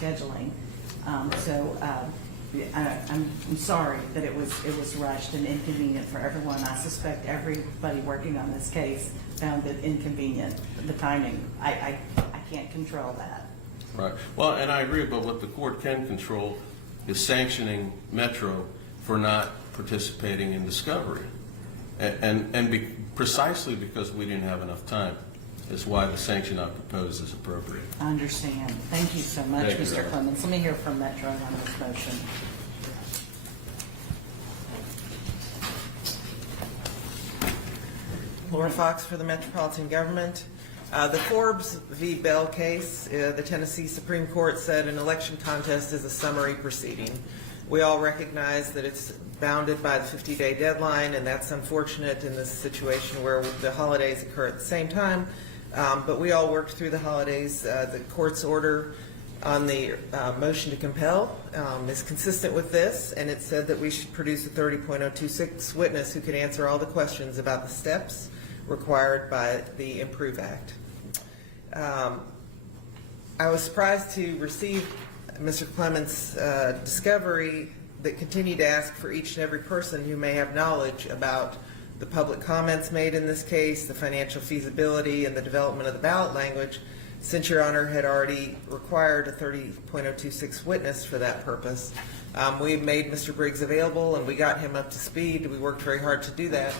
scheduling. I'm sorry that it was rushed and inconvenient for everyone. I suspect everybody working on this case found it inconvenient, the timing. I can't control that. Right. Well, and I agree, but what the court can control is sanctioning Metro for not participating in discovery. Precisely because we didn't have enough time is why the sanction I propose is appropriate. I understand. Thank you so much, Thank you, Mr. Clemens. Let me hear from Metro on this motion. Laura Fox for the Metropolitan Government. The Forbes v. Bell case, the Tennessee Supreme Court said an election contest is a summary proceeding. We all recognize that it's bounded by the 50-day deadline, and that's unfortunate in this situation where the holidays occur at the same time. But we all worked through the holidays. The court's order on the motion to compel is consistent with this, and it said that we should produce a 30.026 witness who can answer all the questions about the steps required by the Improve Act. I was surprised to receive Mr. Clements' discovery that continued to ask for each and every person who may have knowledge about the public comments made in this case, the financial feasibility, and the development of the ballot language, since Your Honor had already required a 30.026 witness for that purpose. We made Mr. Briggs available, and we got him up to speed. We worked very hard to do that,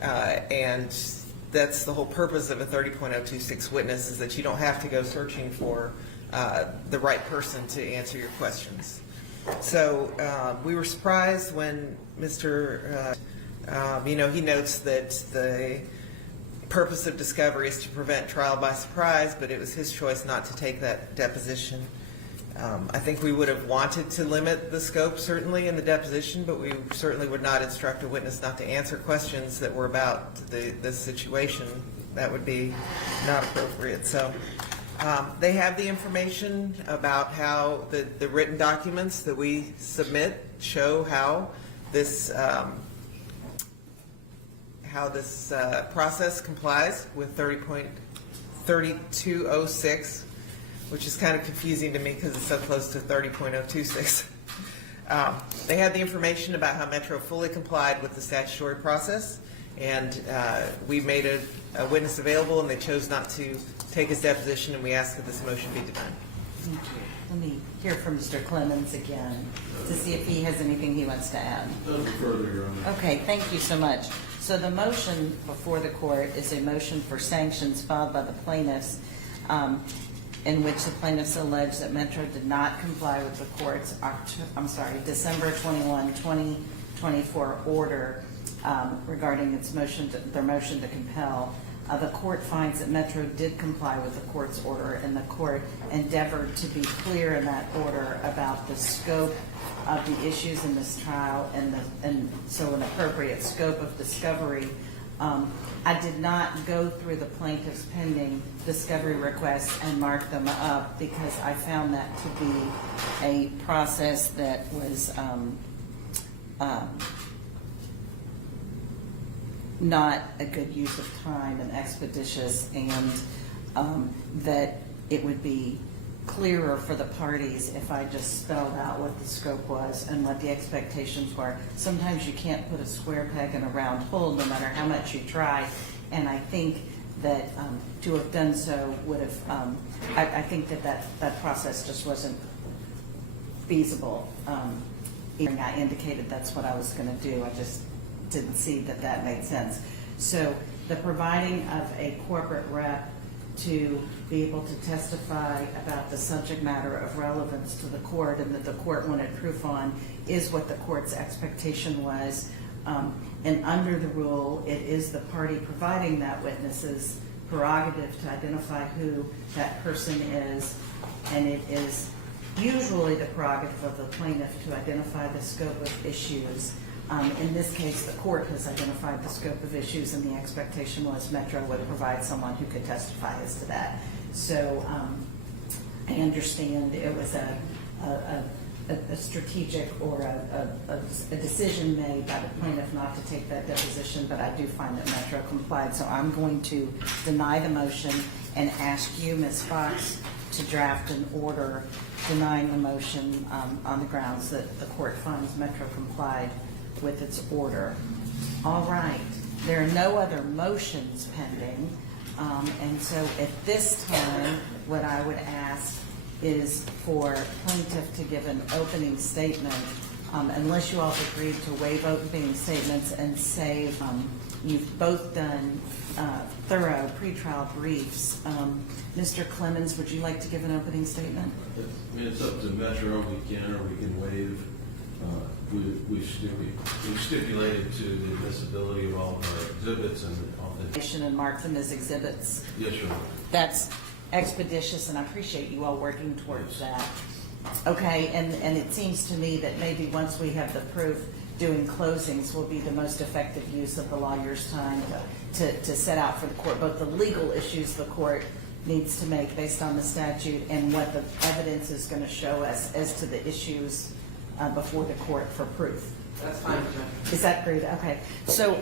and that's the whole purpose of a 30.026 witness, is that you don't have to go searching for the right person to answer your questions. So we were surprised when Mr. He notes that the purpose of discovery is to prevent trial by surprise, but it was his choice not to take that deposition. I think we would have wanted to limit the scope, certainly, in the deposition, but we certainly would not instruct a witness not to answer questions that were about this situation. That would be not appropriate. So they have the information about how the written documents that we submit show how this process complies with 30.3206, which is kind of confusing to me because it's so close to 30.026. They had the information about how Metro fully complied with the statutory process, and we made a witness available, and they chose not to take his deposition, and we asked that this motion be denied. Thank you. Let me hear from Mr. Clemens again to see if he has anything he wants to add. Nothing further, Your Honor. Okay, thank you so much. So the motion before the court is a motion for sanctions filed by the plaintiffs, in which the plaintiffs allege that Metro did not comply with the court's December 21, 2024 order regarding their motion to compel. The court finds that Metro did comply with the court's order, and the court endeavored to be clear in that order about the scope of the issues in this trial and so an appropriate scope of discovery. I did not go through the plaintiff's pending discovery requests and mark them up because I found that to be a process that was not a good use of time and expeditious, and that it would be clearer for the parties if I just spelled out what the scope was and what the expectations were. Sometimes you can't put a square peg in a round hole no matter how much you try, and I think that to have done so would have, I think that process just wasn't feasible. Even I indicated that's what I was going to do. I just didn't see that made sense. So the providing of a corporate rep to be able to testify about the subject matter of relevance to the court and that the court wanted proof on is what the court's expectation was. And under the rule, it is the party providing that witness's prerogative to identify who that person is, and it is usually the prerogative of the plaintiff to identify the scope of issues. In this case, the court has identified the scope of issues, and the expectation was Metro would provide someone who could testify as to that. So I understand it was a strategic or a decision made by the plaintiff not to take that deposition, but I do find that Metro complied. So I'm going to deny the motion and ask you, Ms. Fox, to draft an order denying the motion on the grounds that the court finds Metro complied with its order. All right, there are no other motions pending, and so at this time, what I would ask is for plaintiff to give an opening statement, unless you all have agreed to waive opening statements and save. You've both done thorough pretrial briefs. Mr. Clemens, would you like to give an opening statement? I mean, it's up to Metro. We can, or we can waive. We've stipulated to the admissibility of all of our exhibits and authenticity. And mark them as exhibits. Yes, Your Honor. That's expeditious, and I appreciate you all working towards that. Okay, and it seems to me that maybe once we have the proof, doing closings will be the most effective use of the lawyer's time to set out for the court both the legal issues the court needs to make based on the statute and what the evidence is going to show us as to the issues before the court for proof. That's fine, Judge. Is that great? Okay. So,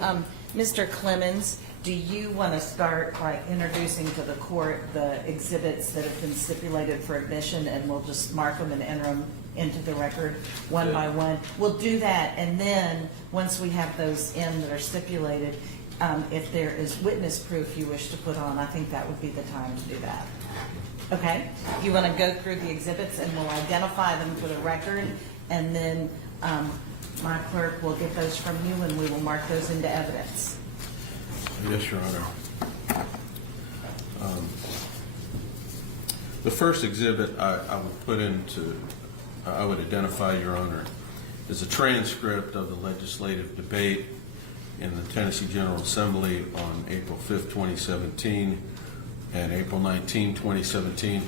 Mr. Clemens, do you want to start by introducing to the court the exhibits that have been stipulated for admission, and we'll just mark them and enter them into the record one by one? We'll do that, and then once we have those in that are stipulated, if there is witness proof you wish to put on, I think that would be the time to do that. Okay? You want to go through the exhibits, and we'll identify them for the record, and then my clerk will get those from you, and we will mark those into evidence. Yes, Your Honor. The first exhibit I would put into, I would identify, Your Honor, is a transcript of the legislative debate in the Tennessee General Assembly on April 5th, 2017 and April 19, 2017.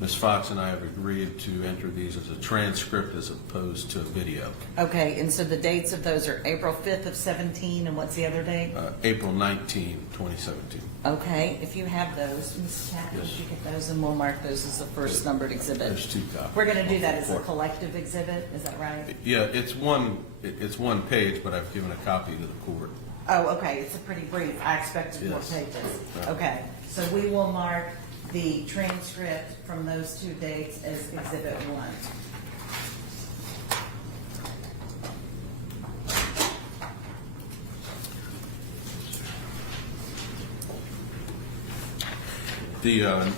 Ms. Fox and I have agreed to enter these as a transcript as opposed to a video. Okay, and so the dates of those are April 5th of 17, and what's the other date? April 19, 2017. Okay, if you have those, Ms. Chapman, Yes. if you get those, and we'll mark those as the first numbered exhibit. There's two copies. We're going to do that as a collective exhibit, is that right? Yeah, it's one page, but I've given a copy to the court. Oh, okay, it's a pretty brief, I expected more Yes. pages. Right. Okay, so we will mark the transcript from those two dates as exhibit 1. The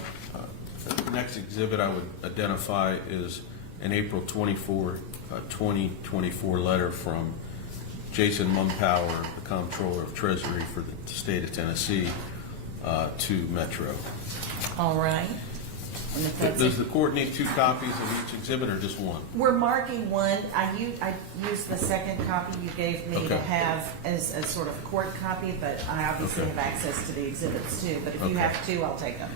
next exhibit I would identify is an April 24, 2024 letter from Jason Mumpower, the Comptroller of Treasury for the state of Tennessee, to Metro. All right. And if that's Does the court need two copies of each exhibit or just one? We're marking one. I used the second copy you gave me to Okay. have as a sort of court copy, but I obviously Okay. have access to the exhibits too. But if you Okay. have two, I'll take them.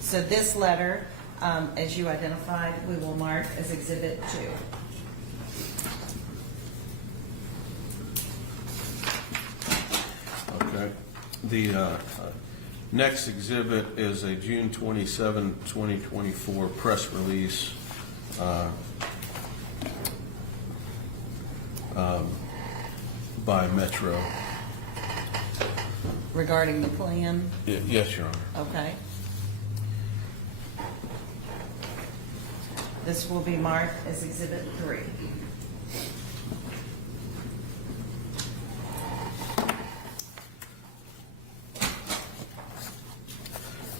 So this letter, as you identified, we will mark as exhibit 2. Okay. The next exhibit is a June 27, 2024 press release by Metro. Regarding the plan, Yes, Your Honor. okay. This will be marked as exhibit 3.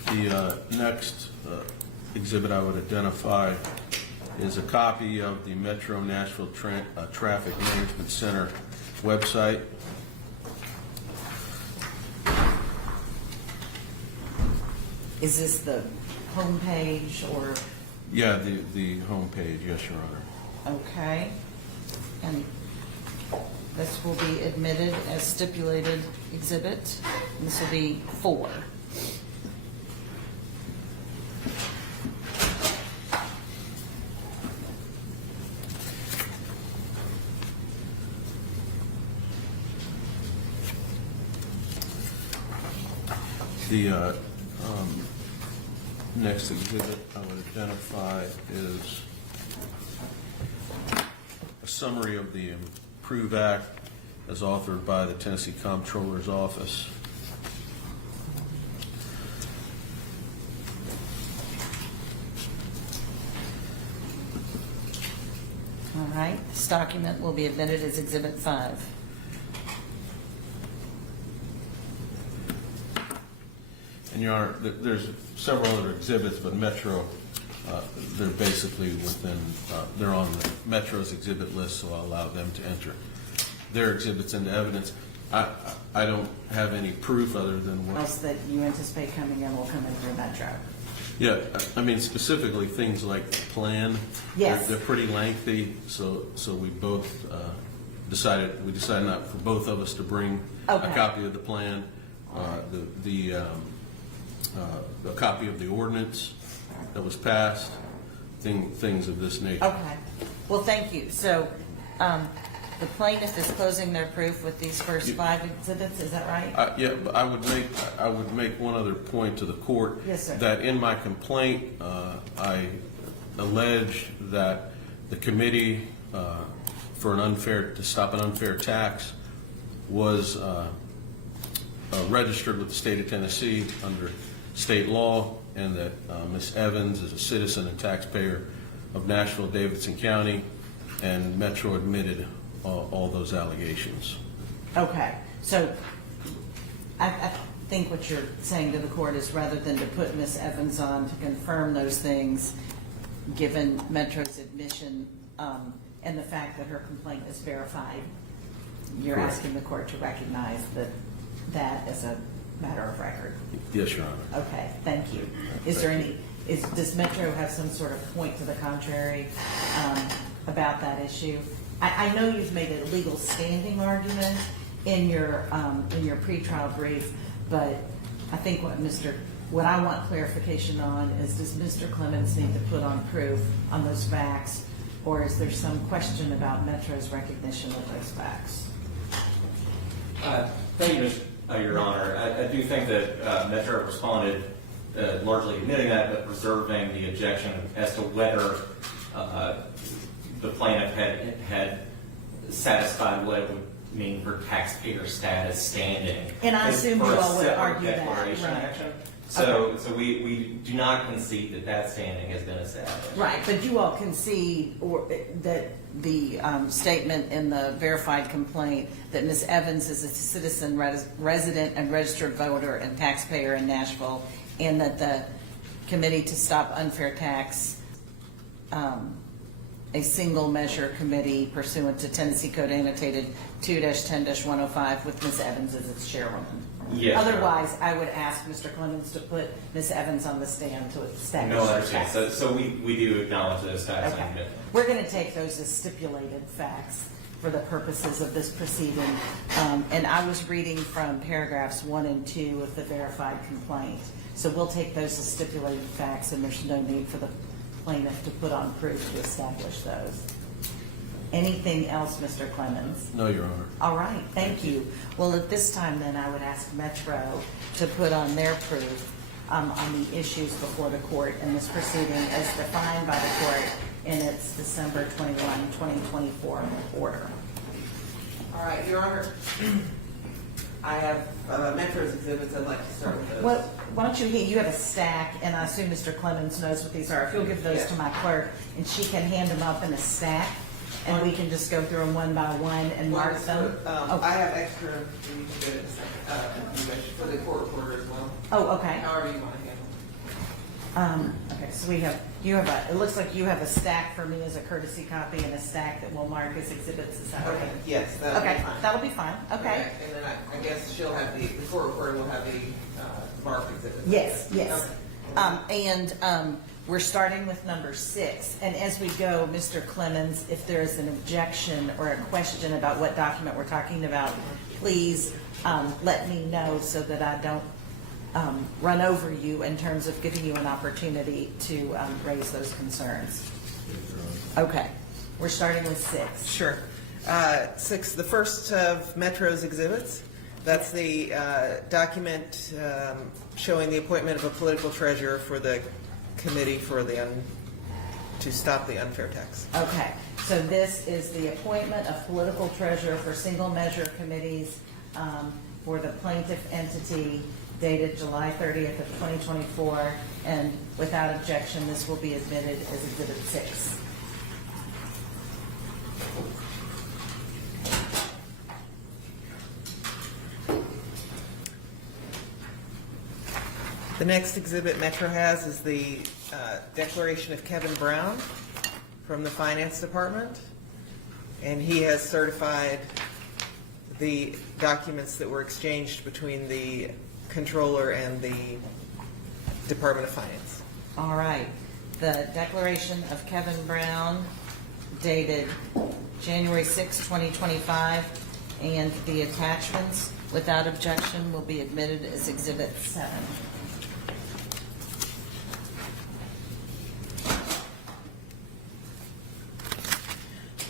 The next exhibit I would identify is a copy of the Metro Nashville Traffic Management Center website. Is this the homepage or, Yeah, the homepage, yes, Your Honor. okay? And this will be admitted as stipulated exhibit. And this will be 4. The next exhibit I would identify is a summary of the Improve Act as authored by the Tennessee Comptroller's Office. All right, this document will be admitted as Exhibit 5. And Your Honor, there's several other exhibits, but Metro, they're basically within, they're on the Metro's exhibit list, so I'll allow them to enter their exhibits into evidence. I don't have any proof other than what. Else that you anticipate coming in will come in through Metro. Yeah, I mean specifically things like the plan. Yes. They're pretty lengthy, so we both decided not for both of us to bring Okay. a copy of the plan, a copy of the ordinance that was passed, things of this nature. Okay. Well, thank you. So the plaintiff is closing their proof with these first 5 exhibits, is that right? Yeah, but I would make one other point to the court. Yes, sir. That in my complaint, I allege that the committee to stop an unfair tax was registered with the state of Tennessee under state law, and that Ms. Evans is a citizen and taxpayer of Nashville-Davidson County, and Metro admitted all those allegations. Okay. So I think what you're saying to the court is rather than to put Ms. Evans on to confirm those things, given Metro's admission and the fact that her complaint is verified, you're Correct. asking the court to recognize that as a matter of record. Yes, Your Honor. Okay, thank you. Does Metro have some sort of point to the contrary about that issue? I know you've made a legal standing argument in your pretrial brief, but I think what I want clarification on is, does Mr. Clemens need to put on proof on those facts, or is there some question about Metro's recognition of those facts? Thank you, Your Honor. I do think that Metro responded largely admitting that, but reserving the objection as to whether the plaintiff had satisfied what it would mean for taxpayer status standing. And I assume you for a all would separate argue that, declaration right. action. So we do not concede that standing has been established. Right, but you all concede that the statement in the verified complaint that Ms. Evans is a citizen, resident, and registered voter and taxpayer in Nashville, and that the Committee to Stop Unfair Tax, a single measure committee pursuant to Tennessee Code Annotated 2-10-105 with Ms. Evans as its chairwoman. Yes, Otherwise, I would ask Mr. Clemens to put Ms. Evans on the stand to establish No, I her understand. facts. So we do acknowledge those facts. Okay. We're going to take those as stipulated facts for the purposes of this proceeding. And I was reading from paragraphs 1 and 2 of the verified complaint. So we'll take those as stipulated facts, and there's no need for the plaintiff to put on proof to establish those. Anything else, Mr. Clemens? No, Your Honor. All right, thank you. Well, at this time then, I would ask Metro to put on their proof on the issues before the court in this proceeding as defined by the court in its December 21, 2024 order. All right, Your Honor, I have Metro's exhibits. I'd like to start with those. Well, why don't you have a stack, and I assume Mr. Clemens knows what these are. If you'll give those to my clerk, and she can hand them up in a stack, and we can just go through them one by one and mark them. I have extra, and you can get it in a second, for the court reporter as well. Oh, okay. However you want to handle it. Okay, so it looks like you have a stack for me as a courtesy copy and a stack that we'll mark as exhibits. Is that Okay, right? yes, that'll be Okay, fine. that'll be fine. Okay. And then I guess she'll have the court reporter will have the marked exhibits. Yes. Okay. We're starting with number 6. And as we go, Mr. Clemens, if there is an objection or a question about what document we're talking about, please let me know so that I don't run over you in terms of giving you an opportunity to raise those concerns. Okay, we're starting with 6. Sure. 6, the first of Metro's exhibits. That's the document showing the appointment of a political treasurer for the committee for to stop the unfair tax. Okay, so this is the appointment of political treasurer for single measure committees for the plaintiff entity dated July 30th of 2024, and without objection, this will be admitted as Exhibit 6. The next exhibit Metro has is the declaration of Kevin Brown from the Finance Department. And he has certified the documents that were exchanged between the controller and the Department of Finance. All right. The declaration of Kevin Brown dated January 6, 2025, and the attachments without objection will be admitted as Exhibit 7.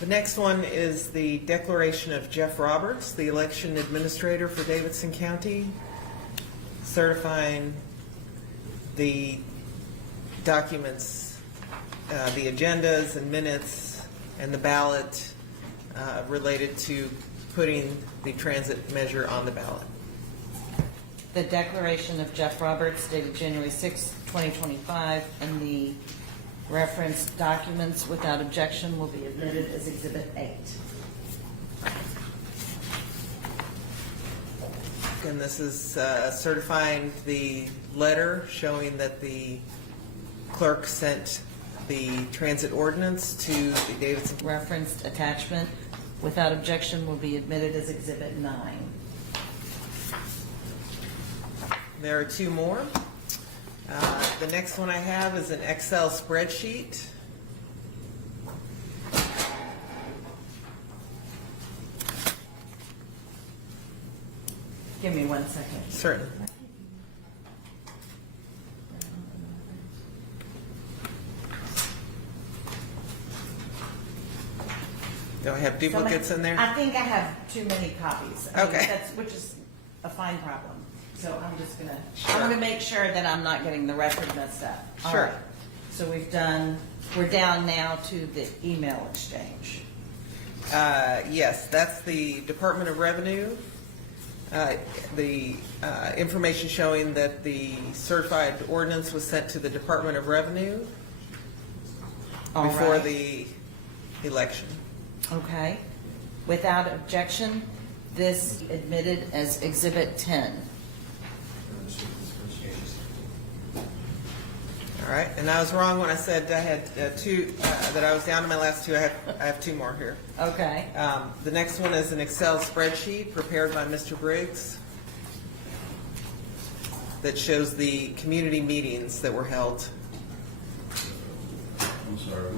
The next one is the declaration of Jeff Roberts, the election administrator for Davidson County, certifying the documents, the agendas and minutes, and the ballot related to putting the transit measure on the ballot. The declaration of Jeff Roberts dated January 6, 2025, and the referenced documents without objection will be admitted as Exhibit 8. And this is certifying the letter showing that the clerk sent the transit ordinance to the Davidson. Referenced attachment without objection will be admitted as Exhibit 9. There are two more. The next one I have is an Excel spreadsheet. Give me 1 second. Certain. Do I have duplicates in there? I think I have too many copies. I mean, Okay. which is a fine problem. So I'm just gonna, Sure. I'm gonna make sure that I'm not getting the record messed up. All Sure. right. So we're down now to the email exchange. Yes, that's the Department of Revenue. The information showing that the certified ordinance was sent to the Department of Revenue All before right. the election. Okay. Without objection, this admitted as Exhibit 10. All right, and I was wrong when I said I had two, that I was down to my last two. I have two more here. Okay. The next one is an Excel spreadsheet prepared by Mr. Briggs that shows the community meetings that were held. I'm sorry,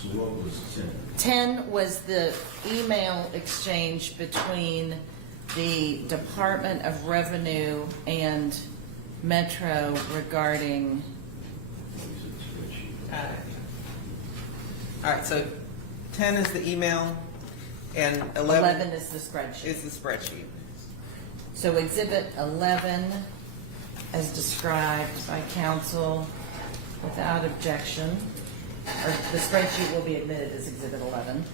so what was 10? 10 was the email exchange between the Department of Revenue and Metro regarding, All right, so 10 is the email and 11 is the spreadsheet. is the spreadsheet. So Exhibit 11, as described by council, without objection, or the spreadsheet will be admitted as Exhibit 11.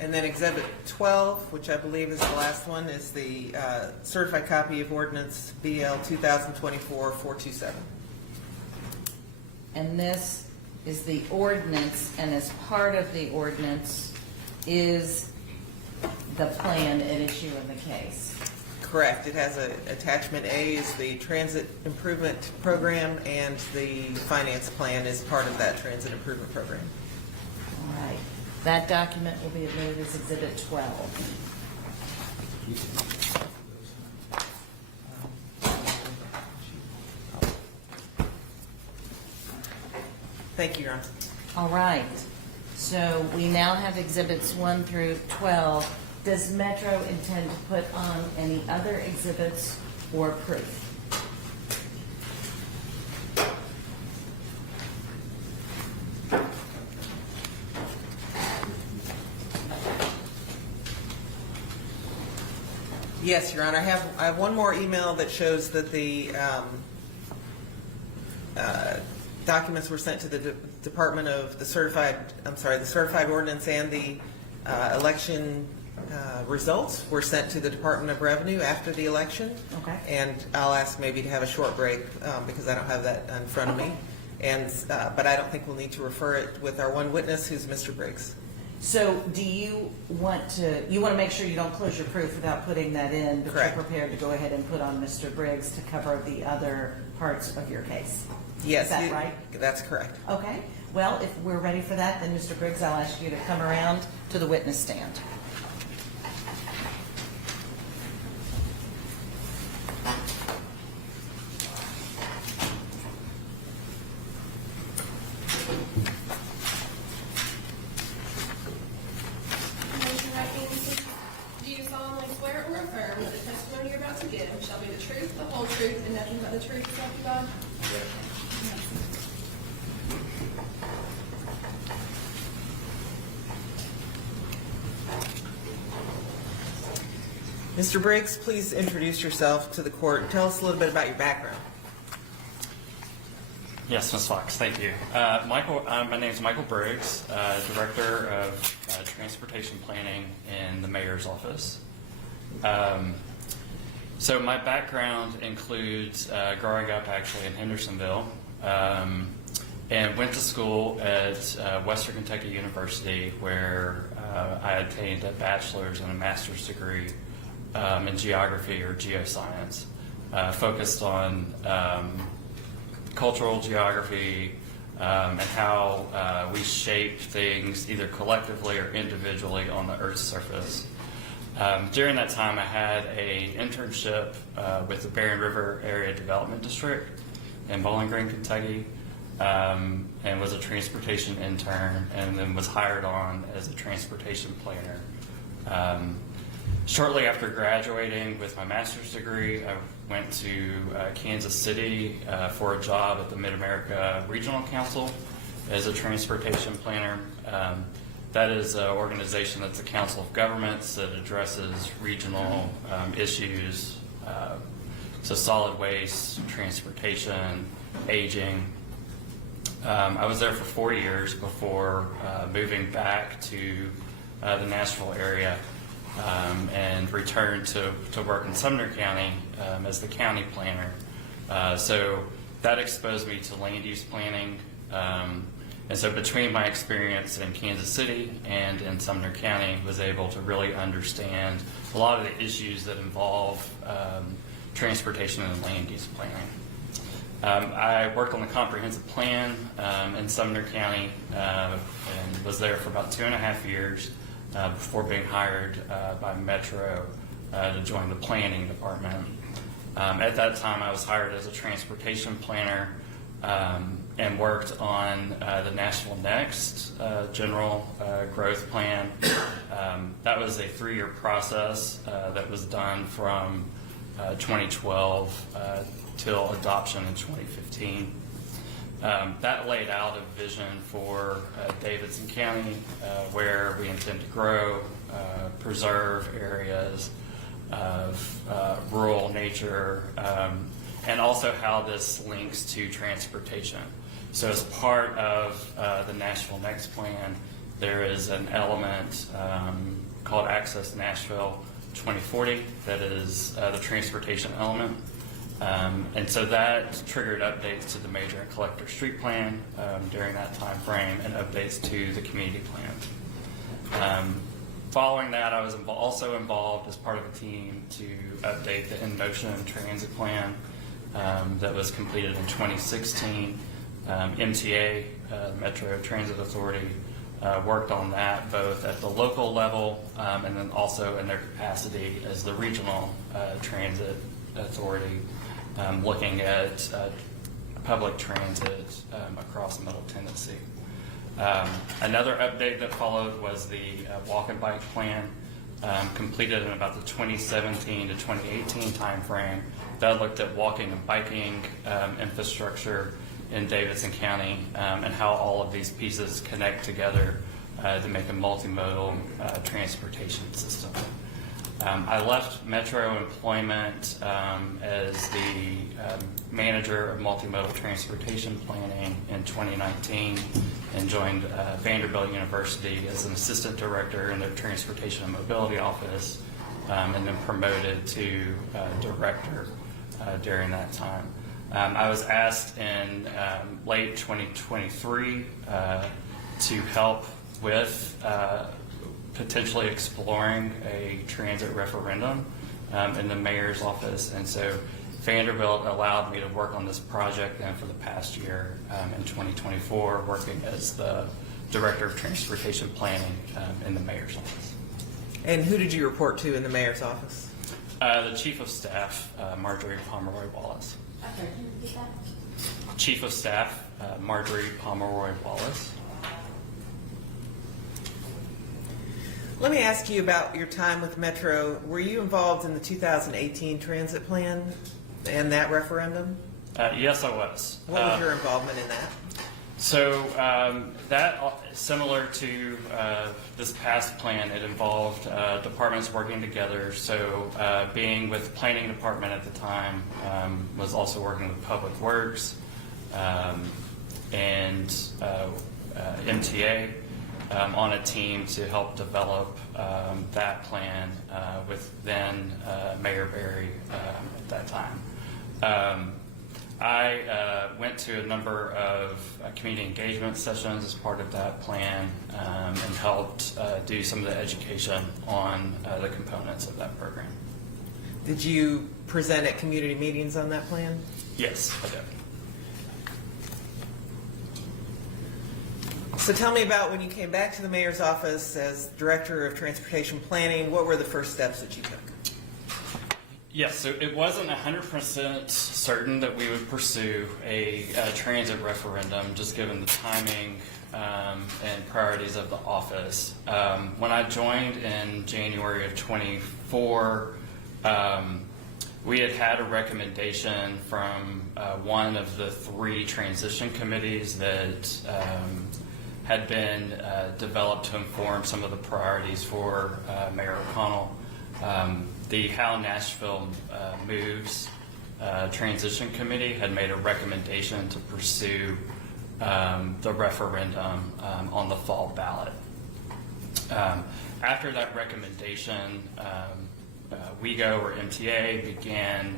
And then Exhibit 12, which I believe is the last one, is the certified copy of ordinance BL 2024-427. And this is the ordinance, and as part of the ordinance is the plan at issue in the case. Correct. It has attachment A is the transit improvement program, and the finance plan is part of that transit improvement program. All right. That document will be admitted as Exhibit 12. Thank you, Your Honor. All right. So we now have Exhibits 1 through 12. Does Metro intend to put on any other exhibits or proof? Yes, Your Honor. I have one more email that shows that the documents were sent to the Department of the certified ordinance, and the election results were sent to the Department of Revenue after the election. Okay. And I'll ask maybe to have a short break because I don't have that in front of me. And but I don't think we'll need to refer it with our one witness, who's Mr. Briggs. So do you want to make sure you don't close your proof without putting that in, but Correct. you're prepared to go ahead and put on Mr. Briggs to cover the other parts of your case? Yes. Is that right? That's correct. Okay. Well, if we're ready for that, then Mr. Briggs, I'll ask you to come around to the witness stand. Raise your right hand, please. Do you solemnly swear or affirm that the testimony you're about to give shall be the truth, the whole truth, and nothing but the truth, so help you God? Mr. Briggs, please introduce yourself to the court and tell us a little bit about your background. Yes, Ms. Fox, thank you. My name is Michael Briggs, Director of Transportation Planning in the Mayor's Office. So my background includes growing up actually in Hendersonville, and went to school at Western Kentucky University, where I obtained a bachelor's and a master's degree in geography or geoscience, focused on cultural geography and how we shape things either collectively or individually on the Earth's surface. During that time, I had an internship with the Barren River Area Development District in Bowling Green, Kentucky, and was a transportation intern, and then was hired on as a transportation planner. Shortly after graduating with my master's degree, I went to Kansas City for a job at the Mid-America Regional Council as a transportation planner. That is an organization that's a council of governments that addresses regional issues, so solid waste, transportation, aging. I was there for 4 years before moving back to the Nashville area. And returned to work in Sumner County as the county planner. So that exposed me to land use planning. And so between my experience in Kansas City and in Sumner County, was able to really understand a lot of the issues that involve transportation and land use planning. I worked on the comprehensive plan in Sumner County and was there for about 2.5 years. Before being hired by Metro to join the planning department. At that time, I was hired as a transportation planner and worked on the Nashville Next general growth plan. That was a 3-year process that was done from 2012 till adoption in 2015. That laid out a vision for Davidson County where we intend to grow, preserve areas of rural nature, and also how this links to transportation. So as part of the Nashville Next plan, there is an element called Access Nashville 2040 that is the transportation element. And so that triggered updates to the major and collector street plan during that time frame, and updates to the community plan. Following that, I was also involved as part of a team to update the In Motion Transit Plan that was completed in 2016. MTA, Metro Transit Authority, worked on that both at the local level and then also in their capacity as the regional transit authority. Looking at public transit across Middle Tennessee. Another update that followed was the walk and bike plan, completed in about the 2017 to 2018 timeframe. That looked at walking and biking infrastructure in Davidson County and how all of these pieces connect together to make a multimodal transportation system. I left Metro Employment as the manager of multimodal transportation planning in 2019 and joined Vanderbilt University as an assistant director in their transportation and mobility office, and then promoted to director during that time. I was asked in late 2023 to help with potentially exploring a transit referendum in the mayor's office. And so Vanderbilt allowed me to work on this project then for the past year in 2024, working as the Director of Transportation Planning in the mayor's office. And who did you report to in the mayor's office? The Chief of Staff, Marjorie Pomeroy Wallace. Okay, can you repeat that? Chief of Staff, Marjorie Pomeroy Wallace. Let me ask you about your time with Metro. Were you involved in the 2018 transit plan and that referendum? Yes, I was. What was your involvement in that? So that, similar to this past plan, it involved departments working together. So being with Planning Department at the time, was also working with Public Works and MTA on a team to help develop that plan with then Mayor Berry at that time. I went to a number of community engagement sessions as part of that plan and helped do some of the education on the components of that program. Did you present at community meetings on that plan? Yes, I did. So tell me about when you came back to the mayor's office as Director of Transportation Planning. What were the first steps that you took? Yes, so it wasn't 100% certain that we would pursue a transit referendum, just given the timing and priorities of the office. When I joined in January of 24, we had a recommendation from one of the 3 transition committees that had been developed to inform some of the priorities for Mayor O'Connell. The How Nashville Moves Transition Committee had made a recommendation to pursue the referendum on the fall ballot. After that recommendation, WeGo or MTA began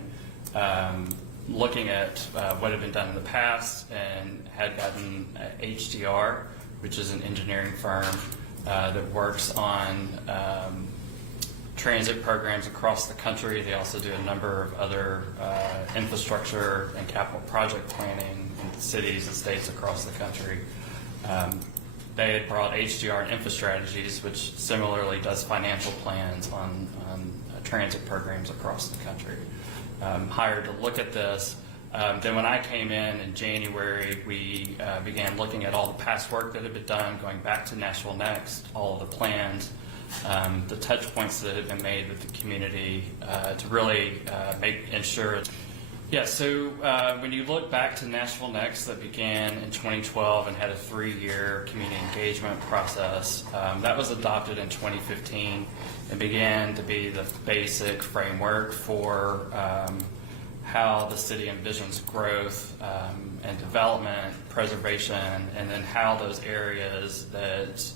looking at what had been done in the past and had gotten HDR, which is an engineering firm that works on transit programs across the country. They also do a number of other infrastructure and capital project planning in cities and states across the country. They had brought HDR and InfoStrategies, which similarly does financial plans on transit programs across the country. Hired to look at this. Then when I came in January, we began looking at all the past work that had been done, going back to Nashville Next, all of the plans, the touch points that have been made with the community to really ensure. Yeah, so when you look back to Nashville Next that began in 2012 and had a 3-year community engagement process, that was adopted in 2015 and began to be the basic framework for how the city envisions growth and development, preservation, and then how those areas that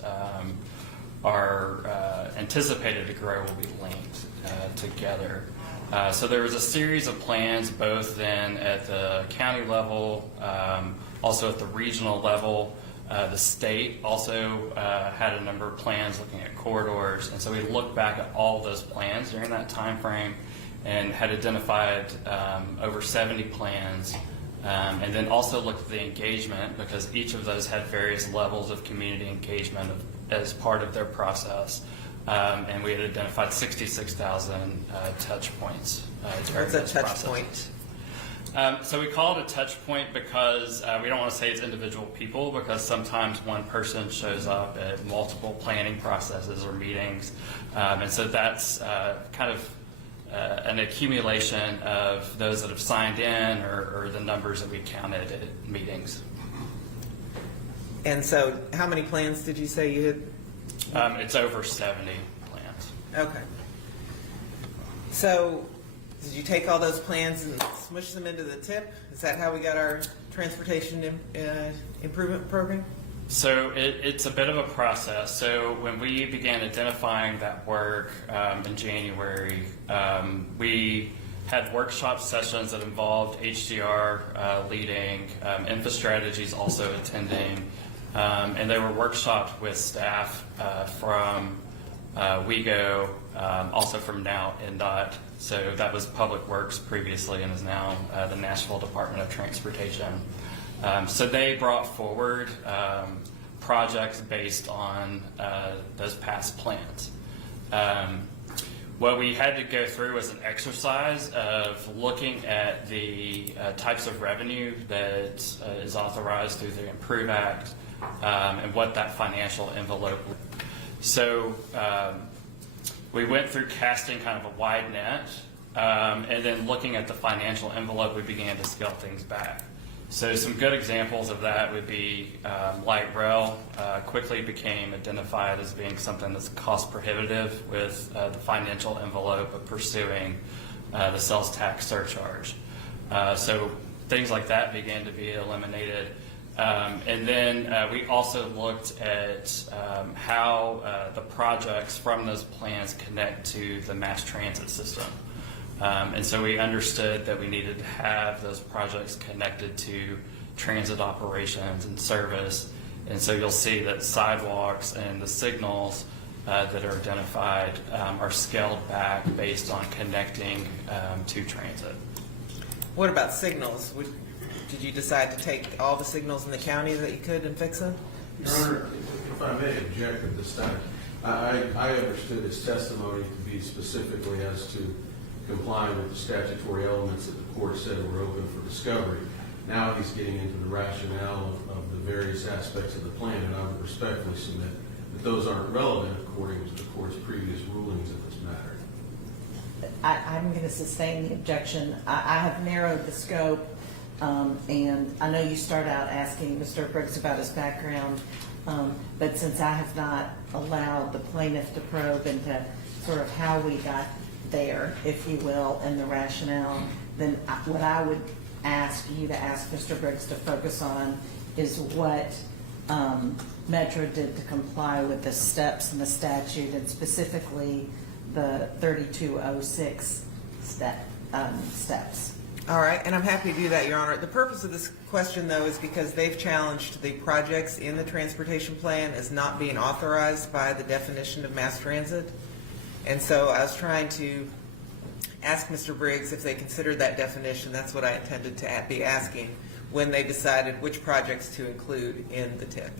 are anticipated to grow will be linked together. So there was a series of plans both then at the county level, also at the regional level. The state also had a number of plans looking at corridors, and so we looked back at all of those plans during that time frame and had identified over 70 plans, and then also looked at the engagement because each of those had various levels of community engagement as part of their process. And we had identified 66,000 touch points. What's a touch point? So we call it a touch point because we don't want to say it's individual people, because sometimes one person shows up at multiple planning processes or meetings. And so that's kind of an accumulation of those that have signed in or the numbers that we counted at meetings. And so how many plans did you say you had? It's over 70 plans. Okay. So did you take all those plans and smush them into the tip? Is that how we got our transportation improvement program? So it's a bit of a process. So when we began identifying that work in January, we had workshop sessions that involved HDR leading, InfoStrategies also attending, And they were workshopped with staff from WEGO, also from now NDOT. So that was Public Works previously and is now the Nashville Department of Transportation. So they brought forward projects based on those past plans. What we had to go through was an exercise of looking at the types of revenue that is authorized through the Improve Act and what that financial envelope. So we went through casting kind of a wide net, and then looking at the financial envelope, we began to scale things back. So some good examples of that would be light rail quickly became identified as being something that's cost prohibitive with the financial envelope of pursuing the sales tax surcharge. So things like that began to be eliminated. And then we also looked at how the projects from those plans connect to the mass transit system. And so we understood that we needed to have those projects connected to transit operations and service. And so you'll see that sidewalks and the signals that are identified are scaled back based on connecting to transit. What about signals? Did you decide to take all the signals in the county that you could and fix them? Your Honor, if I may object at this time, I understood his testimony to be specifically as to complying with the statutory elements that the court said were open for discovery. Now he's getting into the rationale of the various aspects of the plan, and I would respectfully submit that those aren't relevant according to the court's previous rulings in this matter. I'm going to sustain the objection. I have narrowed the scope, and I know you start out asking Mr. Briggs about his background, but since I have not allowed the plaintiff to probe into sort of how we got there, if you will, and the rationale, then what I would ask you to ask Mr. Briggs to focus on is what Metro did to comply with the steps in the statute, and specifically the 3206 steps. All right, and I'm happy to do that, Your Honor. The purpose of this question, though, is because they've challenged the projects in the transportation plan as not being authorized by the definition of mass transit. And so I was trying to ask Mr. Briggs if they considered that definition. That's what I intended to be asking when they decided which projects to include in the TIP.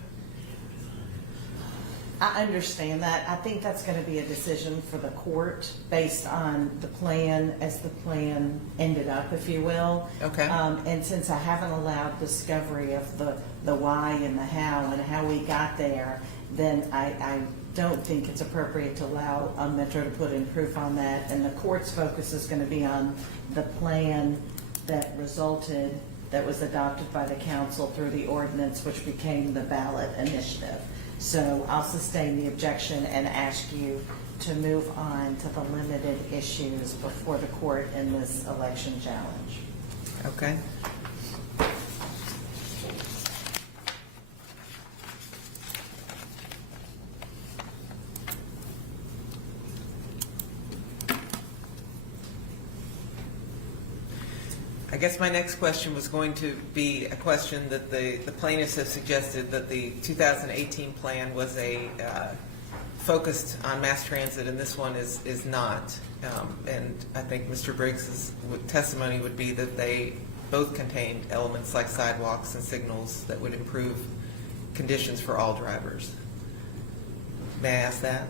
I understand that. I think that's going to be a decision for the court based on the plan as the plan ended up, if you will. Okay. And since I haven't allowed discovery of the why and the how and how we got there, then I don't think it's appropriate to allow Metro to put in proof on that. And the court's focus is going to be on the plan that resulted, that was adopted by the council through the ordinance, which became the ballot initiative. So I'll sustain the objection and ask you to move on to the limited issues before the court in this election challenge. Okay. I guess my next question was going to be a question that the plaintiffs have suggested, that the 2018 plan was focused on mass transit, and this one is not. And I think Mr. Briggs' testimony would be that they both contained elements like sidewalks and signals that would improve conditions for all drivers. May I ask that?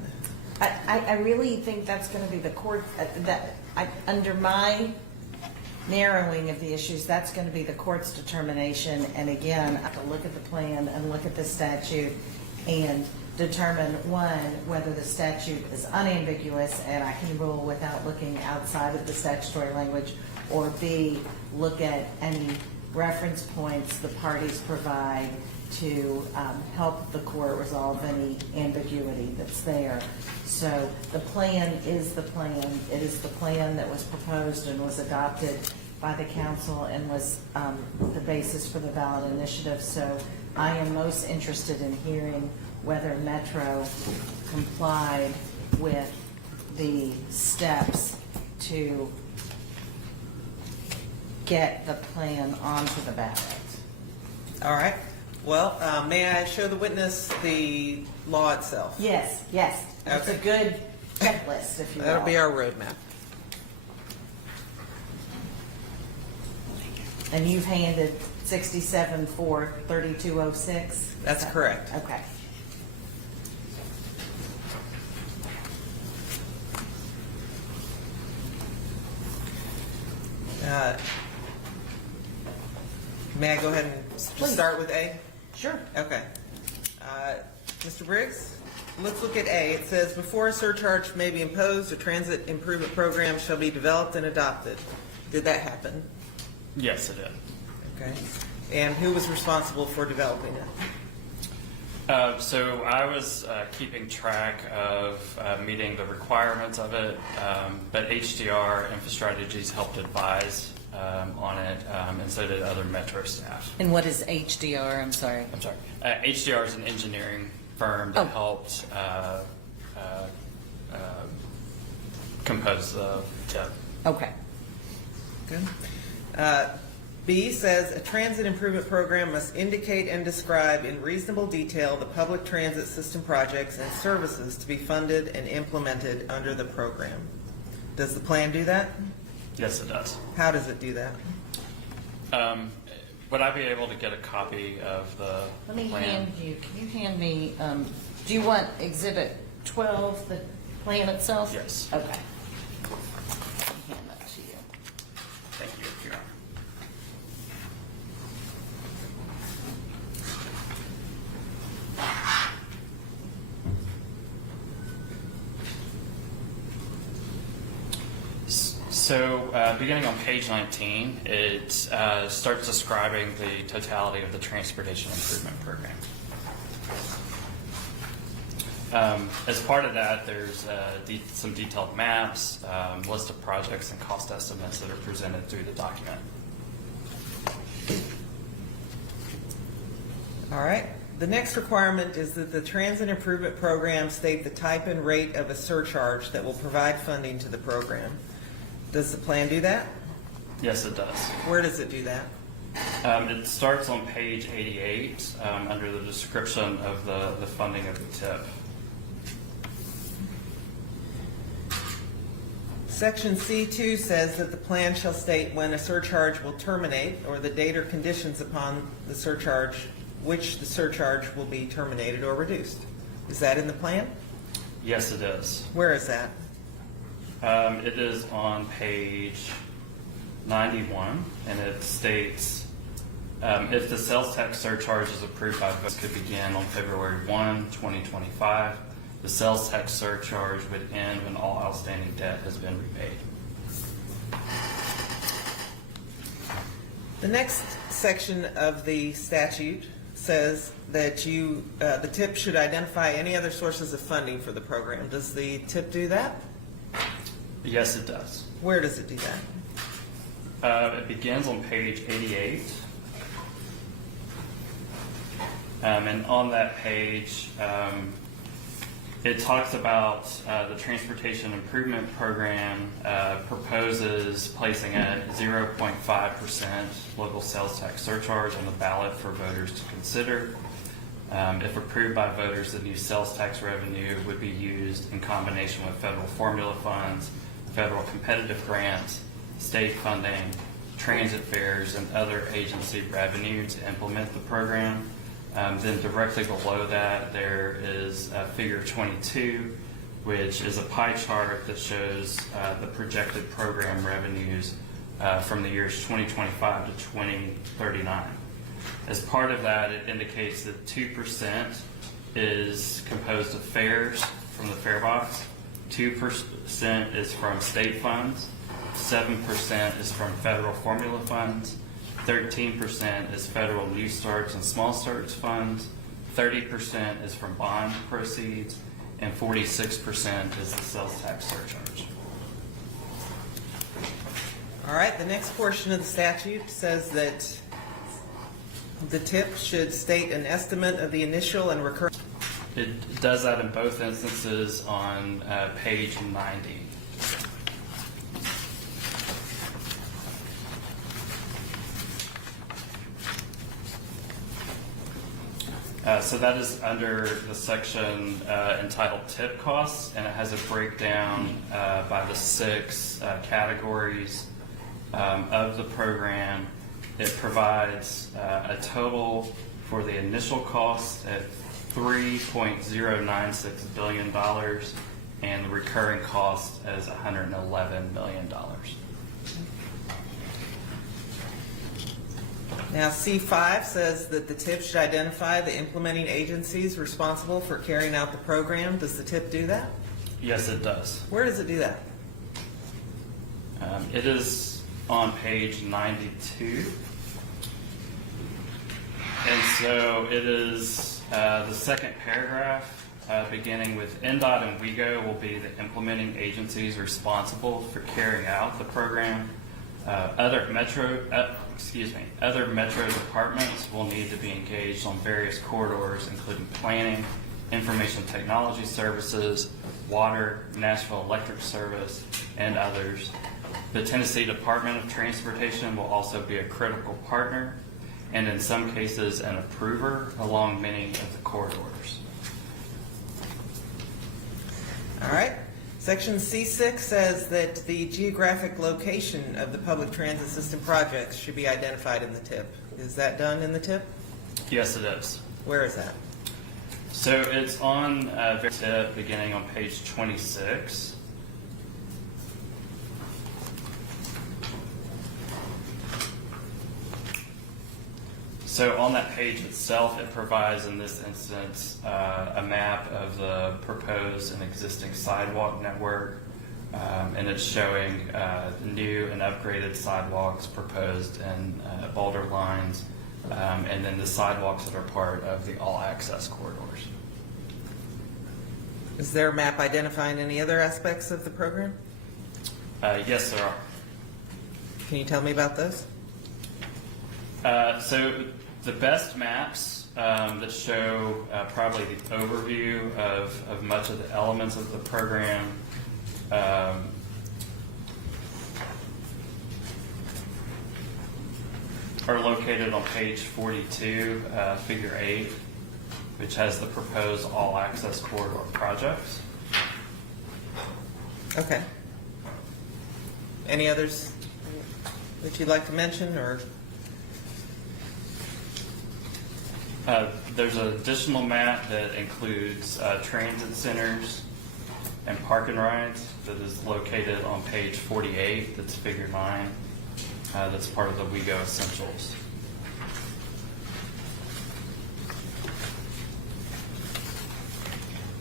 I really think that's going to be the court, under my narrowing of the issues, that's going to be the court's determination. And again, I have to look at the plan and look at the statute and determine, one, whether the statute is unambiguous and I can rule without looking outside of the statutory language, or B, look at any reference points the parties provide to help the court resolve any ambiguity that's there. So the plan is the plan. It is the plan that was proposed and was adopted by the council and was the basis for the ballot initiative. So I am most interested in hearing whether Metro complied with the steps to get the plan onto the ballot. All right. Well, may I show the witness the law itself? Yes, yes. It's a Okay. good checklist, if you will. That'll be our roadmap. And you've handed 67-4-3206? That's correct. Okay. May I go ahead and just Please. start with A? Sure. Okay. Mr. Briggs, let's look at A. It says, before a surcharge may be imposed, a transit improvement program shall be developed and adopted. Did that happen? Yes, it did. Okay. And who was responsible for developing it? So I was keeping track of meeting the requirements of it, but HDR InfoStrategies helped advise on it, and so did other Metro staff. And what is HDR? I'm sorry. I'm sorry. HDR is an engineering firm that Oh. helped compose the tip. Okay. Good. B says, a transit improvement program must indicate and describe in reasonable detail the public transit system projects and services to be funded and implemented under the program. Does the plan do that? Yes, it does. How does it do that? Would I be able to get a copy of the Let me plan? hand you, can you hand me, do you want Exhibit 12, the plan itself? Yes. Okay. Let me hand that to you. Thank you, Your Honor. So, beginning on page 19, it starts describing the totality of the Transportation Improvement Program. As part of that, there's some detailed maps, list of projects and cost estimates that are presented through the document. All right. The next requirement is that the transit improvement program state the type and rate of a surcharge that will provide funding to the program. Does the plan do that? Yes, it does. Where does it do that? It starts on page 88 under the description of the funding of the TIP. Section C2 says that the plan shall state when a surcharge will terminate or the date or conditions upon the surcharge, which the surcharge will be terminated or reduced. Is that in the plan? Yes, it is. Where is that? It is on page 91, and it states, if the sales tax surcharge is approved by vote, could begin on February 1, 2025. The sales tax surcharge would end when all outstanding debt has been repaid. The next section of the statute says that the TIP should identify any other sources of funding for the program. Does the TIP do that? Yes, it does. Where does it do that? It begins on page 88. And on that page, it talks about the Transportation Improvement Program proposes placing a 0.5% local sales tax surcharge on the ballot for voters to consider. If approved by voters, the new sales tax revenue would be used in combination with federal formula funds, federal competitive grants, state funding, transit fares, and other agency revenue to implement the program. Then directly below that, there is figure 22, which is a pie chart that shows the projected program revenues from the years 2025 to 2039. As part of that, it indicates that 2% is composed of fares from the fare box, 2% is from state funds, 7% is from federal formula funds, 13% is federal new starts and small starts funds, 30% is from bond proceeds, and 46% is the sales tax surcharge. All right, the next portion of the statute says that the TIP should state an estimate of the initial and recurring. It does that in both instances on page 90. So that is under the section entitled tip costs, and it has a breakdown by the 6 categories of the program. It provides a total for the initial cost at $3.096 billion, and the recurring cost is $111 million. Now, C5 says that the TIP should identify the implementing agencies responsible for carrying out the program. Does the TIP do that? Yes, it does. Where does it do that? It is on page 92. And so it is the second paragraph, beginning with NDOT and WEGO will be the implementing agencies responsible for carrying out the program. Other metro departments will need to be engaged on various corridors, including planning, information technology services, water, Nashville Electric Service, and others. The Tennessee Department of Transportation will also be a critical partner, and in some cases an approver along many of the corridors. All right. Section C6 says that the geographic location of the public transit system projects should be identified in the TIP. Is that done in the TIP? Yes, it is. Where is that? So it's on the tip beginning on page 26. So on that page itself, it provides, in this instance, a map of the proposed and existing sidewalk network, and it's showing new and upgraded sidewalks proposed in Boulder lines, and then the sidewalks that are part of the all-access corridors. Is there a map identifying any other aspects of the program? Yes, there are. Can you tell me about those? So the best maps that show probably the overview of much of the elements of the program are located on page 42, figure 8, which has the proposed all-access corridor projects. Okay. Any others that you'd like to mention, or? There's an additional map that includes transit centers and park and rides that is located on page 48. That's figure 9. That's part of the WEGO Essentials.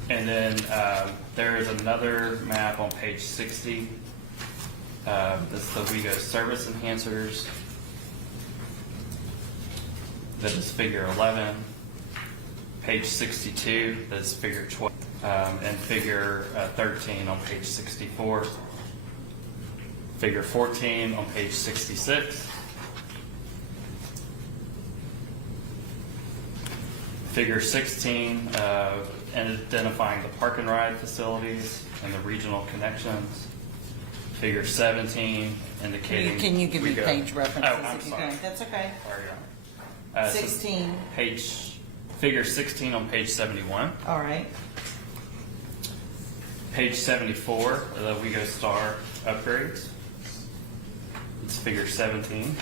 And then there is another map on page 60. That's the WEGO Service Enhancers. That is figure 11, page 62, that's figure 12, and figure 13 on page 64, figure 14 on page 66, figure 16, and identifying the park and ride facilities and the regional connections, figure 17, indicating. Can you give me WEGO. page references Oh, I'm if you sorry. can? That's okay. Sorry, Your Honor. 16. Figure 16 on page 71. All right. Page 74, the WEGO Star upgrades. It's figure 17.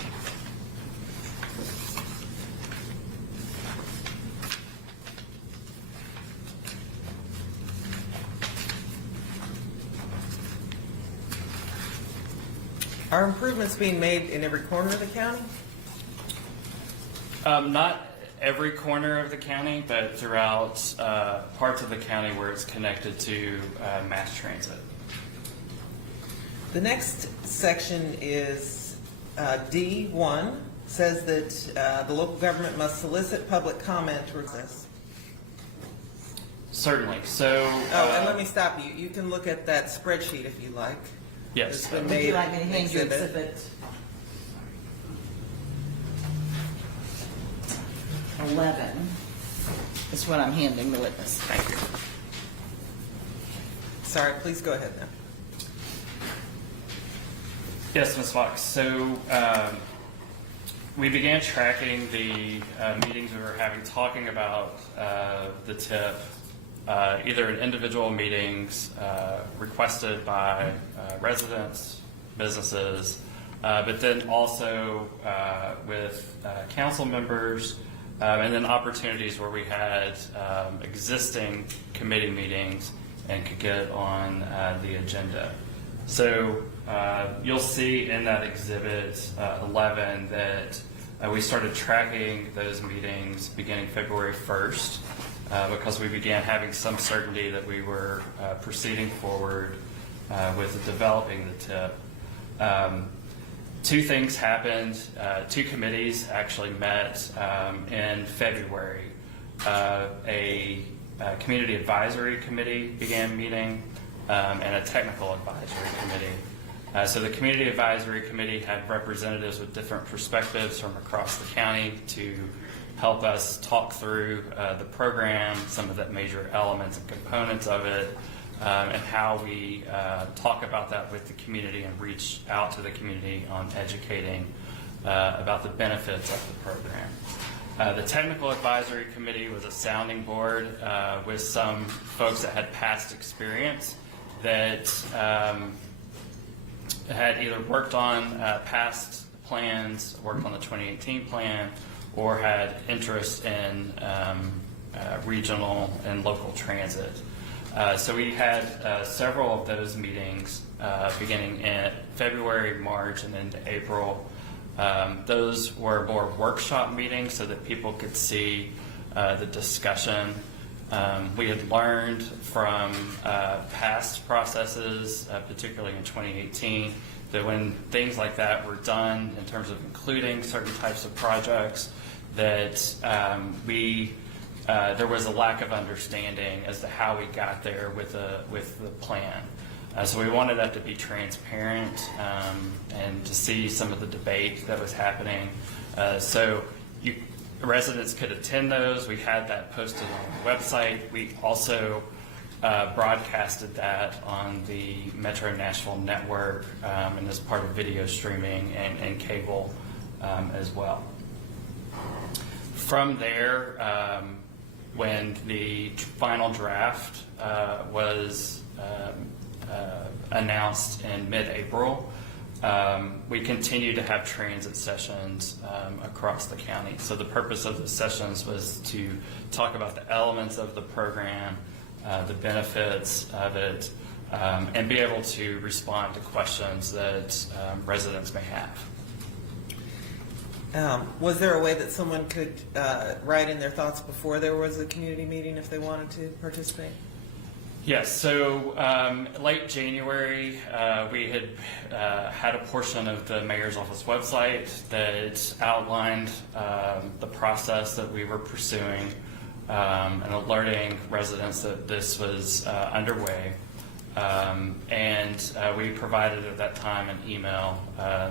Are improvements being made in every corner of the county? Not every corner of the county, but throughout parts of the county where it's connected to mass transit. The next section is D1, says that the local government must solicit public comment to exist. Certainly. So. And let me stop you. You can look at that spreadsheet if you like. Yes. It's been Would made you like me to an hand you exhibit. exhibit 11? Is what I'm handing the witness. Thank you. Sorry, please go ahead now. Yes, Ms. Fox. So we began tracking the meetings we were having, talking about the TIP, either in individual meetings requested by residents, businesses, but then also with council members, and then opportunities where we had existing committee meetings and could get on the agenda. So you'll see in that exhibit 11 that we started tracking those meetings beginning February 1st because we began having some certainty that we were proceeding forward with developing the TIP. Two things happened. Two committees actually met in February. A community advisory committee began meeting and a technical advisory committee. So the community advisory committee had representatives with different perspectives from across the county to help us talk through the program, some of the major elements and components of it, and how we talk about that with the community and reach out to the community on educating about the benefits of the program. The technical advisory committee was a sounding board with some folks that had past experience that had either worked on past plans, worked on the 2018 plan, or had interest in regional and local transit. So we had several of those meetings beginning in February, March, and into April. Those were more workshop meetings so that people could see the discussion. We had learned from past processes, particularly in 2018, that when things like that were done in terms of including certain types of projects, that there was a lack of understanding as to how we got there with the plan. So we wanted that to be transparent and to see some of the debate that was happening. So residents could attend those. We had that posted on the website. We also broadcasted that on the Metro Nashville network and as part of video streaming and cable as well. From there, when the final draft was announced in mid-April, we continue to have transit sessions across the county. So the purpose of the sessions was to talk about the elements of the program, the benefits of it, and be able to respond to questions that residents may have. Was there a way that someone could write in their thoughts before there was a community meeting if they wanted to participate? Yes, so late January, we had had a portion of the mayor's office website that outlined the process that we were pursuing and alerting residents that this was underway. And we provided at that time an email,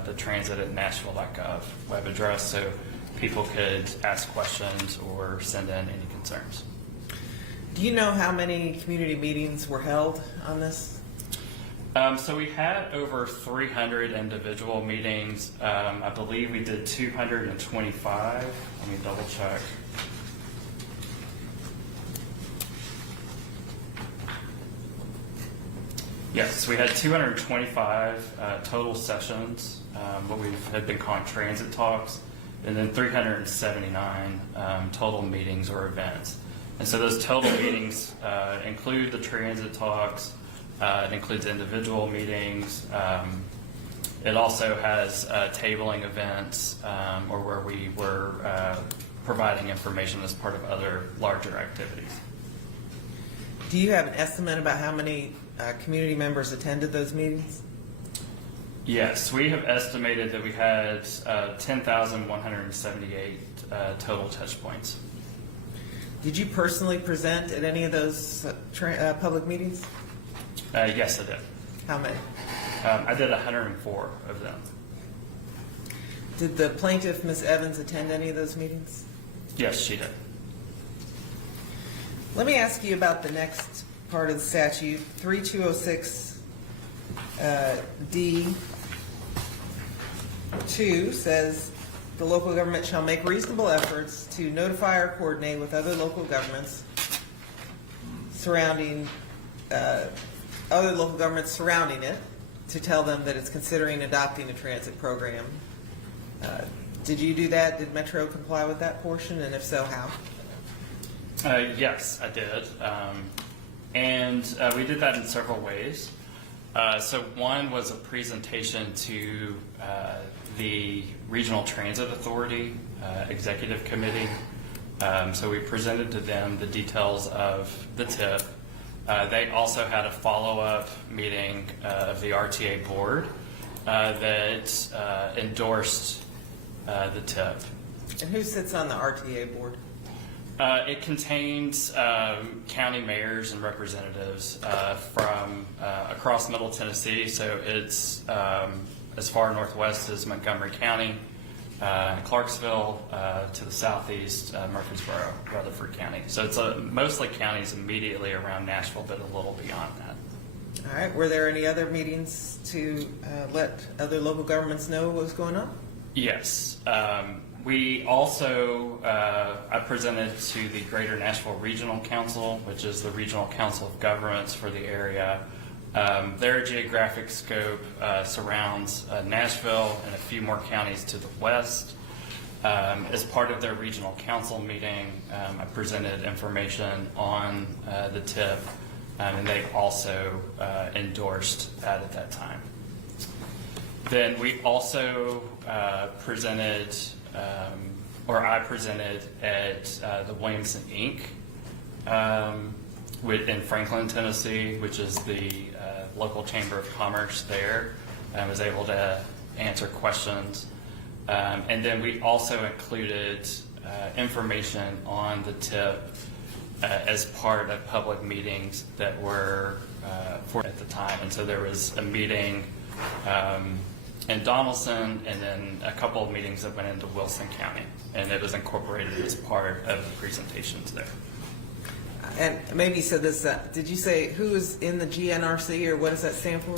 the transit@nashville.gov web address, so people could ask questions or send in any concerns. Do you know how many community meetings were held on this? So we had over 300 individual meetings. I believe we did 225. Let me double check. Yes, we had 225 total sessions, what we had been calling transit talks, and then 379 total meetings or events. And so those total meetings include the transit talks, it includes individual meetings, it also has tabling events or where we were providing information as part of other larger activities. Do you have an estimate about how many community members attended those meetings? Yes, we have estimated that we had 10,178 total touch points. Did you personally present at any of those public meetings? Yes, I did. How many? I did 104 of them. Did the plaintiff, Ms. Evans, attend any of those meetings? Yes, she did. Let me ask you about the next part of the statute, 3206 D2 says the local government shall make reasonable efforts to notify or coordinate with other local governments surrounding it to tell them that it's considering adopting a transit program. Did you do that? Did Metro comply with that portion, and if so, how? Yes, I did. And we did that in several ways. So one was a presentation to the Regional Transit Authority Executive Committee. So we presented to them the details of the TIP. They also had a follow-up meeting of the RTA board that endorsed the TIP. And who sits on the RTA board? It contains county mayors and representatives from across Middle Tennessee. So it's as far northwest as Montgomery County, Clarksville, to the southeast, Murfreesboro, Rutherford County. So it's mostly counties immediately around Nashville, but a little beyond that. All right. Were there any other meetings to let other local governments know what was going on? Yes. We also, I presented to the Greater Nashville Regional Council, which is the regional council of governments for the area. Their geographic scope surrounds Nashville and a few more counties to the west. As part of their regional council meeting, I presented information on the TIP, and they also endorsed that at that time. Then we also presented, I presented at the Williamson Inc. In Franklin, Tennessee, which is the local chamber of commerce there. I was able to answer questions. And then we also included information on the TIP as part of public meetings that were for at the time. And so there was a meeting in Donaldson, and then a couple of meetings that went into Wilson County, and it was incorporated as part of the presentations there. And maybe so this, did you say who is in the GNRC, or what does that stand for?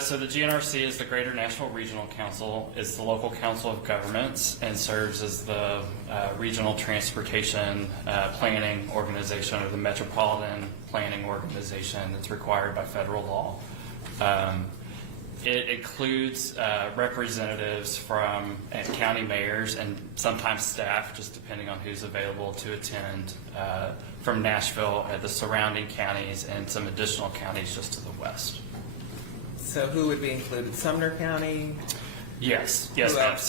So the GNRC is the Greater Nashville Regional Council. It's the local council of governments and serves as the regional transportation planning organization, or the metropolitan planning organization that's required by federal law. It includes representatives from county mayors and sometimes staff, just depending on who's available to attend, from Nashville, the surrounding counties, and some additional counties just to the west. So who would be included? Sumner County? Yes, Who ma'am. else?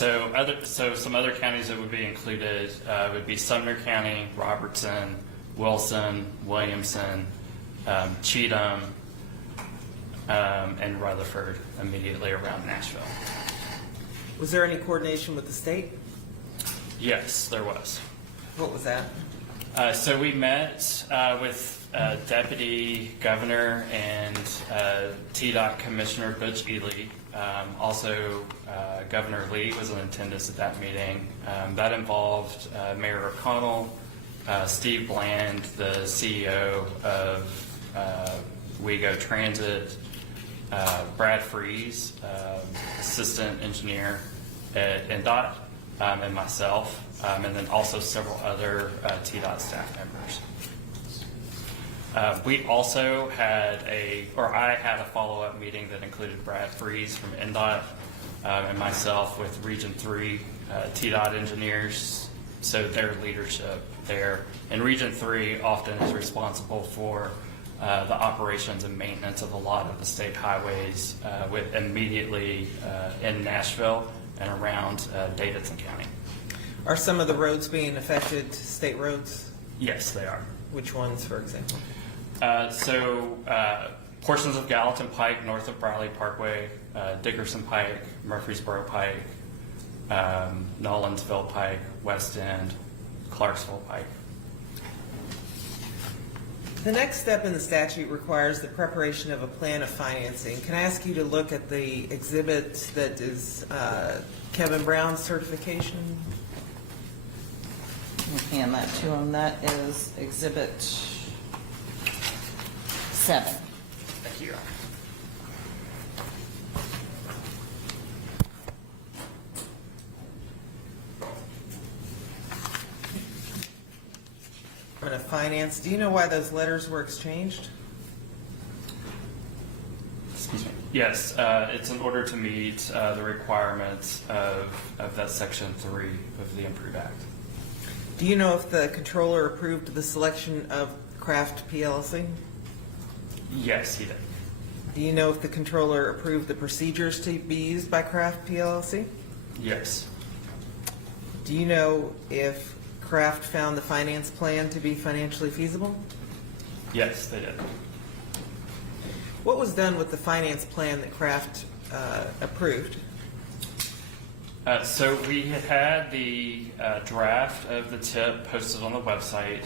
So some other counties that would be included would be Sumner County, Robertson, Wilson, Williamson, Cheatham, and Rutherford, immediately around Nashville. Was there any coordination with the state? Yes, there was. What was that? So we met with Deputy Governor and TDOT Commissioner Butch Ely. Also, Governor Lee was in attendance at that meeting. That involved Mayor O'Connell, Steve Bland, the CEO of WeGo Transit, Brad Freeze, assistant engineer at NDOT, and myself, and then also several other TDOT staff members. We also had I had a follow-up meeting that included Brad Freeze from NDOT and myself with Region 3 TDOT engineers, so their leadership there. And Region 3 often is responsible for the operations and maintenance of a lot of the state highways with immediately in Nashville and around Davidson County. Are some of the roads being affected, state roads? Yes, they are. Which ones, for example? Portions of Gallatin Pike north of Briley Parkway, Dickerson Pike, Murfreesboro Pike, Nolensville Pike, West End, Clarksville Pike. The next step in the statute requires the preparation of a plan of financing. Can I ask you to look at the exhibit that is Kevin Brown's certification? We'll hand that to him. That is Exhibit 7. Thank you, Your Honor. Department of Finance. Do you know why those letters were exchanged? Excuse me. Yes, it's in order to meet the requirements of that Section 3 of the Improve Act. Do you know if the controller approved the selection of Kraft PLC? Yes, he did. Do you know if the controller approved the procedures to be used by Kraft PLC? Yes. Do you know if Kraft found the finance plan to be financially feasible? Yes, they did. What was done with the finance plan that Kraft approved? So we had the draft of the tip posted on the website.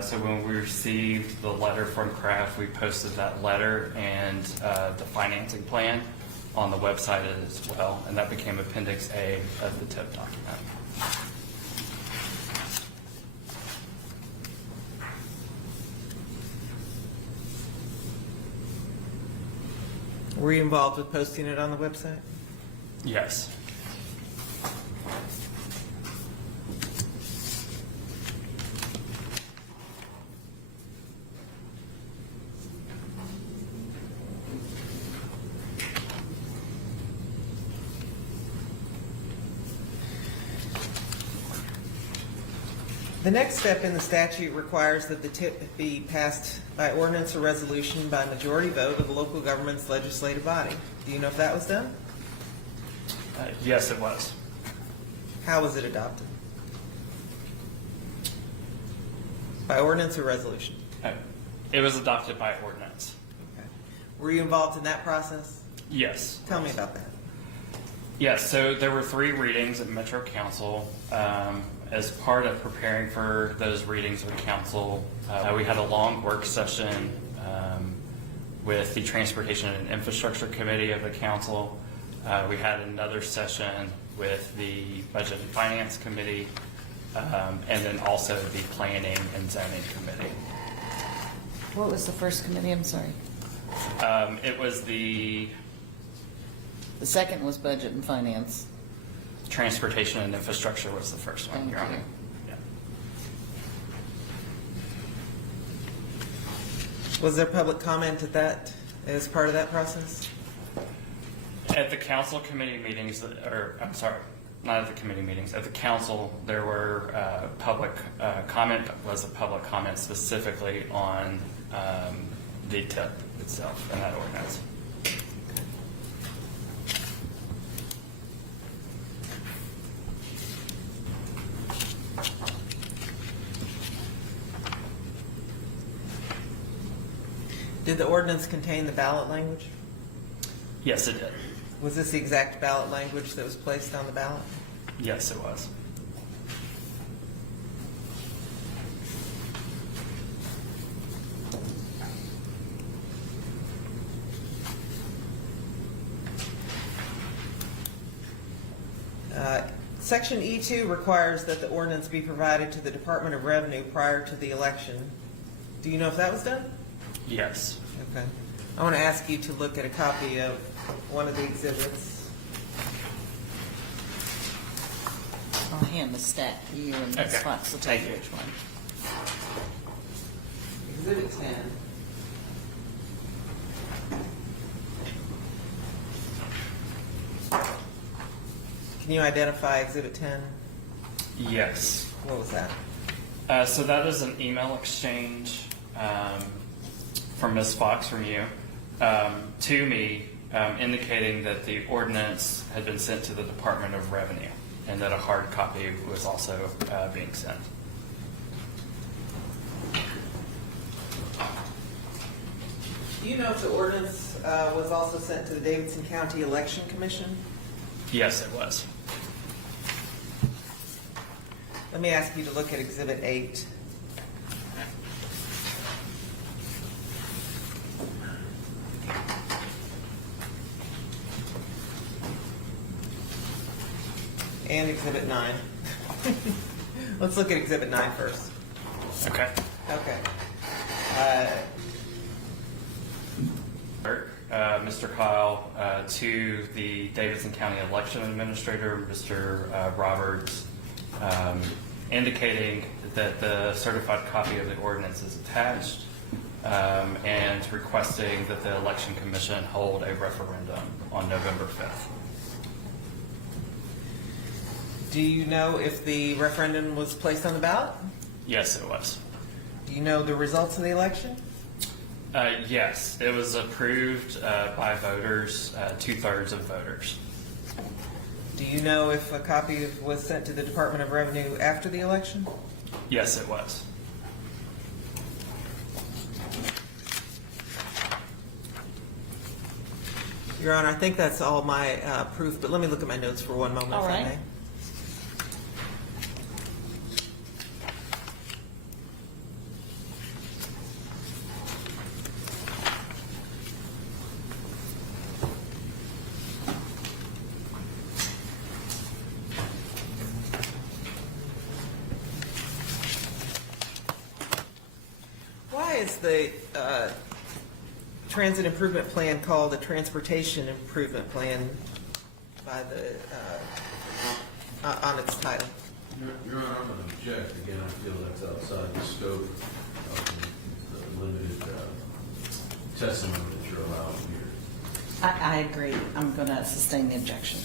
So when we received the letter from Kraft, we posted that letter and the financing plan on the website as well, and that became Appendix A of the tip document. Were you involved with posting it on the website? Yes. The next step in the statute requires that the tip be passed by ordinance or resolution by majority vote of the local government's legislative body. Do you know if that was done? Yes, it was. How was it adopted? By ordinance or resolution? It was adopted by ordinance. Okay. Were you involved in that process? Yes. Tell me about that. Yes, so there were 3 readings at Metro Council. As part of preparing for those readings with council, we had a long work session with the Transportation and Infrastructure Committee of the council. We had another session with the Budget and Finance Committee, and then also the Planning and Zoning Committee. What was the first committee? I'm sorry. It was the The second was Budget and Finance. Transportation and Infrastructure was the first one, Thank Your Honor. you. Yeah. Was there public comment at that, as part of that process? At the council committee meetings, or I'm sorry, not at the committee meetings, at the council, there were public comment, was a public comment specifically on the tip itself and that ordinance. Did the ordinance contain the ballot language? Yes, it did. Was this the exact ballot language that was placed on the ballot? Yes, it was. Section E2 requires that the ordinance be provided to the Department of Revenue prior to the election. Do you know if that was done? Yes. Okay. I want to ask you to look at a copy of one of the exhibits. I'll hand the stack to you, and Ms. Okay. Fox will tell you Thank you. which one. Exhibit 10. Can you identify Exhibit 10? Yes. What was that? So that is an email exchange from Ms. Fox, from you, to me, indicating that the ordinance had been sent to the Department of Revenue and that a hard copy was also being sent. Do you know if the ordinance was also sent to the Davidson County Election Commission? Yes, it was. Let me ask you to look at Exhibit 8. And Exhibit 9. Let's look at Exhibit 9 first. Okay. Okay. Mr. Kyle, to the Davidson County Election Administrator, Mr. Roberts, indicating that the certified copy of the ordinance is attached, and requesting that the Election Commission hold a referendum on November 5th. Do you know if the referendum was placed on the ballot? Yes, it was. Do you know the results of the election? Yes, it was approved by voters, 2/3 of voters. Do you know if a copy was sent to the Department of Revenue after the election? Yes, it was. Your Honor, I think that's all my proof, but let me look at my notes for one moment, All if I right. may. Why is the transit improvement plan called a transportation improvement plan by the, on its title? Your Honor, I'm going to object. Again, I feel that's outside the scope of the limited testimony that you're allowing here. I agree. I'm going to sustain the objection.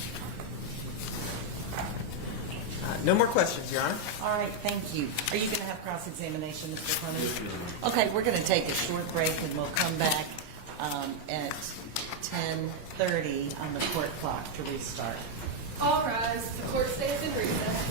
No more questions, Your Honor. All right, thank you. Are you going to have cross-examination, Mr. Clemens? Yes, Your Honor. Okay, we're going to take a short break, and we'll come back at 10:30 on the court clock to restart. All rise. The court stands in recess.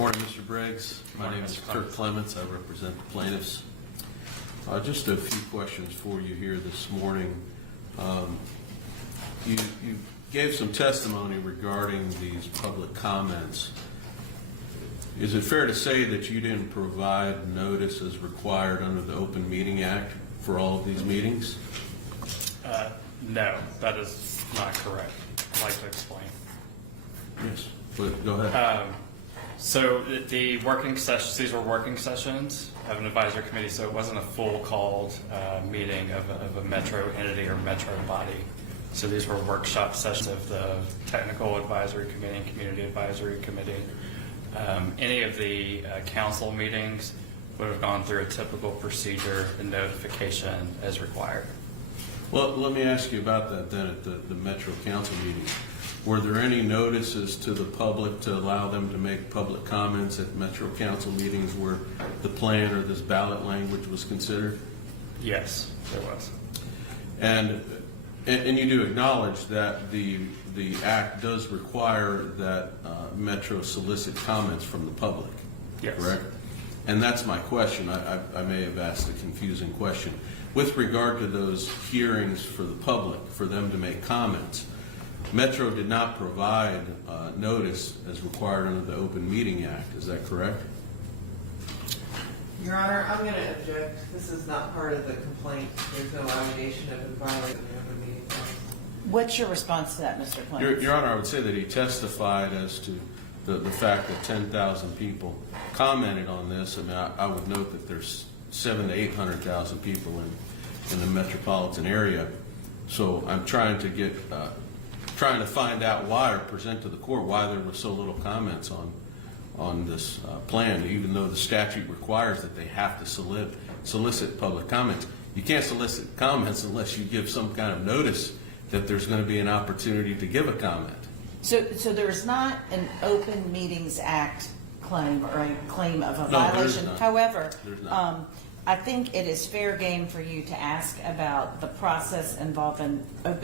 Morning, Mr. Briggs. My Morning, name is Mr. Kirk Clements. I represent the plaintiffs. Just a few questions for you here this morning. You gave some testimony regarding these public comments. Is it fair to say that you didn't provide notice as required under the Open Meeting Act for all of these meetings? No, that is not correct. I'd like to explain. Yes. But go ahead. So the working sessions, these were working sessions of an advisory committee, so it wasn't a full called meeting of a metro entity or metro body. So these were workshop sessions of the technical advisory committee and community advisory committee. Any of the council meetings would have gone through a typical procedure and notification as required. Well, let me ask you about that then at the Metro Council meeting. Were there any notices to the public to allow them to make public comments at Metro Council meetings where the plan or this ballot language was considered? Yes, there was. And you do acknowledge that the act does require that Metro solicit comments from the public, Yes. correct? And that's my question. I may have asked a confusing question. With regard to those hearings for the public, for them to make comments, Metro did not provide notice as required under the Open Meeting Act. Is that correct? Your Honor, I'm going to object. This is not part of the complaint. There's no allegation of violating the open meeting law. What's your response to that, Mr. Clements? Your Honor, I would say that he testified as to the fact that 10,000 people commented on this. I mean, I would note that there's 700,000 to 800,000 people in the metropolitan area. So I'm trying to find out why, or present to the court why there were so little comments on this plan, even though the statute requires that they have to solicit public comments. You can't solicit comments unless you give some kind of notice that there's going to be an opportunity to give a comment. So there's not an Open Meetings Act claim or a claim of a No, there's violation. not. However, There's not. I think it is fair game for you to ask about the process involving an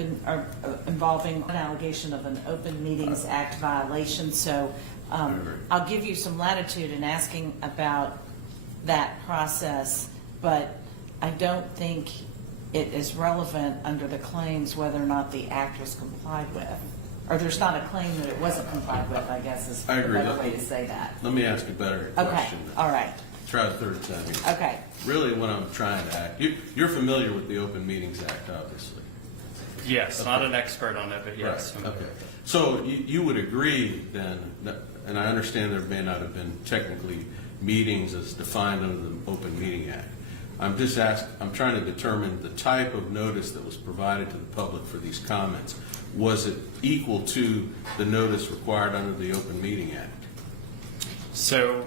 allegation of an Open Meetings Act violation. So I agree. I'll give you some latitude in asking about that process, but I don't think it is relevant under the claims whether or not the act was complied with. Or there's not a claim that it wasn't complied with, I guess is I a agree. better way to say that. Let me ask a better Okay, question. all right, Try the third time here. okay. Really, what I'm trying to ask, you're familiar with the Open Meetings Act, obviously. Yes, not an expert on it, but yes. Right. Okay. So you would agree then, and I understand there may not have been technically meetings as defined under the Open Meeting Act. I'm trying to determine the type of notice that was provided to the public for these comments. Was it equal to the notice required under the Open Meeting Act? So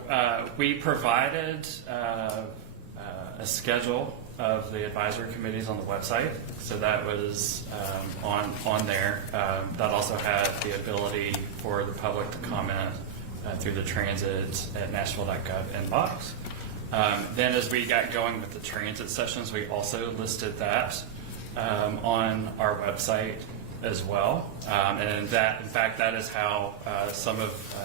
we provided a schedule of the advisory committees on the website. So that was on there. That also had the ability for the public to comment through the transit at Nashville.gov inbox. Then as we got going with the transit sessions, we also listed that on our website as well. And that, in fact, that is how some of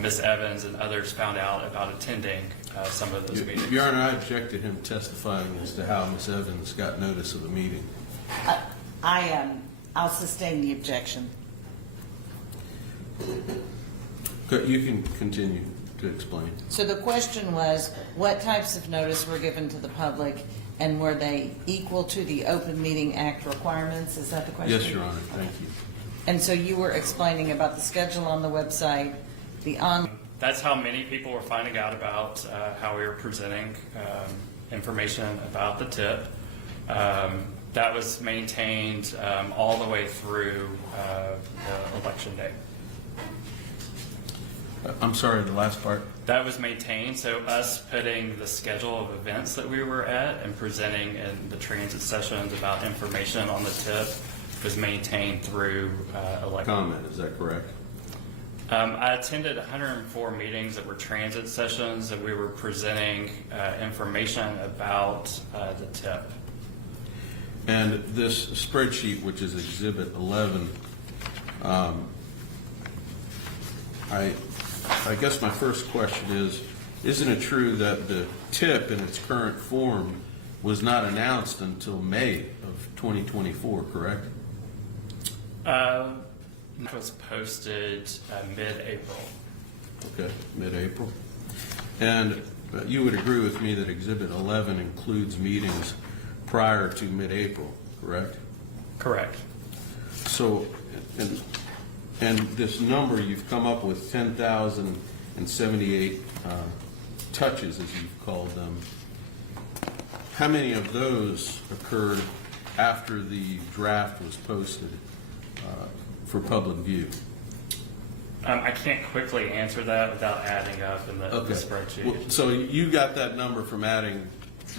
Ms. Evans and others found out about attending some of those meetings. Your Honor, I object to him testifying as to how Ms. Evans got notice of the meeting. I'll sustain the objection. You can continue to explain. So the question was, what types of notice were given to the public, and were they equal to the Open Meeting Act requirements? Is that the question? Yes, Your Honor. Thank you. And so you were explaining about the schedule on the website, That's how many people were finding out about how we were presenting information about the tip. That was maintained all the way through the election day. I'm sorry, the last part. That was maintained, so us putting the schedule of events that we were at and presenting in the transit sessions about information on the tip was maintained through election. Comment, is that correct? I attended 104 meetings that were transit sessions that we were presenting information about the tip. And this spreadsheet, which is Exhibit 11, I guess my first question is, isn't it true that the TIP in its current form was not announced until May of 2024, correct? It was posted mid-April. Okay, mid-April. And you would agree with me that Exhibit 11 includes meetings prior to mid-April, correct? Correct. So, and this number you've come up with, 10,078 touches, as you've called them, how many of those occurred after the draft was posted for public view? I can't quickly answer that without adding up in the spreadsheet. Well, so you got that number from adding,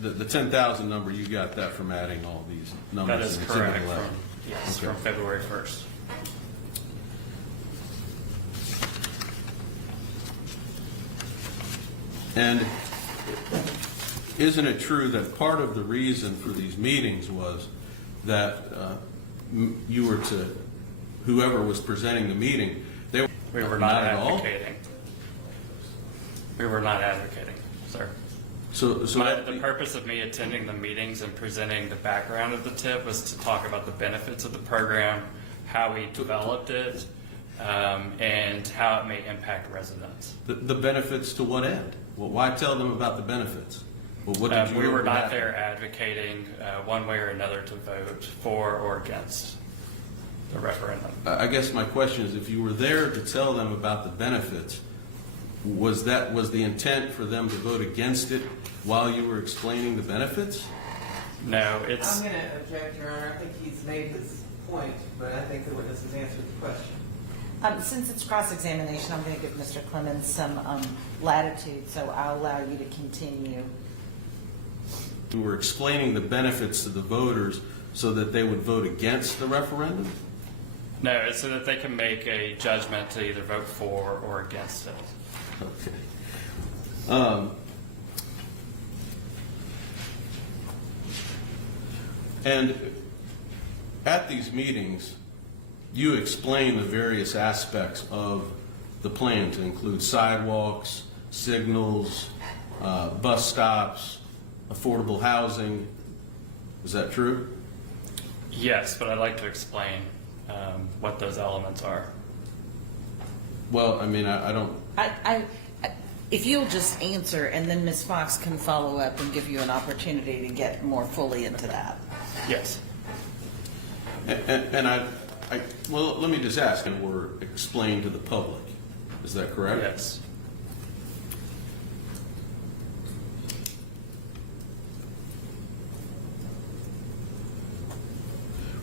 the 10,000 number, you got that from adding all these numbers? That is in Exhibit correct. 11. Yes, Okay. from February 1st. And isn't it true that part of the reason for these meetings was that you were to, whoever was presenting the meeting, they were We were not at all? advocating. We were not advocating, sir. So The purpose of me attending the meetings and presenting the background of the TIP was to talk about the benefits of the program, how we developed it, and how it may impact residents. the benefits to what end? Well, why tell them about the benefits? Well, what did you We were hope would not happen? there advocating one way or another to vote for or against the referendum. I guess my question is, if you were there to tell them about the benefits, was the intent for them to vote against it while you were explaining the benefits? No, I'm it's, going to object, Your Honor. I think he's made his point, but I think the witness has answered the question. Since it's cross-examination, I'm going to give Mr. Clemens some latitude, so I'll allow you to continue. You were explaining the benefits to the voters so that they would vote against the referendum? no, it's so that they can make a judgment to either vote for or against it. Okay. And at these meetings, you explain the various aspects of the plan to include sidewalks, signals, bus stops, affordable housing. Is that true? Yes, but I'd like to explain what those elements are. Well, I mean, I don't. If you'll just answer, and then Ms. Fox can follow up and give you an opportunity to get more fully into that. Yes. And well, let me just ask, and we're explained to the public. Is that correct? Yes.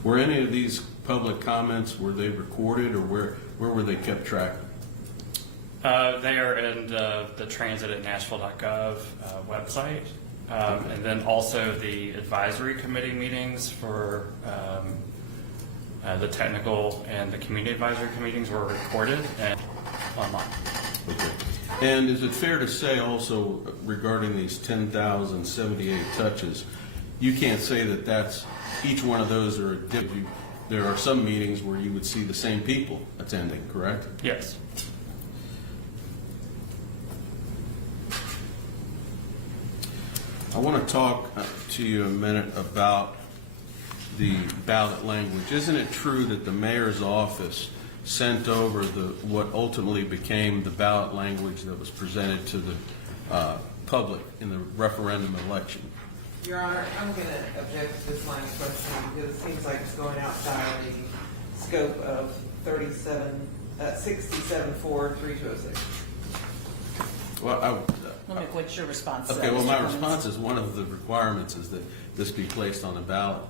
Were any of these public comments, were they recorded, or where were they kept track of? They are in the transit@nashville.gov website. And then also the advisory committee meetings for the technical and the community advisory meetings were recorded and online. Okay. And is it fair to say also regarding these 10,078 touches, you can't say that that's, each one of those are different. There are some meetings where you would see the same people attending, correct? Yes. I want to talk to you a minute about the ballot language. Isn't it true that the mayor's office sent over what ultimately became the ballot language that was presented to the public in the referendum election? Your Honor, I'm going to object to this line of questioning because it seems like it's going outside the scope of 67-4-3206. Well, What's your response to that? okay, well, Mr. my Clemens? response is one of the requirements is that this be placed on the ballot.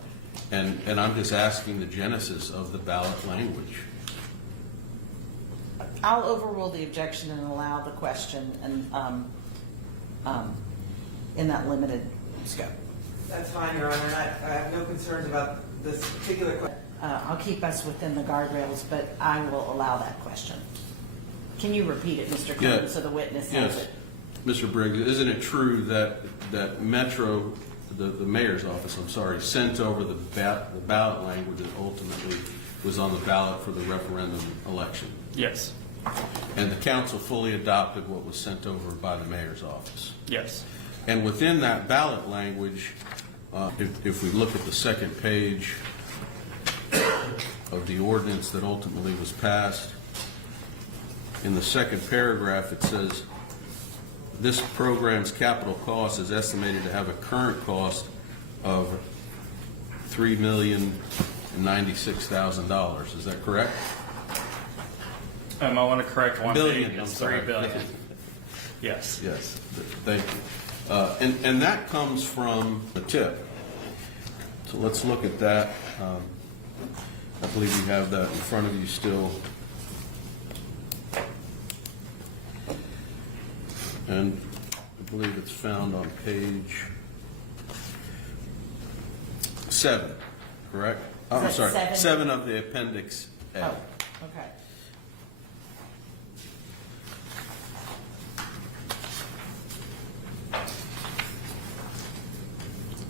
And I'm just asking the genesis of the ballot language. I'll overrule the objection and allow the question and in that limited scope. That's fine, Your Honor. I have no concerns about this particular question. I'll keep us within the guardrails, but I will allow that question. Can you repeat it, Mr. Clemens, so the witness has Yes. it? Mr. Briggs, isn't it true that Metro, the mayor's office, I'm sorry, sent over the ballot language that ultimately was on the ballot for the referendum election? Yes. And the council fully adopted what was sent over by the mayor's office. Yes. And within that ballot language, if we look at the second page of the ordinance that ultimately was passed, in the second paragraph, it says, this program's capital cost is estimated to have a current cost of $3,096,000. Is that correct? I want to correct one Billion, thing. I'm It's sorry. $3 billion. Yes. Yes, thank you. And that comes from the tip. So let's look at that. I believe you have that in front of you still. And I believe it's found on page 7, correct? Oh, I'm Is that sorry, 7? 7 of the appendix A. Oh, okay.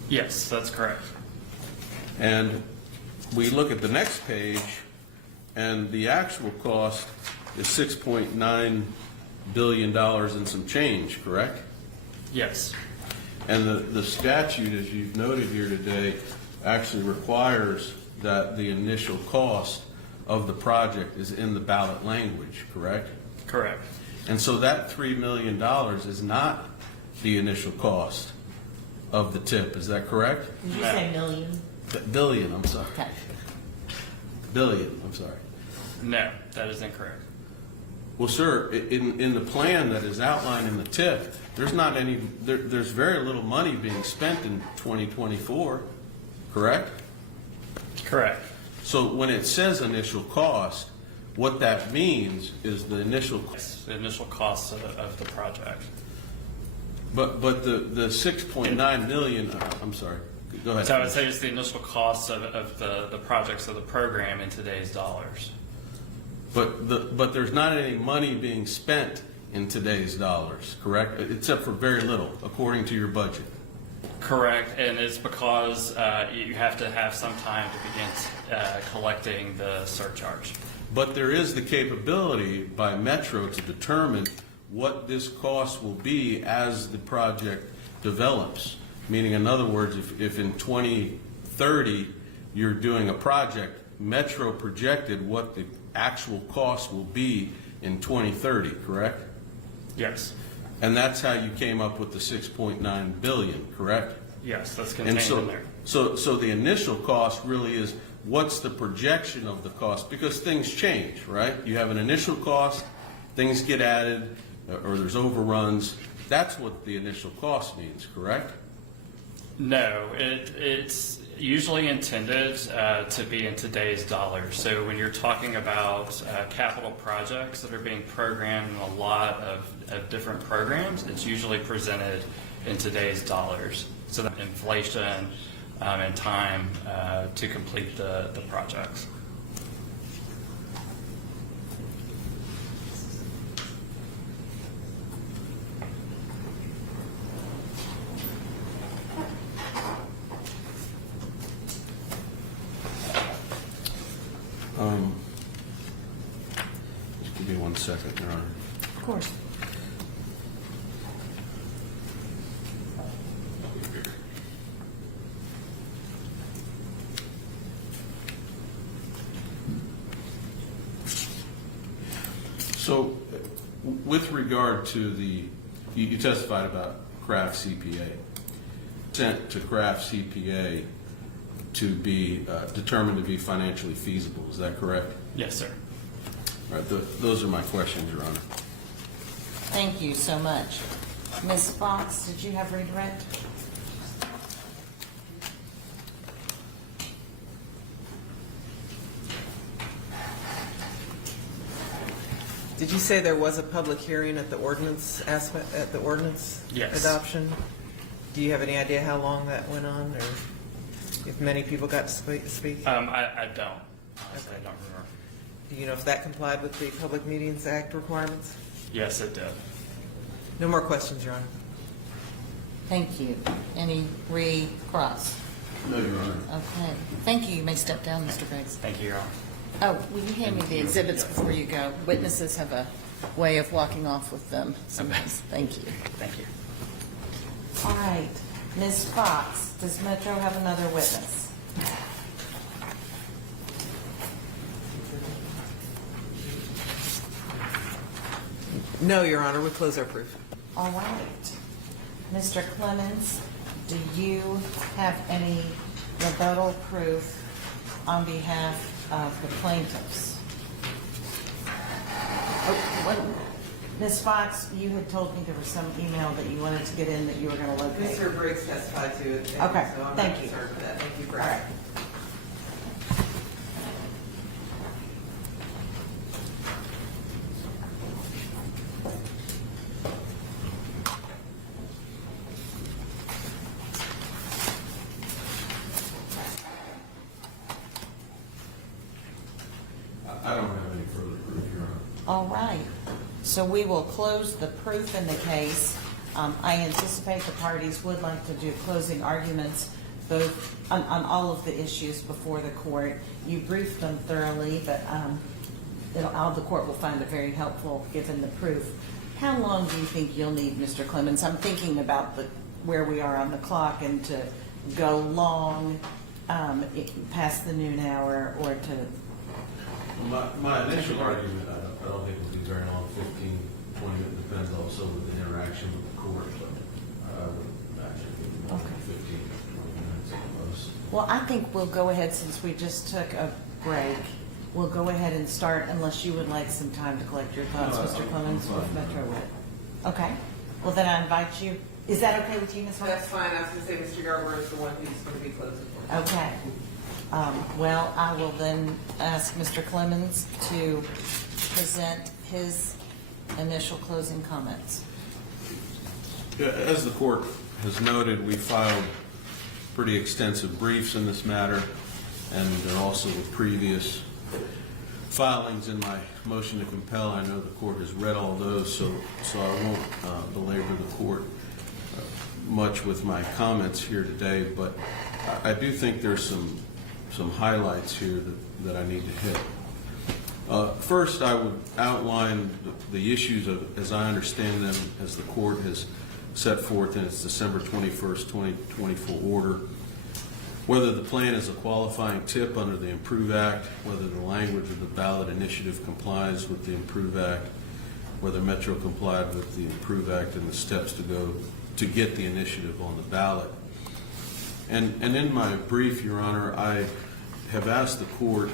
Yes, that's correct. And we look at the next page, and the actual cost is $6.9 billion and some change, correct? Yes. And the statute, as you've noted here today, actually requires that the initial cost of the project is in the ballot language, correct? Correct. And so that $3 million is not the initial cost of the tip, is that correct? Did you No. say million? Billion, I'm sorry. Okay. Billion, I'm sorry. No, that is incorrect. Well, sir, in the plan that is outlined in the TIF, there's very little money being spent in 2024, correct? Correct. So when it says initial cost, what that means is the initial, Yes, the initial cost of the project. but the 6.9 million, I'm sorry, go ahead. So I would say it's the initial cost of the projects of the program in today's dollars. But there's not any money being spent in today's dollars, correct? Except for very little, according to your budget. Correct, and it's because you have to have some time to begin collecting the surcharge. But there is the capability by Metro to determine what this cost will be as the project develops. Meaning, in other words, if in 2030 you're doing a project, Metro projected what the actual cost will be in 2030, correct? Yes. And that's how you came up with the 6.9 billion, correct? Yes, that's And contained in there. so the initial cost really is what's the projection of the cost, because things change, right? You have an initial cost, things get added, or there's overruns. That's what the initial cost means, correct? No, it's usually intended to be in today's dollars. So when you're talking about capital projects that are being programmed in a lot of different programs, it's usually presented in today's dollars. So that inflation and time to complete the projects. Just give me 1 second, Your Honor. Of course. So, with regard to you testified about Craft CPA. Sent to Craft CPA to be determined to be financially feasible, is that correct? Yes, sir. All right, those are my questions, Your Honor. Thank you so much. Ms. Fox, did you have redirect? Did you say there was a public hearing at the ordinance aspect, at the ordinance Yes. adoption? Do you have any idea how long that went on, or if many people got to speak? I don't. Honestly, I don't remember. Do you know if that complied with the Public Meetings Act requirements? Yes, it did. No more questions, Your Honor. Thank you. Any recross? No, Your Honor. Okay. Thank you. You may step down, Mr. Briggs. Thank you, Your Honor. Oh, will you hand me the exhibits before you go? Witnesses have a way of walking off with them sometimes. Thank you. Thank you. All right, Ms. Fox, does Metro have another witness? No, Your Honor, we close our proof. All right. Mr. Clemens, do you have any rebuttal proof on behalf of the plaintiffs? Ms. Fox, you had told me there was some email that you wanted to get in that you were going to locate. Mr. Briggs testified to it. Okay, so I'm thank not you. concerned with that. Thank you for All right. asking. I don't have any further proof, Your Honor. All right. So we will close the proof in the case. I anticipate the parties would like to do closing arguments both on all of the issues before the court. You briefed them thoroughly, but the court will find it very helpful given the proof. How long do you think you'll need, Mr. Clemens? I'm thinking about where we are on the clock and to go long past the noon hour or to... My initial argument, I don't think will be very long, 15, 20 minutes, depends also with the interaction with the court, but I would imagine it would be Okay. 15, 20 minutes at most. Well, I think we'll go ahead, since we just took a break, we'll go ahead and start unless you would like some time to collect your thoughts, No, Mr. I'm Clemens, fine. with Metro Wood. Okay. Well, then I invite you. Is that okay with you, Ms. That's Fox? fine. I was going to say Mr. Garber is the one who's going to be closing for us. Okay. Well, I will then ask Mr. Clemens to present his initial closing comments. Yeah, as the court has noted, we filed pretty extensive briefs in this matter, and also with previous filings in my motion to compel. I know the court has read all those, so I won't belabor the court much with my comments here today, but I do think there's some highlights here that I need to hit. First, I would outline the issues as I understand them, as the court has set forth in its December 21st, 2024 order. Whether the plan is a qualifying tip under the IMPROVE Act, whether the language of the ballot initiative complies with the IMPROVE Act, whether Metro complied with the IMPROVE Act and the steps to go to get the initiative on the ballot. And in my brief, Your Honor, I have asked the court,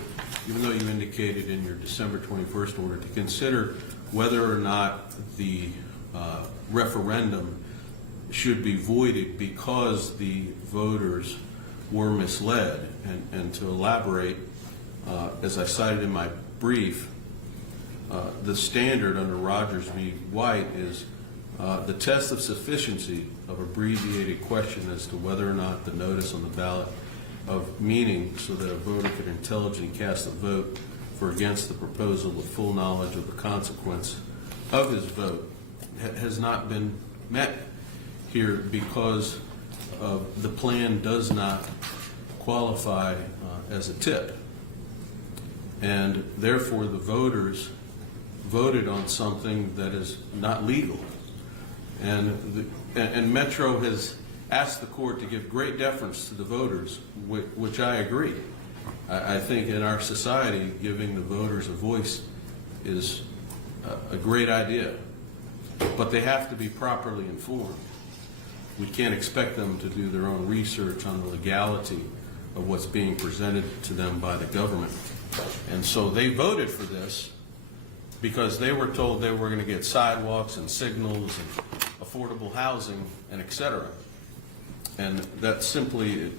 even though you indicated in your December 21st order, to consider whether or not the referendum should be voided because the voters were misled. And to elaborate, as I cited in my brief, the standard under Rogers v. White is the test of sufficiency of abbreviated question as to whether or not the notice on the ballot of meaning so that a voter could intelligently cast a vote for or against the proposal with full knowledge of the consequence of his vote has not been met here because the plan does not qualify as a tip. And therefore the voters voted on something that is not legal. And Metro has asked the court to give great deference to the voters, which I agree. I think in our society, giving the voters a voice is a great idea, but they have to be properly informed. We can't expect them to do their own research on the legality of what's being presented to them by the government. And so they voted for this because they were told they were going to get sidewalks and signals and affordable housing and et cetera. And that's simply,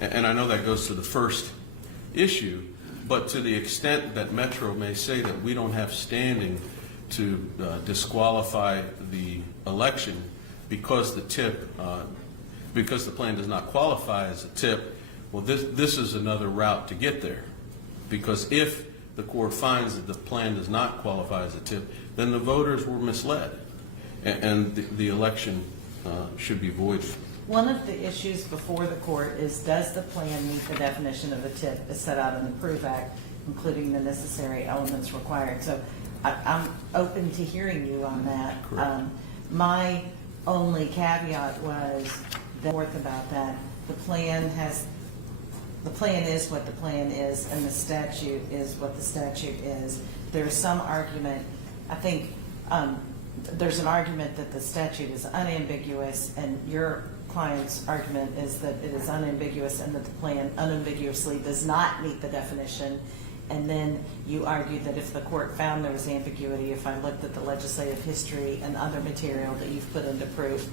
and I know that goes to the first issue, but to the extent that Metro may say that we don't have standing to disqualify the election because the tip, because the plan does not qualify as a tip, well, this is another route to get there. Because if the court finds that the plan does not qualify as a tip, then the voters were misled, and the election should be voided. One of the issues before the court is, does the plan meet the definition of a tip as set out in the IMPROVE Act? including the necessary elements required. So I'm open to hearing you on that. Correct. My only caveat was about that. The plan is what the plan is, and the statute is what the statute is. There's some argument, I think, there's an argument that the statute is unambiguous, and your client's argument is that it is unambiguous and that the plan unambiguously does not meet the definition. And then you argue that if the court found there was ambiguity, if I looked at the legislative history and other material that you've put into proof,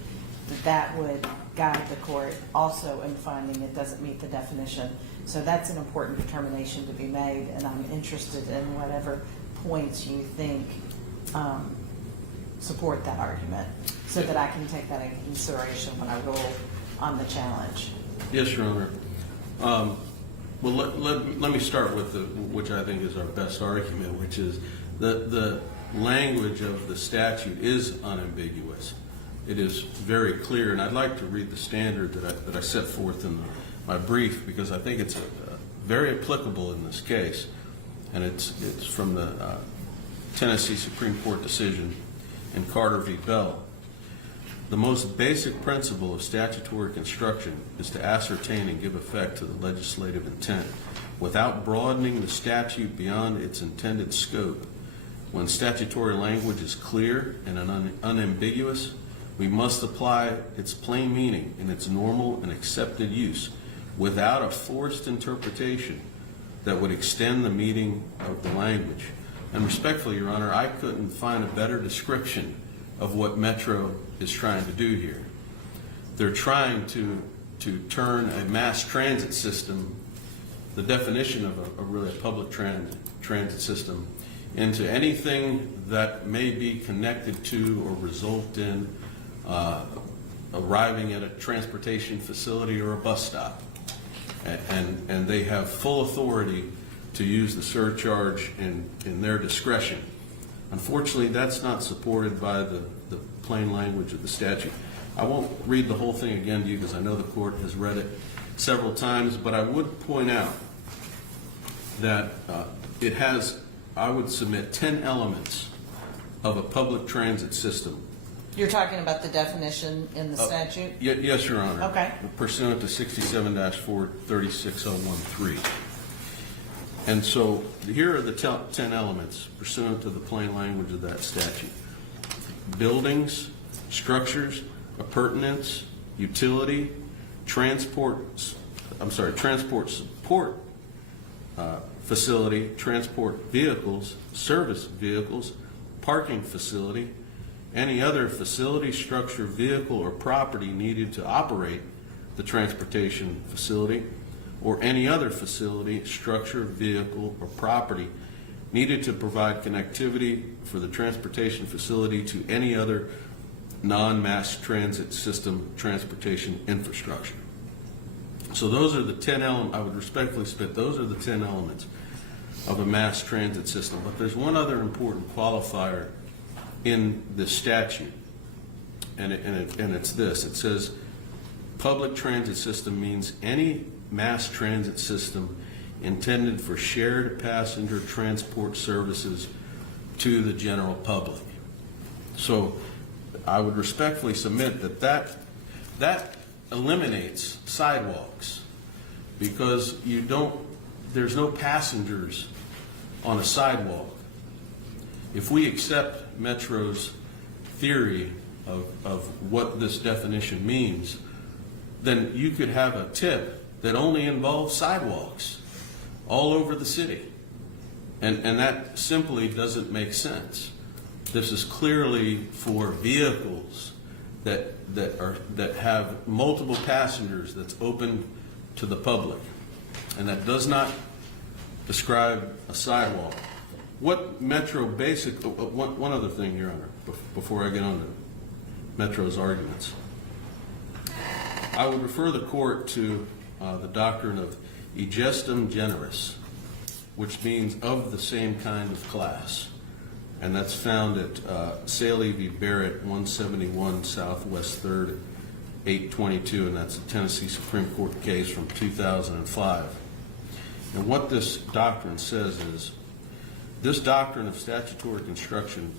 that would guide the court also in finding it doesn't meet the definition. So that's an important determination to be made, and I'm interested in whatever points you think support that argument, so that I can take that into consideration when I rule on the challenge. Yes, Your Honor. Well, let me start with which I think is our best argument, which is the language of the statute is unambiguous. It is very clear, and I'd like to read the standard that I set forth in my brief, because I think it's very applicable in this case, and it's from the Tennessee Supreme Court decision in Carter v. Bell. The most basic principle of statutory construction is to ascertain and give effect to the legislative intent without broadening the statute beyond its intended scope. When statutory language is clear and unambiguous, we must apply its plain meaning in its normal and accepted use without a forced interpretation that would extend the meaning of the language. And respectfully, Your Honor, I couldn't find a better description of what Metro is trying to do here. They're trying to turn a mass transit system, the definition of a really public transit system, into anything that may be connected to or result in arriving at a transportation facility or a bus stop. And they have full authority to use the surcharge in their discretion. Unfortunately, that's not supported by the plain language of the statute. I won't read the whole thing again to you because I know the court has read it several times, but I would point out that it has, I would submit, 10 elements of a public transit system. You're talking about the definition in the statute? Yes, Your Honor. Okay. Pursuant to 67-436-013. And so here are the 10 elements pursuant to the plain language of that statute. Buildings, structures, appurtenance, utility, transport support facility, transport vehicles, service vehicles, parking facility, any other facility, structure, vehicle, or property needed to operate the transportation facility, or any other facility, structure, vehicle, or property needed to provide connectivity for the transportation facility to any other non-mass transit system transportation infrastructure. So those are the 10 elements, I would respectfully submit, those are the 10 elements of a mass transit system. But there's one other important qualifier in the statute, and it's this. It says public transit system means any mass transit system intended for shared passenger transport services to the general public. So I would respectfully submit that eliminates sidewalks, because there's no passengers on a sidewalk. If we accept Metro's theory of what this definition means, then you could have a tip that only involves sidewalks all over the city. And that simply doesn't make sense. This is clearly for vehicles that have multiple passengers, that's open to the public. And that does not describe a sidewalk. What Metro one other thing, Your Honor, before I get on to Metro's arguments. I would refer the court to the doctrine of egestum generis, which means of the same kind of class. And that's found at Saley v. Barrett, 171 Southwest 3rd, 822, and that's a Tennessee Supreme Court case from 2005. And what this doctrine says is, this doctrine of statutory construction,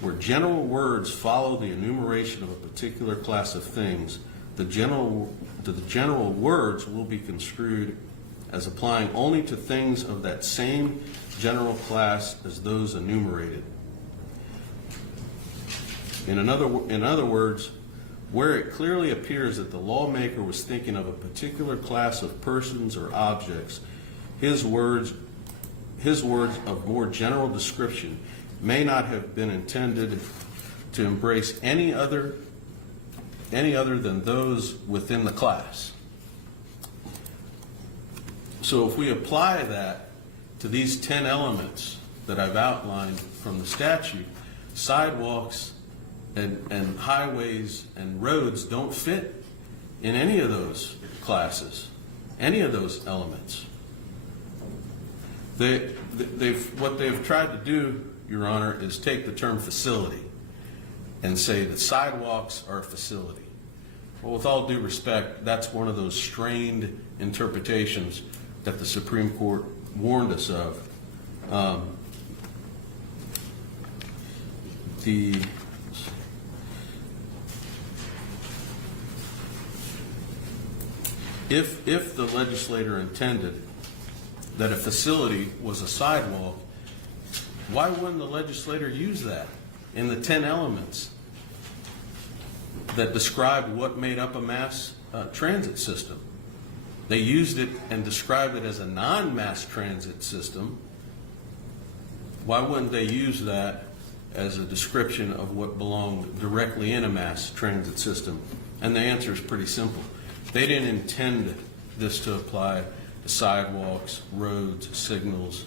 where general words follow the enumeration of a particular class of things, the general words will be construed as applying only to things of that same general class as those enumerated. In other words, where it clearly appears that the lawmaker was thinking of a particular class of persons or objects, his words of more general description may not have been intended to embrace any other than those within the class. So if we apply that to these 10 elements that I've outlined from the statute, sidewalks and highways and roads don't fit in any of those classes, any of those elements. What they've tried to do, Your Honor, is take the term facility and say that sidewalks are a facility. Well, with all due respect, that's one of those strained interpretations that the Supreme Court warned us of. If the legislator intended that a facility was a sidewalk, why wouldn't the legislator use that in the 10 elements that describe what made up a mass transit system? They used it and described it as a non-mass transit system. Why wouldn't they use that as a description of what belonged directly in a mass transit system? And the answer is pretty simple. They didn't intend this to apply to sidewalks, roads, signals,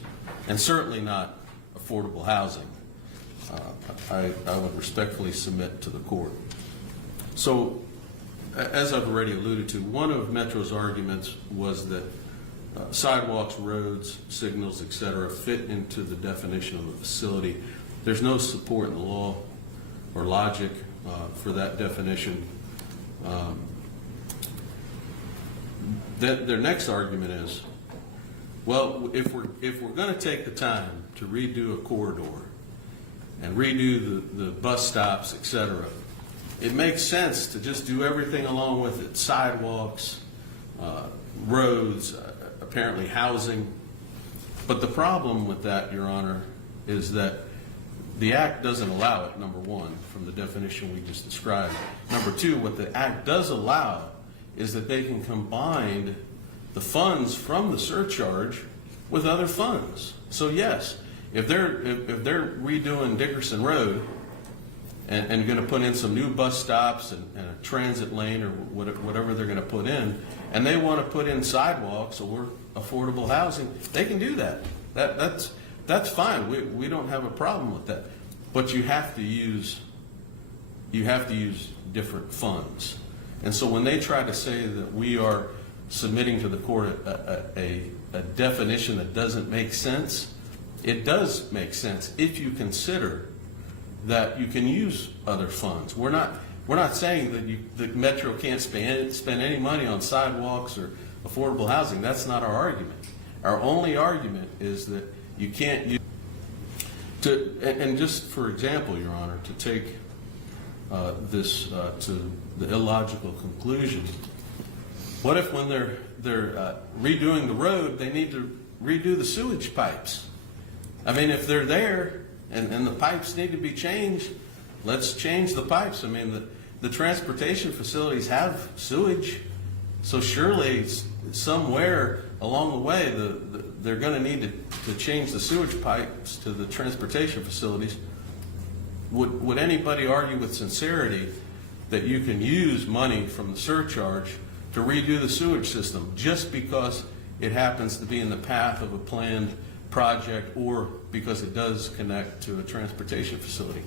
and certainly not affordable housing. I would respectfully submit to the court. So, as I've already alluded to, one of Metro's arguments was that sidewalks, roads, signals, etc. fit into the definition of a facility. There's no support in the law or logic for that definition. Their next argument is, well, if we're going to take the time to redo a corridor and redo the bus stops, etc., it makes sense to just do everything along with it: sidewalks, roads, apparently housing. But the problem with that, Your Honor, is that the Act doesn't allow it, number one, from the definition we just described. Number two, what the Act does allow is that they can combine the funds from the surcharge with other funds. So yes, if they're redoing Dickerson Road and going to put in some new bus stops and a transit lane or whatever they're going to put in, and they want to put in sidewalks or affordable housing, they can do that. That's fine. We don't have a problem with that. But you have to use different funds. And so when they try to say that we are submitting to the court a definition that doesn't make sense, it does make sense if you consider that you can use other funds. We're not saying that Metro can't spend any money on sidewalks or affordable housing. That's not our argument. Our only argument is that you can't use and just for example, Your Honor, to take this to the illogical conclusion, what if when they're redoing the road, they need to redo the sewage pipes? I mean, if they're there and the pipes need to be changed, let's change the pipes. I mean, the transportation facilities have sewage, so surely somewhere along the way they're going to need to change the sewage pipes to the transportation facilities. Would anybody argue with sincerity that you can use money from the surcharge to redo the sewage system just because it happens to be in the path of a planned project or because it does connect to a transportation facility?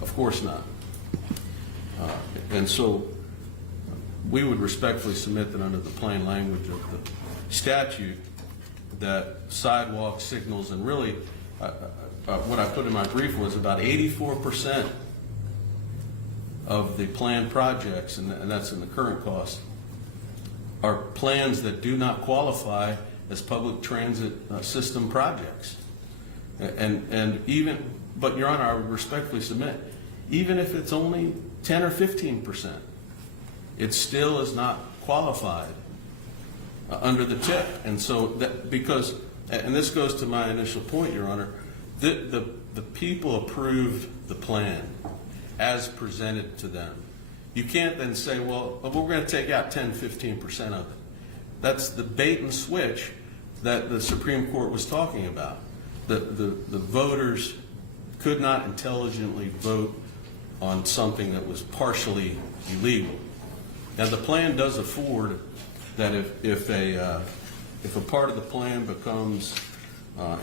Of course not. And so we would respectfully submit that under the plain language of the statute, that sidewalk signals, and really what I put in my brief was about 84% of the planned projects, and that's in the current cost, are plans that do not qualify as public transit system projects. And even, but Your Honor, I would respectfully submit, even if it's only 10 or 15%, it still is not qualified under the TIP. And so that, because, and this goes to my initial point, Your Honor, the people approved the plan as presented to them. You can't then say, well, we're going to take out 10, 15% of it. That's the bait and switch that the Supreme Court was talking about. The voters could not intelligently vote on something that was partially illegal. Now, the plan does afford that if a part of the plan becomes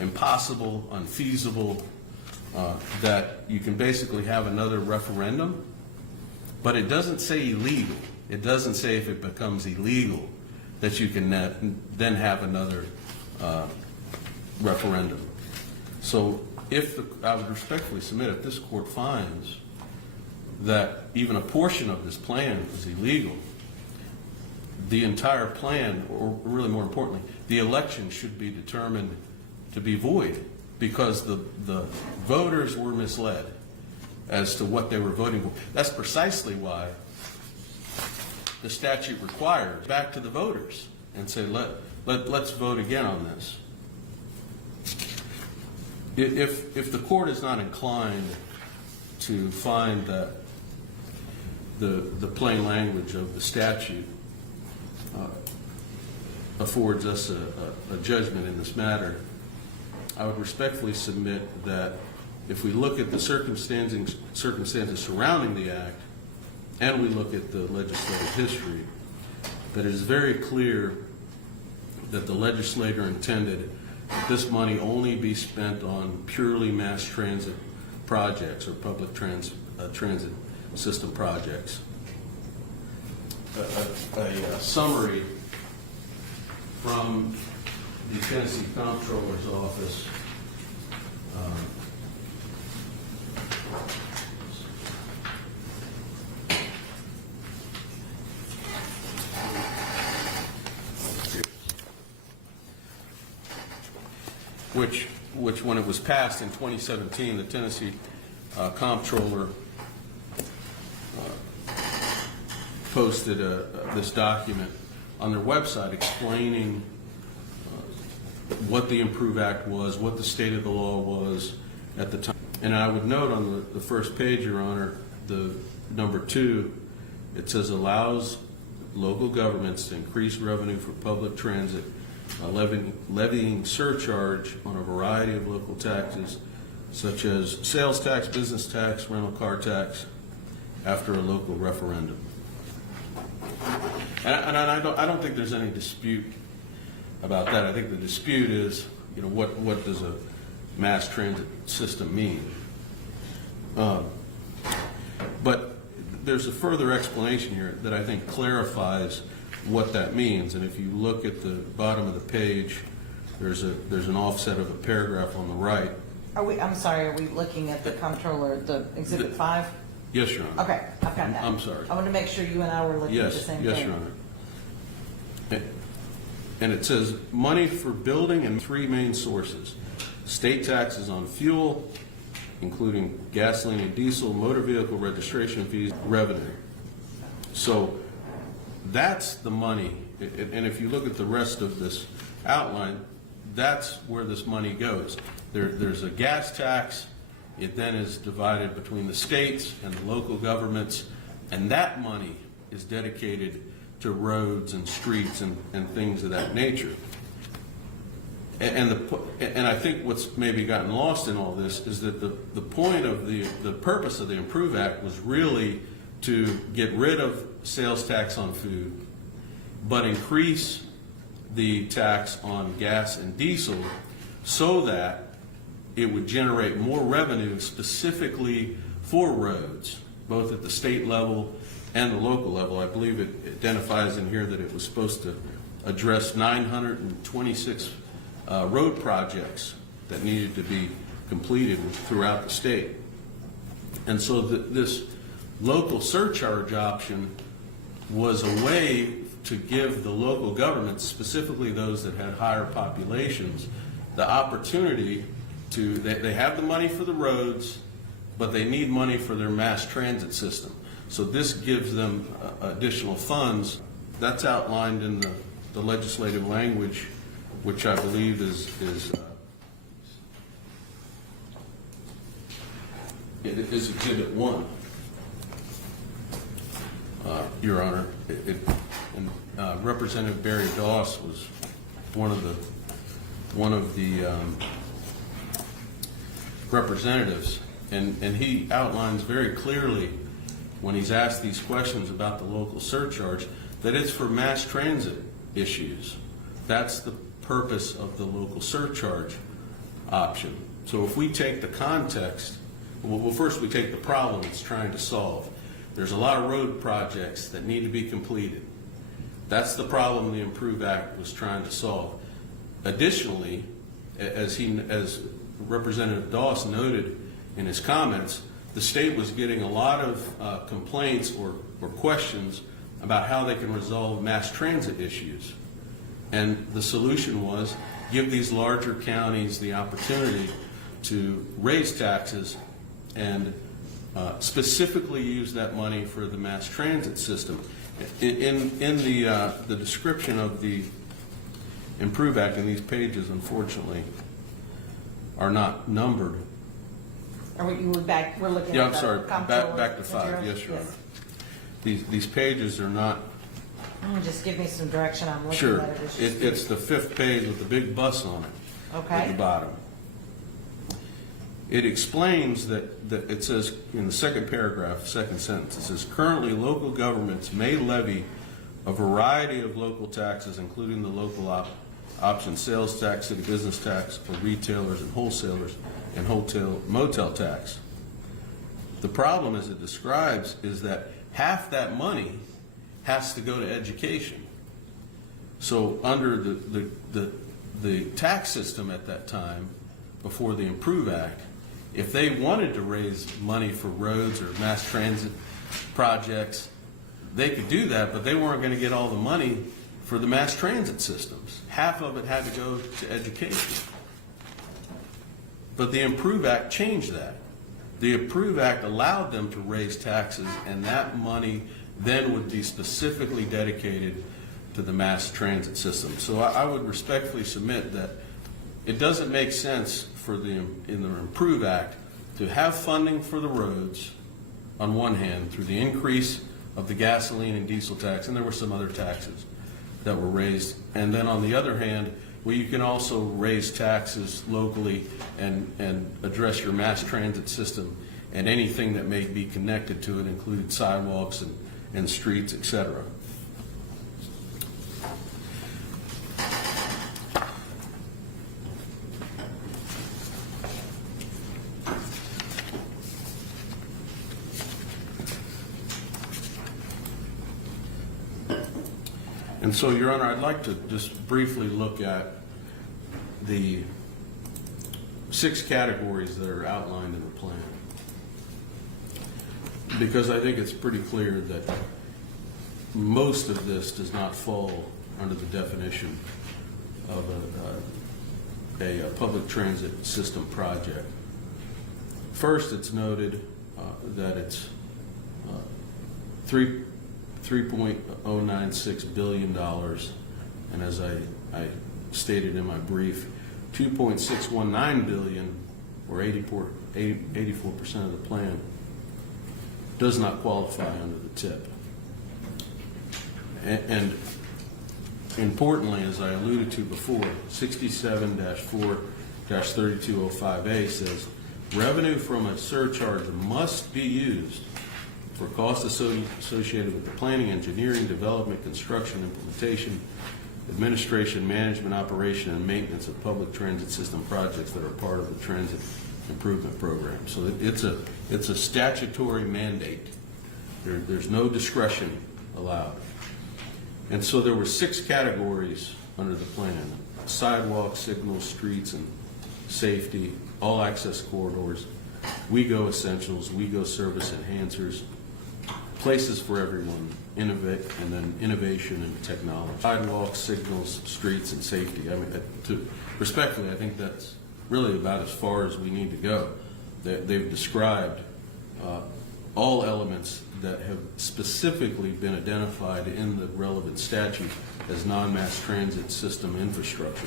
impossible, unfeasible, that you can basically have another referendum, but it doesn't say illegal. It doesn't say if it becomes illegal that you can then have another referendum. So I would respectfully submit, if this court finds that even a portion of this plan is illegal, the entire plan, or really more importantly, the election should be determined to be void because the voters were misled as to what they were voting for. That's precisely why the statute requires back to the voters and say, let's vote again on this. If the court is not inclined to find that the plain language of the statute affords us a judgment in this matter, I would respectfully submit that if we look at the circumstances surrounding the act and we look at the legislative history, that it is very clear that the legislator intended that this money only be spent on purely mass transit projects or public transit system projects. A summary from the Tennessee Comptroller's Office which when it was passed in 2017, the Tennessee Comptroller posted this document on their website explaining what the Improve Act was, what the state of the law was at the time. And I would note on the first page, Your Honor, the number 2, it says allows local governments to increase revenue for public transit, levying surcharge on a variety of local taxes, such as sales tax, business tax, rental car tax, after a local referendum. And I don't think there's any dispute about that. I think the dispute is, what does a mass transit system mean? But there's a further explanation here that I think clarifies what that means. And if you look at the bottom of the page, there's an offset of a paragraph on the right. Are we looking at the comptroller, the Exhibit 5? Yes, Your Honor. Okay, I've got that. I'm sorry. I want to make sure you and I were looking at the same thing. Yes, Your Honor. And it says money for building and 3 main sources: state taxes on fuel, including gasoline and diesel, motor vehicle registration fees, revenue. So that's the money. And if you look at the rest of this outline, that's where this money goes. There's a gas tax. It then is divided between the states and the local governments, and that money is dedicated to roads and streets and things of that nature. And I think what's maybe gotten lost in all this is that the point of the purpose of the Improve Act was really to get rid of sales tax on food, but increase the tax on gas and diesel so that it would generate more revenue specifically for roads, both at the state level and the local level. I believe it identifies in here that it was supposed to address 926 road projects that needed to be completed throughout the state. And so this local surcharge option was a way to give the local governments, specifically those that had higher populations, the opportunity to, they have the money for the roads, but they need money for their mass transit system. So this gives them additional funds. That's outlined in the legislative language, which I believe is Exhibit 1. Your Honor, Representative Barry Doss was one of the representatives, and he outlines very clearly when he's asked these questions about the local surcharge that it's for mass transit issues. That's the purpose of the local surcharge option. So if we take the context, well, first we take the problem it's trying to solve. There's a lot of road projects that need to be completed. That's the problem the Improve Act was trying to solve. Additionally, as Representative Doss noted in his comments, the state was getting a lot of complaints or questions about how they can resolve mass transit issues. And the solution was give these larger counties the opportunity to raise taxes and specifically use that money for the mass transit system. In the description of the Improve Act, and these pages unfortunately are not numbered. Are we, we're looking Yeah, at I'm the sorry, comptroller back to 5, materials? yes, Your Honor. These pages are not, Just give me some direction, I'm looking sure, at it. it's the 5th page with the big bus on it. Okay. At the bottom. It explains that it says in the second paragraph, second sentence, it says, currently local governments may levy a variety of local taxes, including the local option sales tax, city business tax for retailers and wholesalers, and hotel motel tax. The problem, as it describes, is that half that money has to go to education. So under the tax system at that time, before the Improve Act, if they wanted to raise money for roads or mass transit projects, they could do that, but they weren't going to get all the money for the mass transit systems. Half of it had to go to education. But the Improve Act changed that. The Improve Act allowed them to raise taxes, and that money then would be specifically dedicated to the mass transit system. So I would respectfully submit that it doesn't make sense in the Improve Act to have funding for the roads on one hand through the increase of the gasoline and diesel tax, and there were some other taxes that were raised, and then on the other hand, well, you can also raise taxes locally and address your mass transit system and anything that may be connected to it, including sidewalks and streets, etc. And so, Your Honor, I'd like to just briefly look at the 6 categories that are outlined in the plan, because I think it's pretty clear that most of this does not fall under the definition of a public transit system project. First, it's noted that it's $3.096 billion, and as I stated in my brief, $2.619 billion, or 84% of the plan, does not qualify under the TIP. And importantly, as I alluded to before, 67-4-3205A says, revenue from a surcharge must be used for costs associated with the planning, engineering, development, construction, implementation, administration, management, operation, and maintenance of public transit system projects that are part of the transit improvement program. So it's a statutory mandate. There's no discretion allowed. And so there were 6 categories under the plan: sidewalks, signals, streets, and safety, all access corridors, WeGo essentials, WeGo service enhancers, places for everyone, innovate, and then innovation and technology. Sidewalks, signals, streets, and safety. I mean, respectfully, I think that's really about as far as we need to go. They've described all elements that have specifically been identified in the relevant statute as non-mass transit system infrastructure.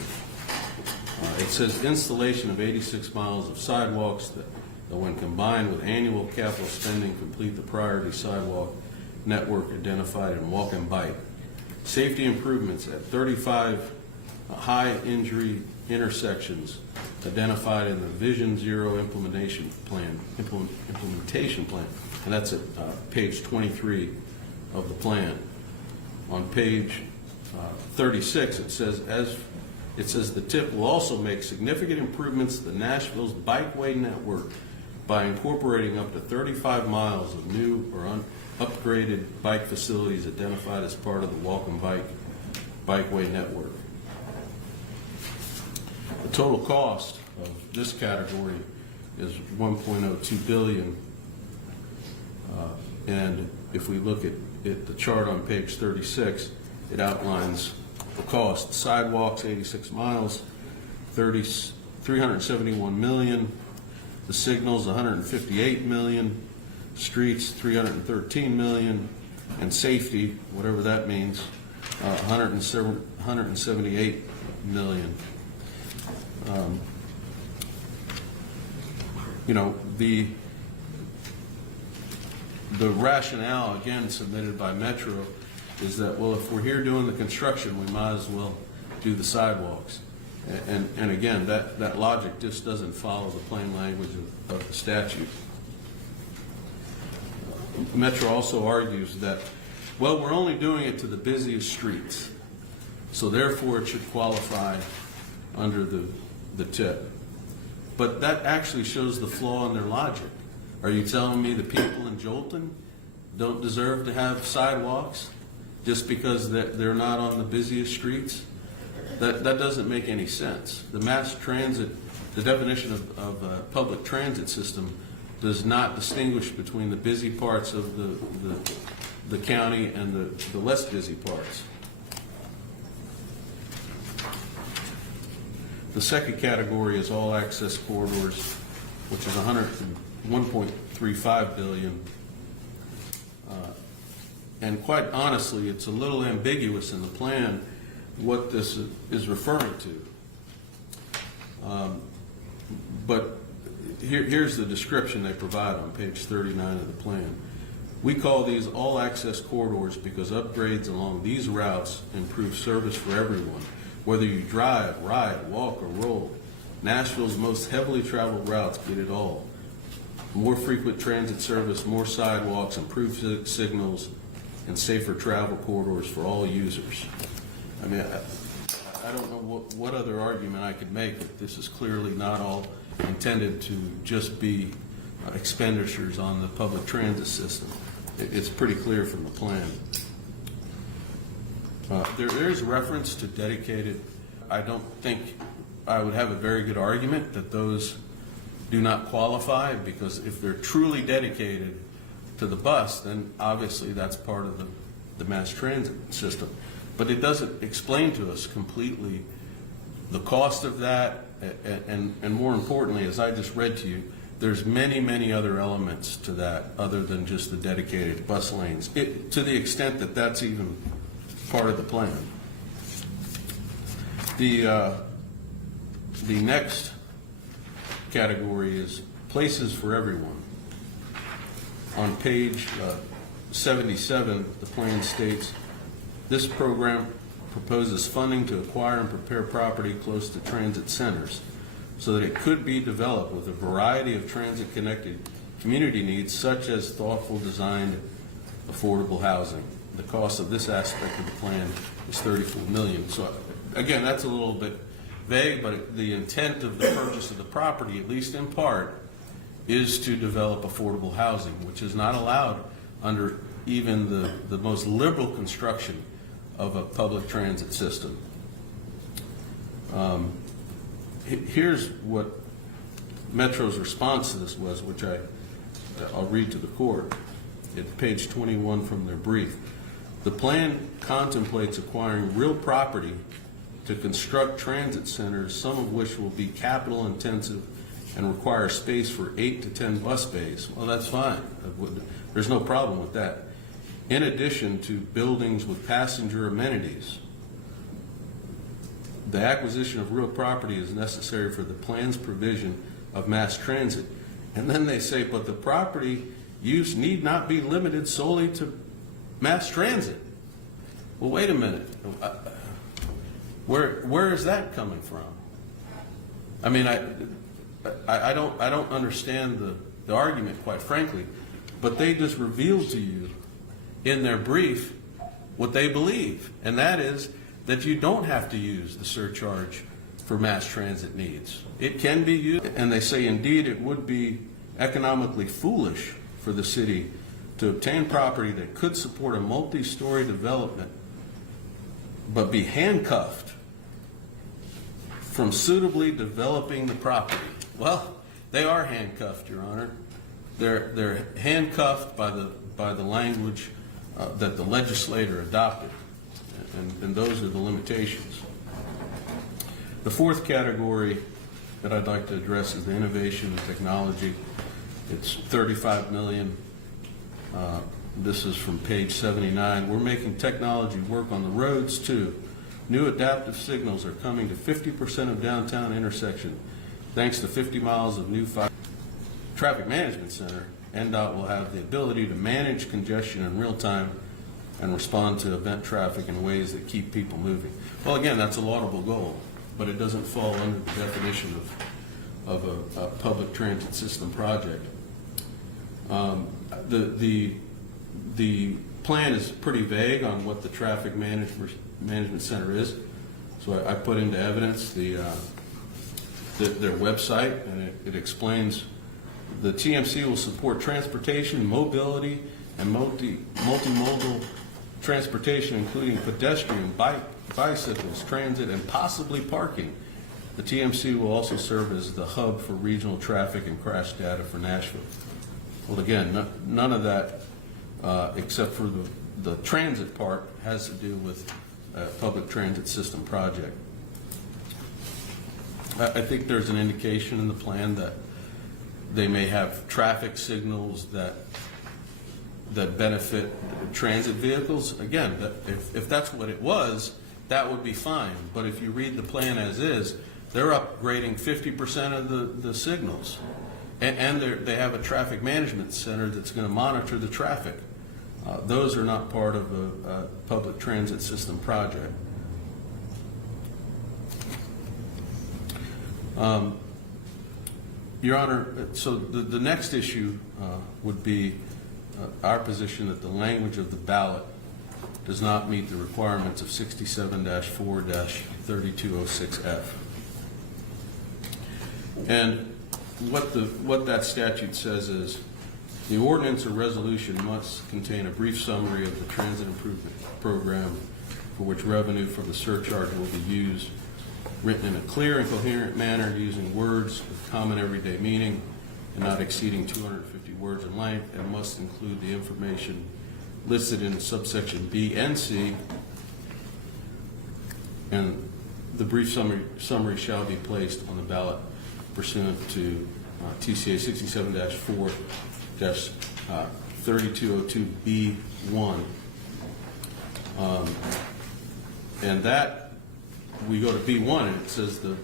It says installation of 86 miles of sidewalks that when combined with annual capital spending, complete the priority sidewalk network identified in walk and bike. Safety improvements at 35 high injury intersections identified in the Vision Zero implementation plan, and that's at page 23 of the plan. On page 36, it says the TIP will also make significant improvements to Nashville's bikeway network by incorporating up to 35 miles of new or upgraded bike facilities identified as part of the walk and bikeway network. The total cost of this category is $1.02 billion. And if we look at the chart on page 36, it outlines the cost. Sidewalks, 86 miles, 371 million. The signals, 158 million. Streets, 313 million. And safety, whatever that means, 178 million. The rationale, again, submitted by Metro is that, well, if we're here doing the construction, we might as well do the sidewalks. And again, that logic just doesn't follow the plain language of the statute. Metro also argues that, well, we're only doing it to the busiest streets, so therefore it should qualify under the TIP. But that actually shows the flaw in their logic. Are you telling me the people in Jolton don't deserve to have sidewalks just because they're not on the busiest streets? That doesn't make any sense. The mass transit, the definition of a public transit system does not distinguish between the busy parts of the county and the less busy parts. The second category is all access corridors, which is $1.35 billion. And quite honestly, it's a little ambiguous in the plan what this is referring to. But here's the description they provide on page 39 of the plan. We call these all access corridors because upgrades along these routes improve service for everyone, whether you drive, ride, walk, or roll. Nashville's most heavily traveled routes get it all. More frequent transit service, more sidewalks, improved signals, and safer travel corridors for all users. I mean, I don't know what other argument I could make that this is clearly not all intended to just be expenditures on the public transit system. It's pretty clear from the plan. There is reference to dedicated. I don't think I would have a very good argument that those do not qualify, because if they're truly dedicated to the bus, then obviously that's part of the mass transit system. But it doesn't explain to us completely the cost of that, and more importantly, as I just read to you, there's many, many other elements to that other than just the dedicated bus lanes, to the extent that that's even part of the plan. The next category is places for everyone. On page 77, the plan states, this program proposes funding to acquire and prepare property close to transit centers so that it could be developed with a variety of transit-connected community needs, such as thoughtful designed, affordable housing. The cost of this aspect of the plan is $34 million. So again, that's a little bit vague, but the intent of the purchase of the property, at least in part, is to develop affordable housing, which is not allowed under even the most liberal construction of a public transit system. Here's what Metro's response to this was, which I'll read to the court. at page 21 from their brief. The plan contemplates acquiring real property to construct transit centers, some of which will be capital intensive and require space for 8 to 10 bus bays. Well, that's fine. There's no problem with that. In addition to buildings with passenger amenities, the acquisition of real property is necessary for the plan's provision of mass transit. And then they say, but the property use need not be limited solely to mass transit. Well, wait a minute. Where is that coming from? I mean, I don't understand the argument, quite frankly, but they just revealed to you in their brief what they believe, and that is that you don't have to use the surcharge for mass transit needs. It can be used, and they say indeed it would be economically foolish for the city to obtain property that could support a multi-story development but be handcuffed from suitably developing the property. Well, they are handcuffed, Your Honor. They're handcuffed by the language that the legislator adopted, and those are the limitations. The fourth category that I'd like to address is the innovation and technology. It's $35 million. This is from page 79. We're making technology work on the roads too. New adaptive signals are coming to 50% of downtown intersection. Thanks to 50 miles of new traffic management center, NDOT will have the ability to manage congestion in real time and respond to event traffic in ways that keep people moving. Well, again, that's a laudable goal, but it doesn't fall under the definition of a public transit system project. The plan is pretty vague on what the traffic management center is, so I put into evidence their website, and it explains the TMC will support transportation, mobility, and multimodal transportation, including pedestrian, bicycles, transit, and possibly parking. The TMC will also serve as the hub for regional traffic and crash data for Nashville. Well, again, none of that, except for the transit part, has to do with a public transit system project. I think there's an indication in the plan that they may have traffic signals that benefit transit vehicles. Again, if that's what it was, that would be fine. But if you read the plan as is, they're upgrading 50% of the signals. And they have a traffic management center that's going to monitor the traffic. Those are not part of a public transit system project. Your Honor, so the next issue would be our position that the language of the ballot does not meet the requirements of 67-4-3206F. And what that statute says is the ordinance or resolution must contain a brief summary of the transit improvement program for which revenue from the surcharge will be used, written in a clear and coherent manner using words with common everyday meaning and not exceeding 250 words in length, and must include the information listed in subsection B and C, and the brief summary shall be placed on the ballot pursuant to TCA 67-4-3202B1. And that, we go to B1, and it says the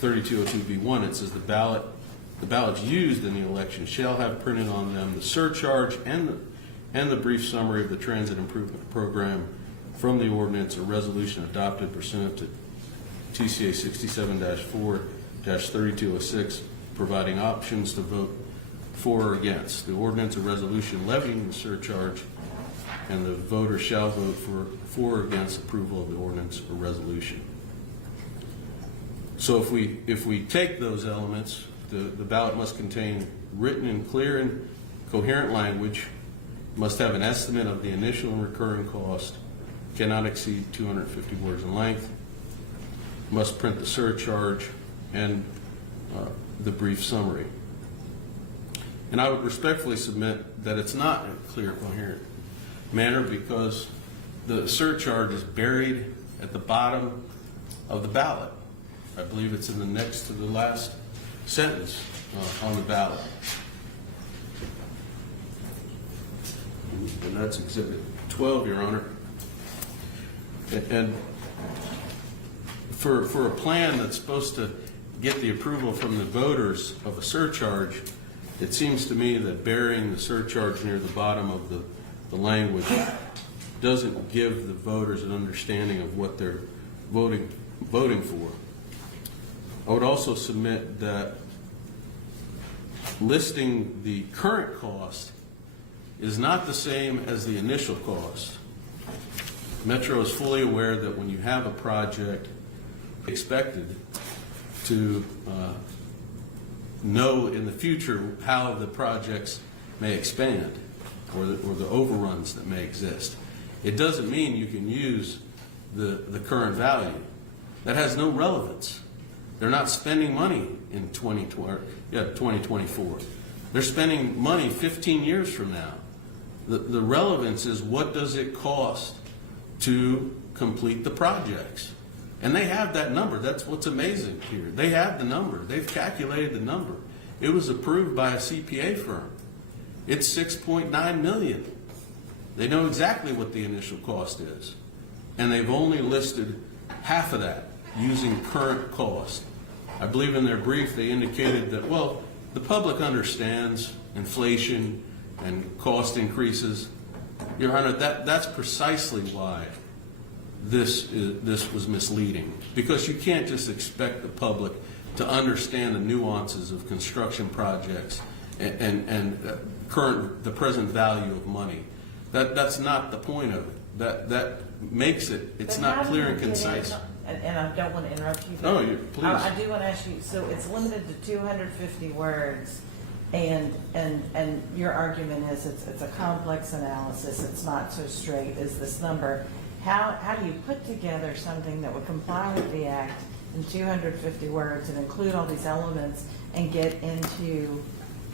3202B1, it says the ballots used in the election shall have printed on them the surcharge and the brief summary of the transit improvement program from the ordinance or resolution adopted pursuant to TCA 67-4-3206, providing options to vote for or against the ordinance or resolution levying the surcharge, and the voter shall vote for or against approval of the ordinance or resolution. So if we take those elements, the ballot must contain written in clear and coherent language, must have an estimate of the initial and recurring cost, cannot exceed 250 words in length, must print the surcharge and the brief summary. And I would respectfully submit that it's not a clear, coherent manner because the surcharge is buried at the bottom of the ballot. I believe it's in the next to the last sentence on the ballot. And that's Exhibit 12, Your Honor. And for a plan that's supposed to get the approval from the voters of a surcharge, it seems to me that burying the surcharge near the bottom of the language doesn't give the voters an understanding of what they're voting for. I would also submit that listing the current cost is not the same as the initial cost. Metro is fully aware that when you have a project expected to know in the future how the projects may expand or the overruns that may exist. It doesn't mean you can use the current value. That has no relevance. They're not spending money in 2024. They're spending money 15 years from now. The relevance is what does it cost to complete the projects? And they have that number. That's what's amazing here. They have the number. They've calculated the number. It was approved by a CPA firm. It's $6.9 million. They know exactly what the initial cost is. And they've only listed half of that using current cost. I believe in their brief they indicated that, well, the public understands inflation and cost increases. Your Honor, that's precisely why this was misleading, because you can't just expect the public to understand the nuances of construction projects and the present value of money. That's not the point of it. That makes it's not clear and concise. And I don't want to interrupt you. No, please. I do want to ask you, so it's limited to 250 words, and your argument is it's a complex analysis, it's not so straight as this number. How do you put together something that would comply with the Act in 250 words and include all these elements and get into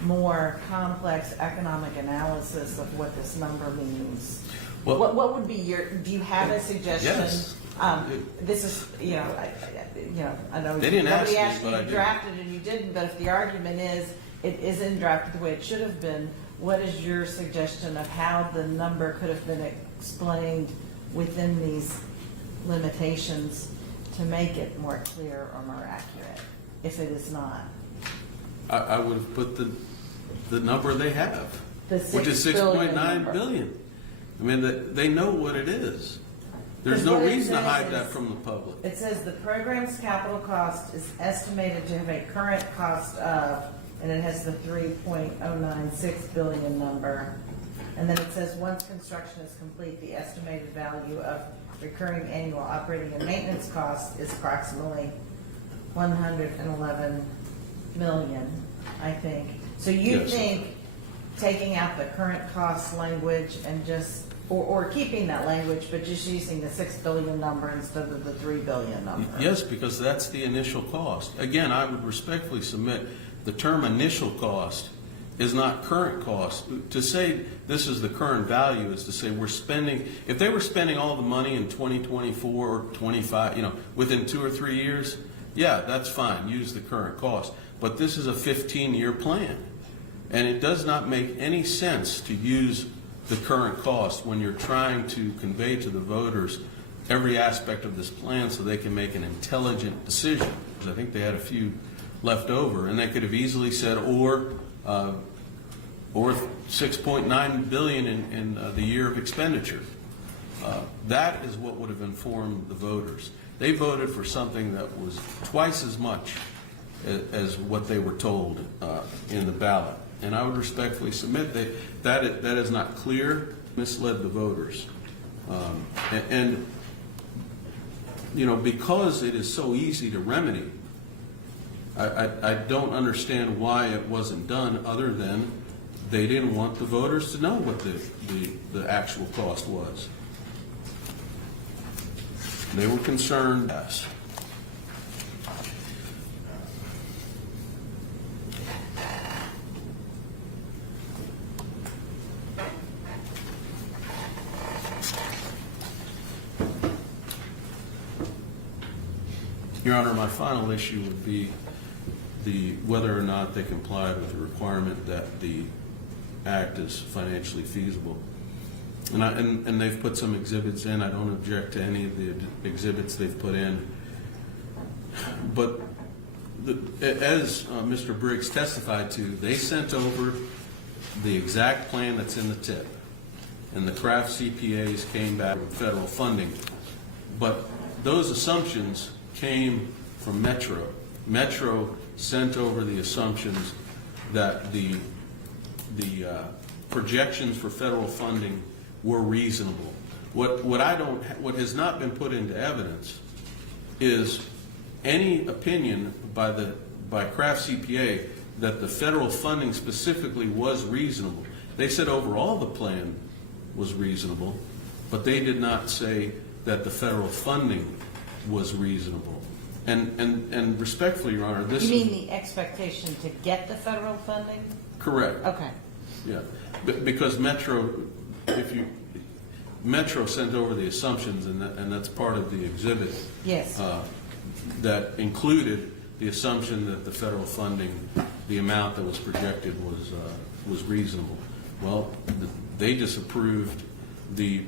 more complex economic analysis of what this number means? Well, what would be do you have a suggestion? Yes. This is, I know They didn't ask nobody me, asked you but I to did. draft it and you didn't, but if the argument is it isn't drafted the way it should have been, what is your suggestion of how the number could have been explained within these limitations to make it more clear or more accurate, if it is not? I would have put the number they have, The which is $6 billion $6.9 number. billion. I mean, they know what it is. There's Because no what it reason to says hide is- that from the public. It says the program's capital cost is estimated to have a current cost of, and it has the 3.096 billion number. And then it says once construction is complete, the estimated value of recurring annual operating and maintenance costs is approximately 111 million, I think. So you Yes. think taking out the current cost language and just, or keeping that language, but just using the 6 billion number instead of the 3 billion number? Yes, because that's the initial cost. Again, I would respectfully submit the term initial cost is not current cost. To say this is the current value is to say we're spending, if they were spending all the money in 2024 or 25, within 2 or 3 years, yeah, that's fine, use the current cost. But this is a 15-year plan. And it does not make any sense to use the current cost when you're trying to convey to the voters every aspect of this plan so they can make an intelligent decision. Because I think they had a few left over, and they could have easily said, or 6.9 billion in the year of expenditure. That is what would have informed the voters. They voted for something that was twice as much as what they were told in the ballot. And I would respectfully submit that is not clear, misled the voters. Because it is so easy to remedy, I don't understand why it wasn't done other than they didn't want the voters to know what the actual cost was. They were concerned, yes. Your Honor, my final issue would be whether or not they complied with the requirement that the act is financially feasible. And they've put some exhibits in. I don't object to any of the exhibits they've put in. But as Mr. Briggs testified to, they sent over the exact plan that's in the tip. And the Kraft CPAs came back with federal funding. But those assumptions came from Metro. Metro sent over the assumptions that the projections for federal funding were reasonable. What has not been put into evidence is any opinion by Kraft CPA that the federal funding specifically was reasonable. They said overall the plan was reasonable, but they did not say that the federal funding was reasonable. And respectfully, Your Honor, this You mean is the expectation to get the federal funding? correct. Okay. Yeah, because Metro sent over the assumptions, and that's part of the exhibit. Yes. That included the assumption that the federal funding, the amount that was projected was reasonable. Well, they disapproved the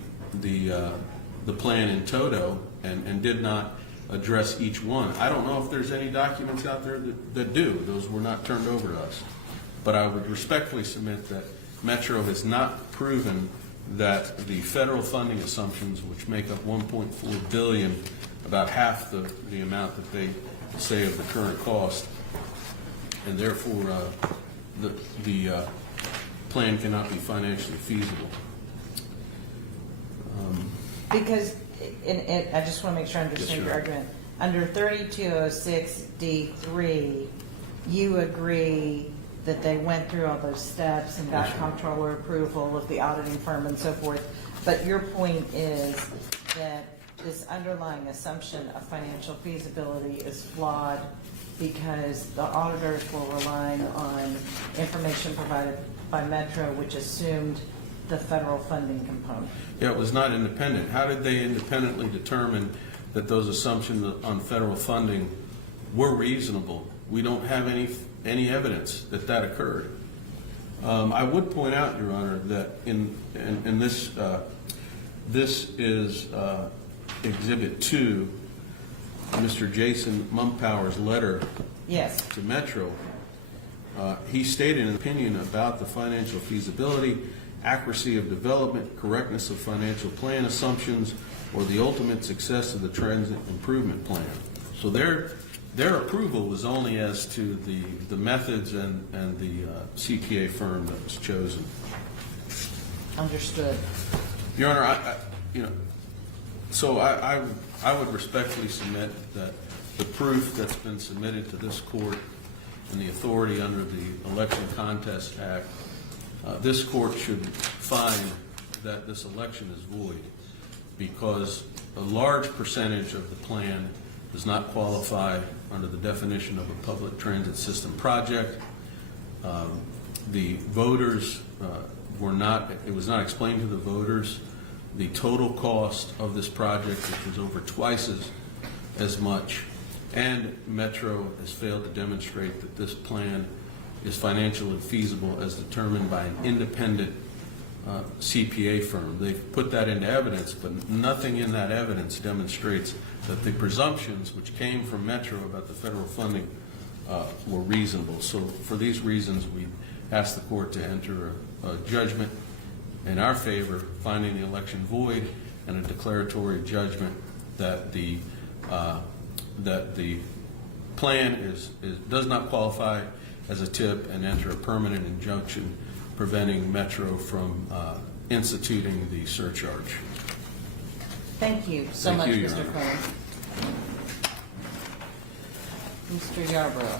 plan in toto and did not address each one. I don't know if there's any documents out there that do. Those were not turned over to us. But I would respectfully submit that Metro has not proven that the federal funding assumptions, which make up $1.4 billion, about half the amount that they say of the current cost, and therefore the plan cannot be financially feasible. Because, and I just want to make sure I understand your argument. Under 3206D3, you agree that they went through all those steps and got comptroller approval of the auditing firm and so forth. But your point is that this underlying assumption of financial feasibility is flawed because the auditors were relying on information provided by Metro, which assumed the federal funding component. Yeah, it was not independent. How did they independently determine that those assumptions on federal funding were reasonable? We don't have any evidence that occurred. I would point out, Your Honor, that in this is Exhibit 2, Mr. Jason Mumpower's letter Yes. to Metro. He stated an opinion about the financial feasibility, accuracy of development, correctness of financial plan assumptions, or the ultimate success of the transit improvement plan. So their approval was only as to the methods and the CPA firm that was chosen. Understood. Your Honor, I would respectfully submit that the proof that's been submitted to this court and the authority under the Election Contest Act, this court should find that this election is void because a large percentage of the plan does not qualify under the definition of a public transit system project. The voters it was not explained to the voters the total cost of this project, which was over twice as much, and Metro has failed to demonstrate that this plan is financially feasible as determined by an independent CPA firm. They've put that into evidence, but nothing in that evidence demonstrates that the presumptions which came from Metro about the federal funding were reasonable. So for these reasons, we ask the court to enter a judgment in our favor, finding the election void, and a declaratory judgment that the plan does not qualify as a TIP, and enter a permanent injunction preventing Metro from instituting the surcharge. Thank you so Thank much, you, Your Mr. Honor. Quinn. Mr. Yarborough.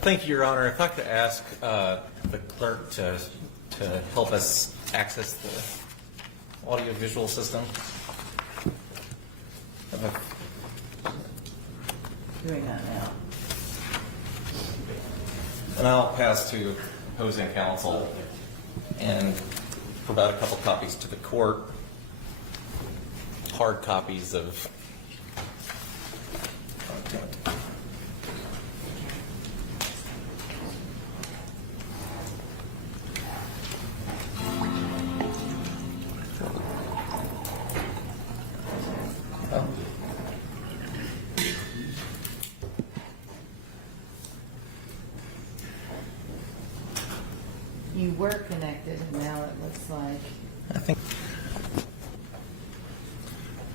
Thank you, Your Honor. If I could ask the clerk to help us access the audiovisual system. Doing that now. And I'll pass to opposing counsel and provide a couple copies to the court. Hard copies of content. You were connected, and now it looks like. I think.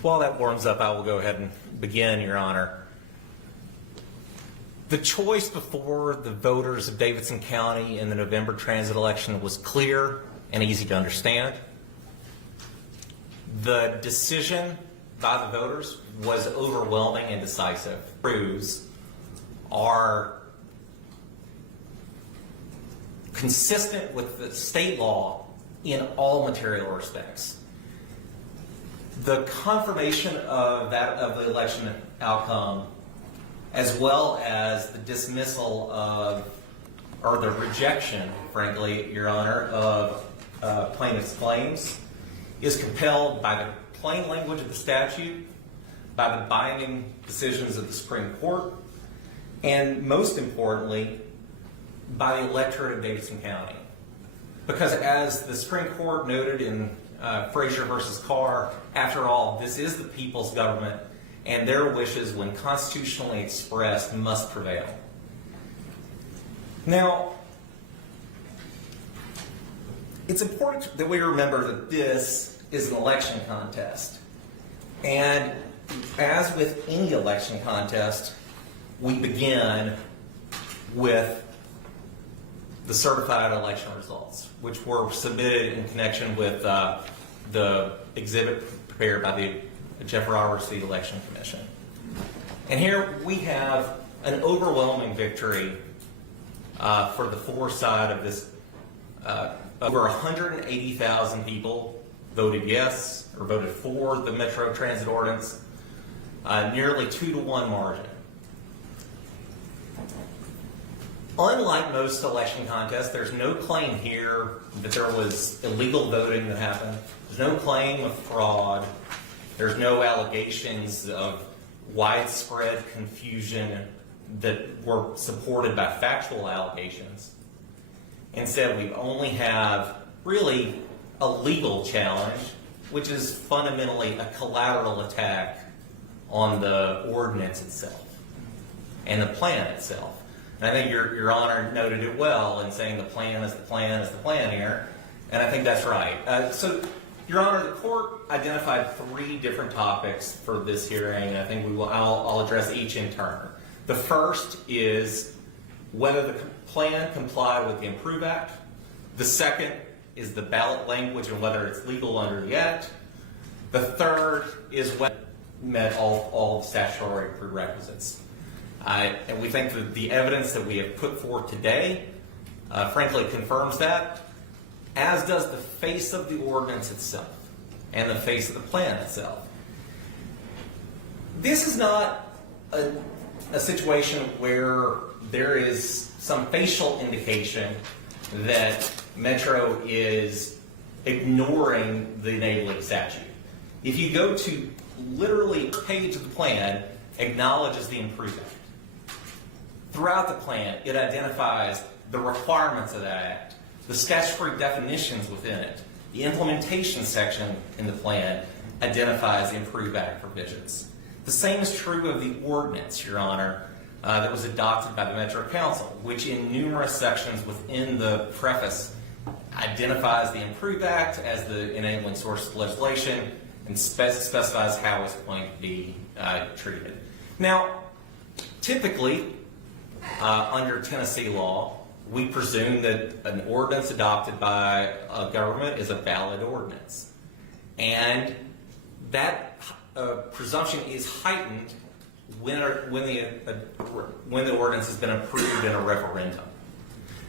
While that warms up, I will go ahead and begin, Your Honor. The choice before the voters of Davidson County in the November transit election was clear and easy to understand. The decision by the voters was overwhelming and decisive. Crews are consistent with the state law in all material respects. The confirmation of the election outcome, as well as the dismissal of, or the rejection, frankly, Your Honor, of plaintiff's claims, is compelled by the plain language of the statute, by the binding decisions of the Supreme Court, and most importantly, by the electorate of Davidson County. Because as the Supreme Court noted in Frazier versus Carr, after all, this is the people's government, and their wishes, when constitutionally expressed, must prevail. Now, it's important that we remember that this is an election contest. And as with any election contest, we begin with the certified election results, which were submitted in connection with the exhibit prepared by the Jeff Roberts v. Election Commission. And here we have an overwhelming victory for the for side of this. Over 180,000 people voted yes or voted for the Metro Transit Ordinance, nearly 2-to-1 margin. Unlike most election contests, there's no claim here that there was illegal voting that happened. There's no claim of fraud. There's no allegations of widespread confusion that were supported by factual allegations. Instead, we only have really a legal challenge, which is fundamentally a collateral attack on the ordinance itself and the plan itself. And I think Your Honor noted it well in saying the plan is the plan is the plan here, and I think that's right. So, Your Honor, the court identified 3 different topics for this hearing, and I think I'll address each in turn. The first is whether the plan complied with the Improve Act. The second is the ballot language and whether it's legal under the Act. The third is whether it met all statutory prerequisites. And we think that the evidence that we have put forth today, frankly, confirms that, as does the face of the ordinance itself and the face of the plan itself. This is not a situation where there is some facial indication that Metro is ignoring the enabling statute. If you go to literally a page of the plan, acknowledges the Improve Act. Throughout the plan, it identifies the requirements of that act, the statutory definitions within it. The implementation section in the plan identifies the Improve Act provisions. The same is true of the ordinance, Your Honor, that was adopted by the Metro Council, which in numerous sections within the preface identifies the Improve Act as the enabling source of legislation and specifies how it's going to be treated. Now, typically, under Tennessee law, we presume that an ordinance adopted by a government is a valid ordinance. And that presumption is heightened when the ordinance has been approved in a referendum.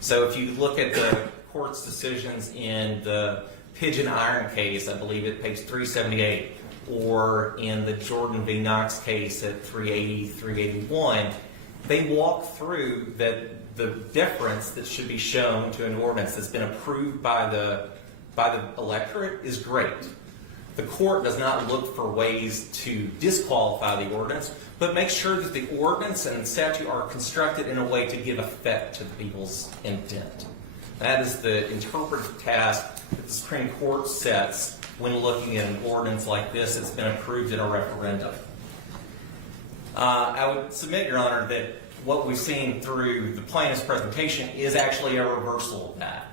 So if you look at the court's decisions in the Pigeon Iron case, I believe at page 378, or in the Jordan v. Knox case at 380, 381, they walk through that the deference that should be shown to an ordinance that's been approved by the electorate is great. The court does not look for ways to disqualify the ordinance, but make sure that the ordinance and the statute are constructed in a way to give effect to the people's intent. That is the interpretive task that the Supreme Court sets when looking at an ordinance like this that's been approved in a referendum. I would submit, Your Honor, that what we've seen through the plaintiff's presentation is actually a reversal of that,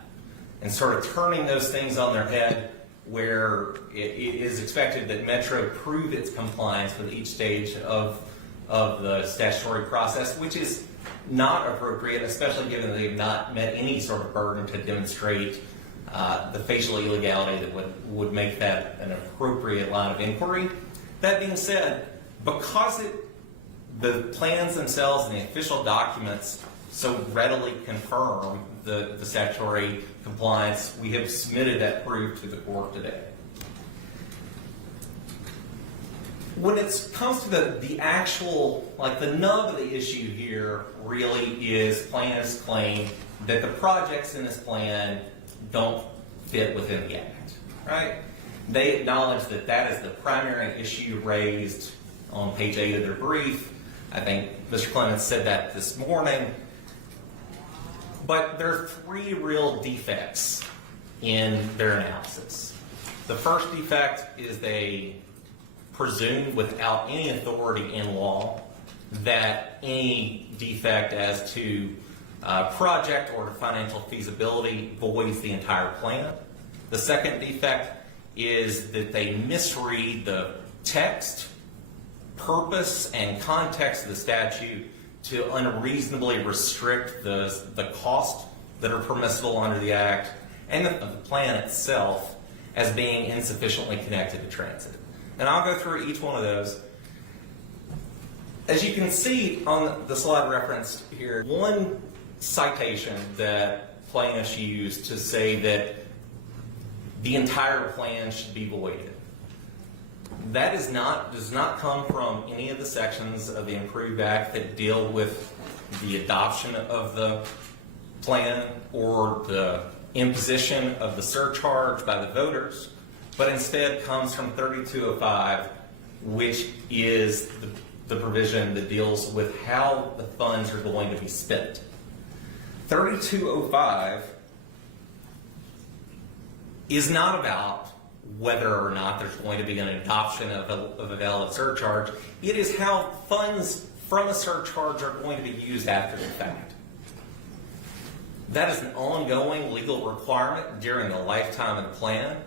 and sort of turning those things on their head, where it is expected that Metro prove its compliance with each stage of the statutory process, which is not appropriate, especially given that they've not met any sort of burden to demonstrate the facial illegality that would make that an appropriate line of inquiry. That being said, because the plans themselves and the official documents so readily confirm the statutory compliance, we have submitted that proof to the court today. When it comes to the actual, like the nub of the issue here really is plaintiff's claim that the projects in this plan don't fit within the act, right? They acknowledge that that is the primary issue raised on page 8 of their brief. I think Mr. Clements said that this morning. But there are 3 real defects in their analysis. The first defect is they presume without any authority in law that any defect as to project or financial feasibility voids the entire plan. The second defect is that they misread the text, purpose, and context of the statute to unreasonably restrict the costs that are permissible under the Act, and the plan itself as being insufficiently connected to transit. And I'll go through each one of those. As you can see on the slide referenced here, one citation that plaintiffs use to say that the entire plan should be voided. That does not come from any of the sections of the Improved Act that deal with the adoption of the plan or the imposition of the surcharge by the voters, but instead comes from 3205, which is the provision that deals with how the funds are going to be spent. 3205 is not about whether or not there's going to be an adoption of a valid surcharge. It is how funds from a surcharge are going to be used after the fact. That is an ongoing legal requirement during the lifetime of the plan,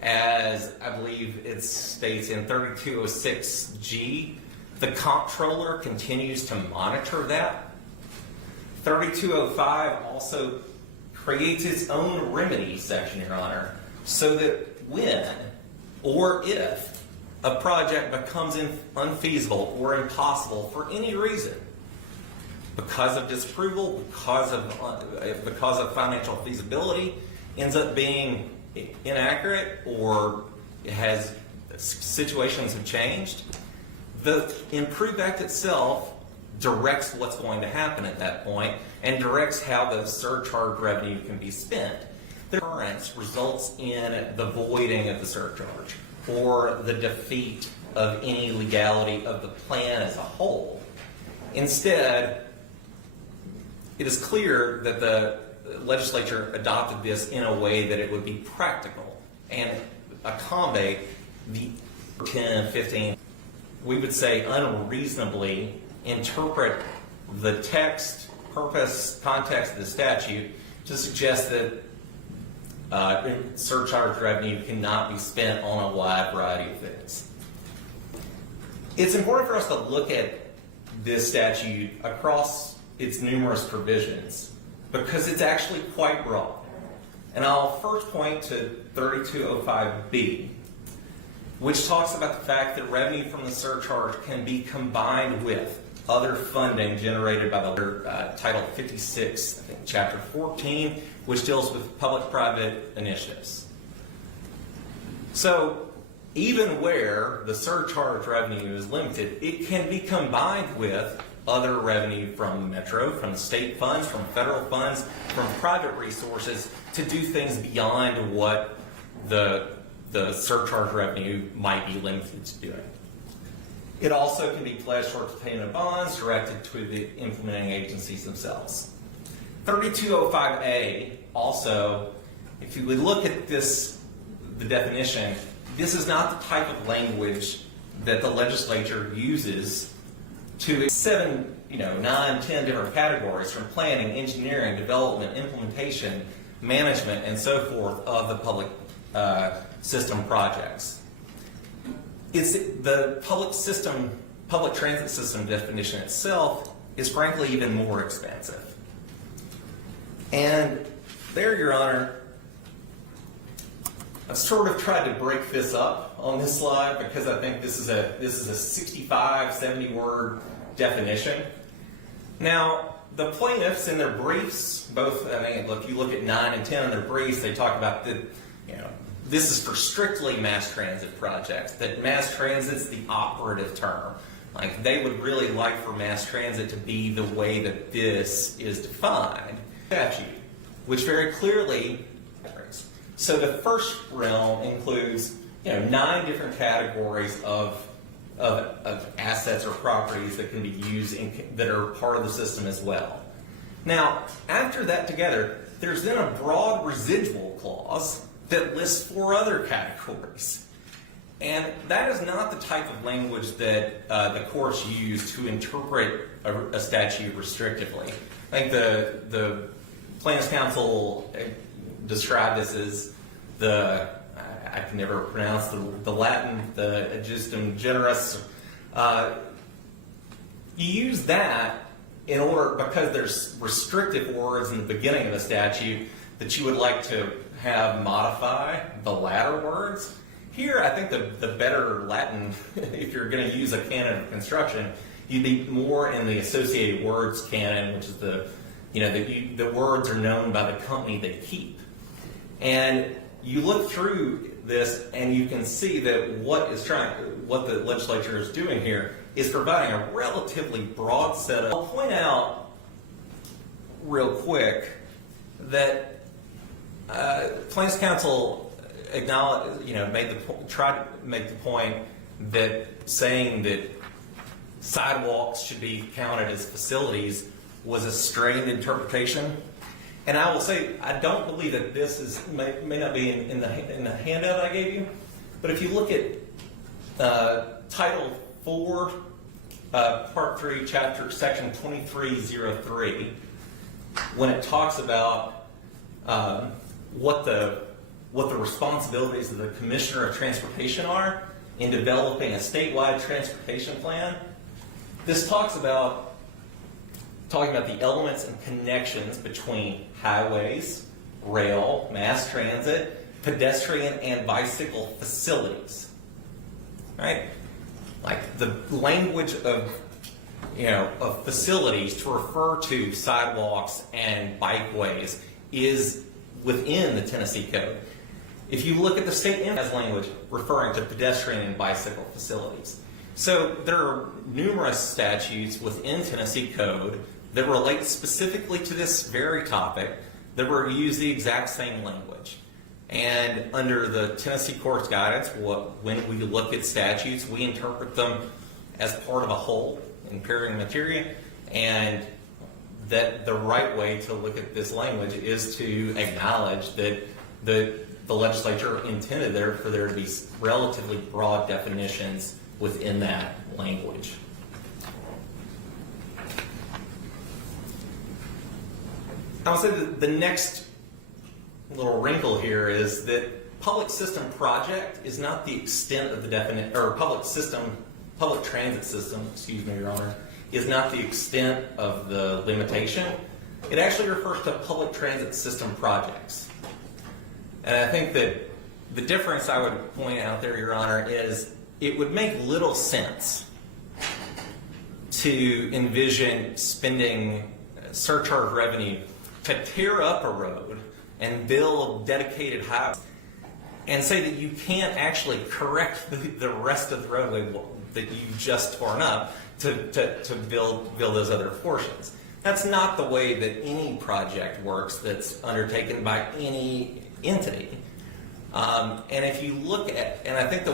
as I believe it states in 3206G. The comptroller continues to monitor that. 3205 also creates its own remedy section, Your Honor, so that when or if a project becomes unfeasible or impossible for any reason, because of disapproval, because of financial feasibility, ends up being inaccurate, or situations have changed, the Improved Act itself directs what's going to happen at that point and directs how the surcharge revenue can be spent. The occurrence results in the voiding of the surcharge or the defeat of any legality of the plan as a whole. Instead, it is clear that the legislature adopted this in a way that it would be practical and accommodate the 10, 15, we would say unreasonably interpret the text, purpose, context of the statute to suggest that surcharge revenue cannot be spent on a wide variety of things. It's important for us to look at this statute across its numerous provisions because it's actually quite broad. And I'll first point to 3205B, which talks about the fact that revenue from the surcharge can be combined with other funding generated by the Title 56, I think Chapter 14, which deals with public-private initiatives. So even where the surcharge revenue is limited, it can be combined with other revenue from Metro, from state funds, from federal funds, from private resources to do things beyond what the surcharge revenue might be limited to doing. It also can be pledged towards payment of bonds directed to the implementing agencies themselves. 3205A also, if you would look at this, the definition, this is not the type of language that the legislature uses to 7, 9, 10 different categories from planning, engineering, development, implementation, management, and so forth of the public system projects. It's the public transit system definition itself is frankly even more expansive. And there, Your Honor, I've sort of tried to break this up on this slide because I think this is a 65, 70 word definition. Now, the plaintiffs in their briefs, if you look at 9 and 10 in their briefs, they talk about this is for strictly mass transit projects, that mass transit's the operative term. Like, they would really like for mass transit to be the way that this is defined. Statute, which very clearly, so the first realm includes 9 different categories of assets or properties that can be used that are part of the system as well. Now, after that together, there's then a broad residual clause that lists 4 other categories. And that is not the type of language that the courts use to interpret a statute restrictively. I think the Plaintiffs' Counsel described this as I can never pronounce the Latin, the justum generis. You use that in order, because there's restrictive words in the beginning of the statute that you would like to have modify the latter words. Here, I think the better Latin, if you're going to use a canon of construction, you'd be more in the associated words canon, which is the words are known by the company they keep. And you look through this and you can see that what the legislature is doing here is providing a relatively broad set of. I'll point out real quick that Plaintiffs' Counsel tried to make the point that saying that sidewalks should be counted as facilities was a strained interpretation. And I will say, I don't believe that this may not be in the handout I gave you, but if you look at Title 4, Part 3, Section 2303, when it talks about what the responsibilities of the Commissioner of Transportation are in developing a statewide transportation plan, this talking about the elements and connections between highways, rail, mass transit, pedestrian, and bicycle facilities. Right? Like the language of facilities to refer to sidewalks and bikeways is within the Tennessee Code. If you look at the state has language referring to pedestrian and bicycle facilities. So there are numerous statutes within Tennessee Code that relate specifically to this very topic that use the exact same language. And under the Tennessee Court's guidance, when we look at statutes, we interpret them as part of a whole in pairing materia, and that the right way to look at this language is to acknowledge that the legislature intended for there to be relatively broad definitions within that language. I would say that the next little wrinkle here is that public system project is not the extent of the definition, or public transit system, excuse me, Your Honor, is not the extent of the limitation. It actually refers to public transit system projects. And I think that the difference I would point out there, Your Honor, is it would make little sense to envision spending surcharge revenue to tear up a road and build dedicated highways and say that you can't actually correct the rest of the roadway that you just torn up to build those other portions. That's not the way that any project works that's undertaken by any entity. And if you look at, and I think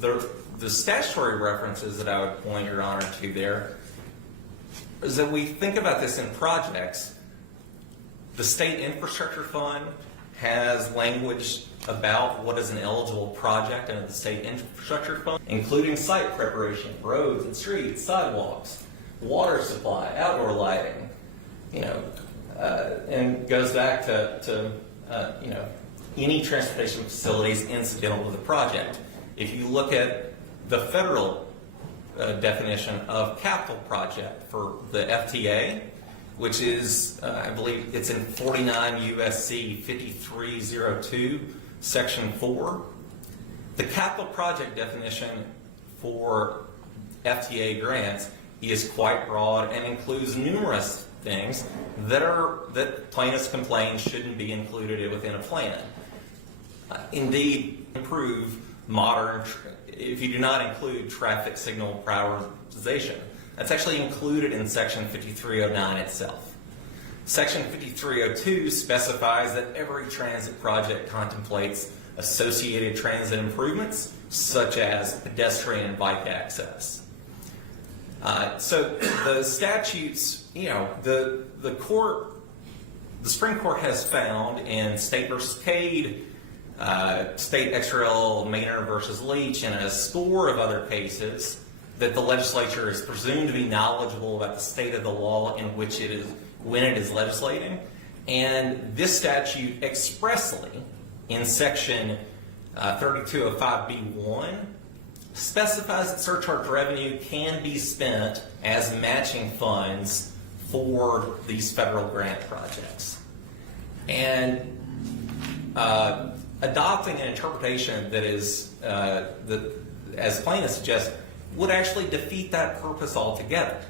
the statutory references that I would point your honor to there is that we think about this in projects. The state infrastructure fund has language about what is an eligible project under the state infrastructure fund, including site preparation, roads and streets, sidewalks, water supply, outdoor lighting, and goes back to any transportation facilities incidental to the project. If you look at the federal definition of capital project for the FTA, which is, I believe it's in 49 USC 5302, Section 4. The capital project definition for FTA grants is quite broad and includes numerous things that plaintiffs complain shouldn't be included within a plan. Indeed, improve modern, if you do not include traffic signal prioritization. That's actually included in Section 5309 itself. Section 5302 specifies that every transit project contemplates associated transit improvements, such as pedestrian and bike access. So the statutes, the Supreme Court has found in State versus Cade, State XRL Maynard versus Leach, and a score of other cases that the legislature is presumed to be knowledgeable about the state of the law in which it is, when it is legislating. And this statute expressly, in Section 3205B1, specifies that surcharge revenue can be spent as matching funds for these federal grant projects. And adopting an interpretation that is, as plaintiffs suggest, would actually defeat that purpose altogether.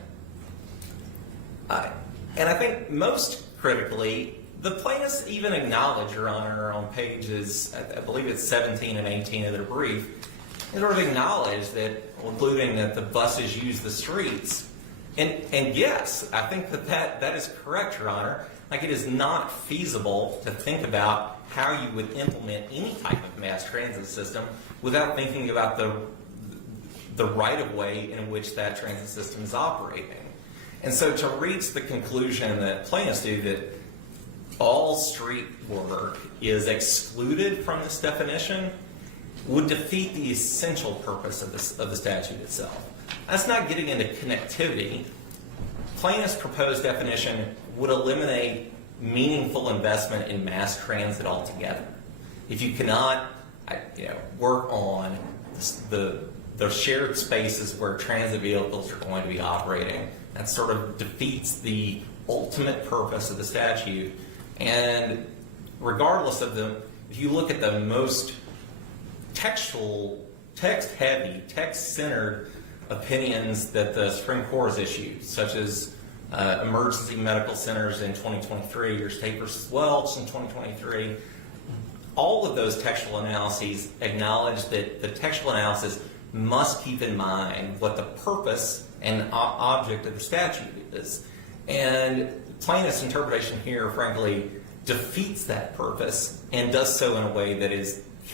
And I think most critically, the plaintiffs even acknowledge, Your Honor, on pages, I believe it's 17 and 18 of their brief, in order to acknowledge that, including that the buses use the streets. And yes, I think that is correct, Your Honor. Like, it is not feasible to think about how you would implement any type of mass transit system without thinking about the right-of-way in which that transit system is operating. And so to reach the conclusion that plaintiffs do that all street work is excluded from this definition would defeat the essential purpose of the statute itself. That's not getting into connectivity. Plaintiffs' proposed definition would eliminate meaningful investment in mass transit altogether. If you cannot work on the shared spaces where transit vehicles are going to be operating, that sort of defeats the ultimate purpose of the statute. And regardless of if you look at the most textual, text-heavy, text-centered opinions that the Supreme Court has issued, such as emergency medical centers in 2023 or State versus Welch in 2023, all of those textual analyses acknowledge that the textual analysis must keep in mind what the purpose and object of the statute is. And plaintiff's interpretation here, frankly, defeats that purpose and does so in a way that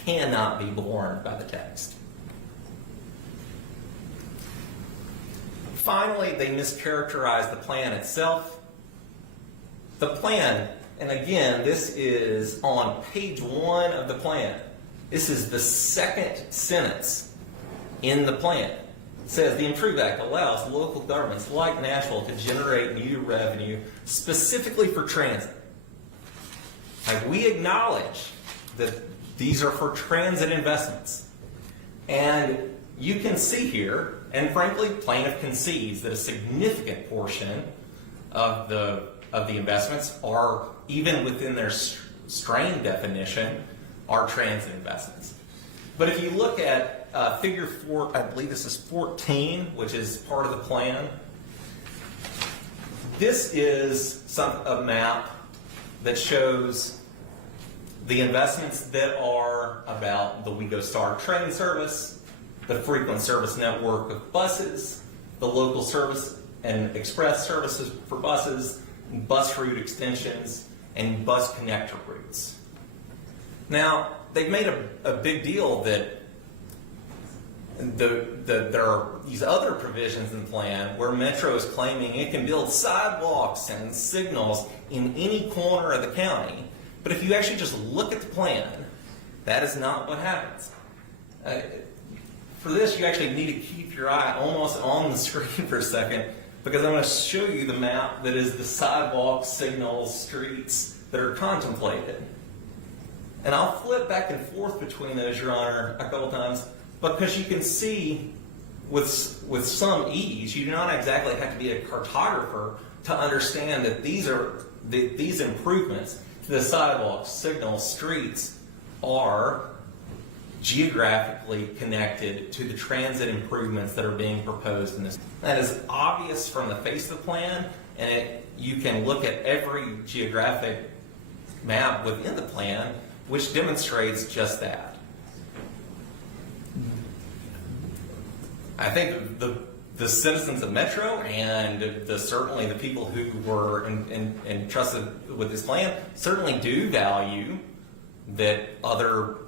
cannot be borne by the text. Finally, they mischaracterize the plan itself. The plan, and again, this is on page 1 of the plan. This is the second sentence in the plan. It says, the Improve Act allows local governments like Nashville to generate new revenue specifically for transit. Like, we acknowledge that these are for transit investments. And you can see here, and frankly, plaintiff concedes that a significant portion of the investments are, even within their strain definition, are transit investments. But if you look at figure 4, I believe this is 14, which is part of the plan. This is a map that shows the investments that are about the WeGo Star train service, the frequent service network of buses, the local service and express services for buses, bus route extensions, and bus connector routes. Now, they've made a big deal that there are these other provisions in the plan where Metro is claiming it can build sidewalks and signals in any corner of the county. But if you actually just look at the plan, that is not what happens. For this, you actually need to keep your eye almost on the screen for a second, because I'm going to show you the map that is the sidewalks, signals, streets that are contemplated. And I'll flip back and forth between those, Your Honor, a couple times, because you can see with some ease, you do not exactly have to be a cartographer to understand that these improvements to the sidewalks, signals, streets are geographically connected to the transit improvements that are being proposed in this. That is obvious from the face of the plan, and you can look at every geographic map within the plan which demonstrates just that. I think the citizens of Metro and certainly the people who were entrusted with this plan certainly do value that there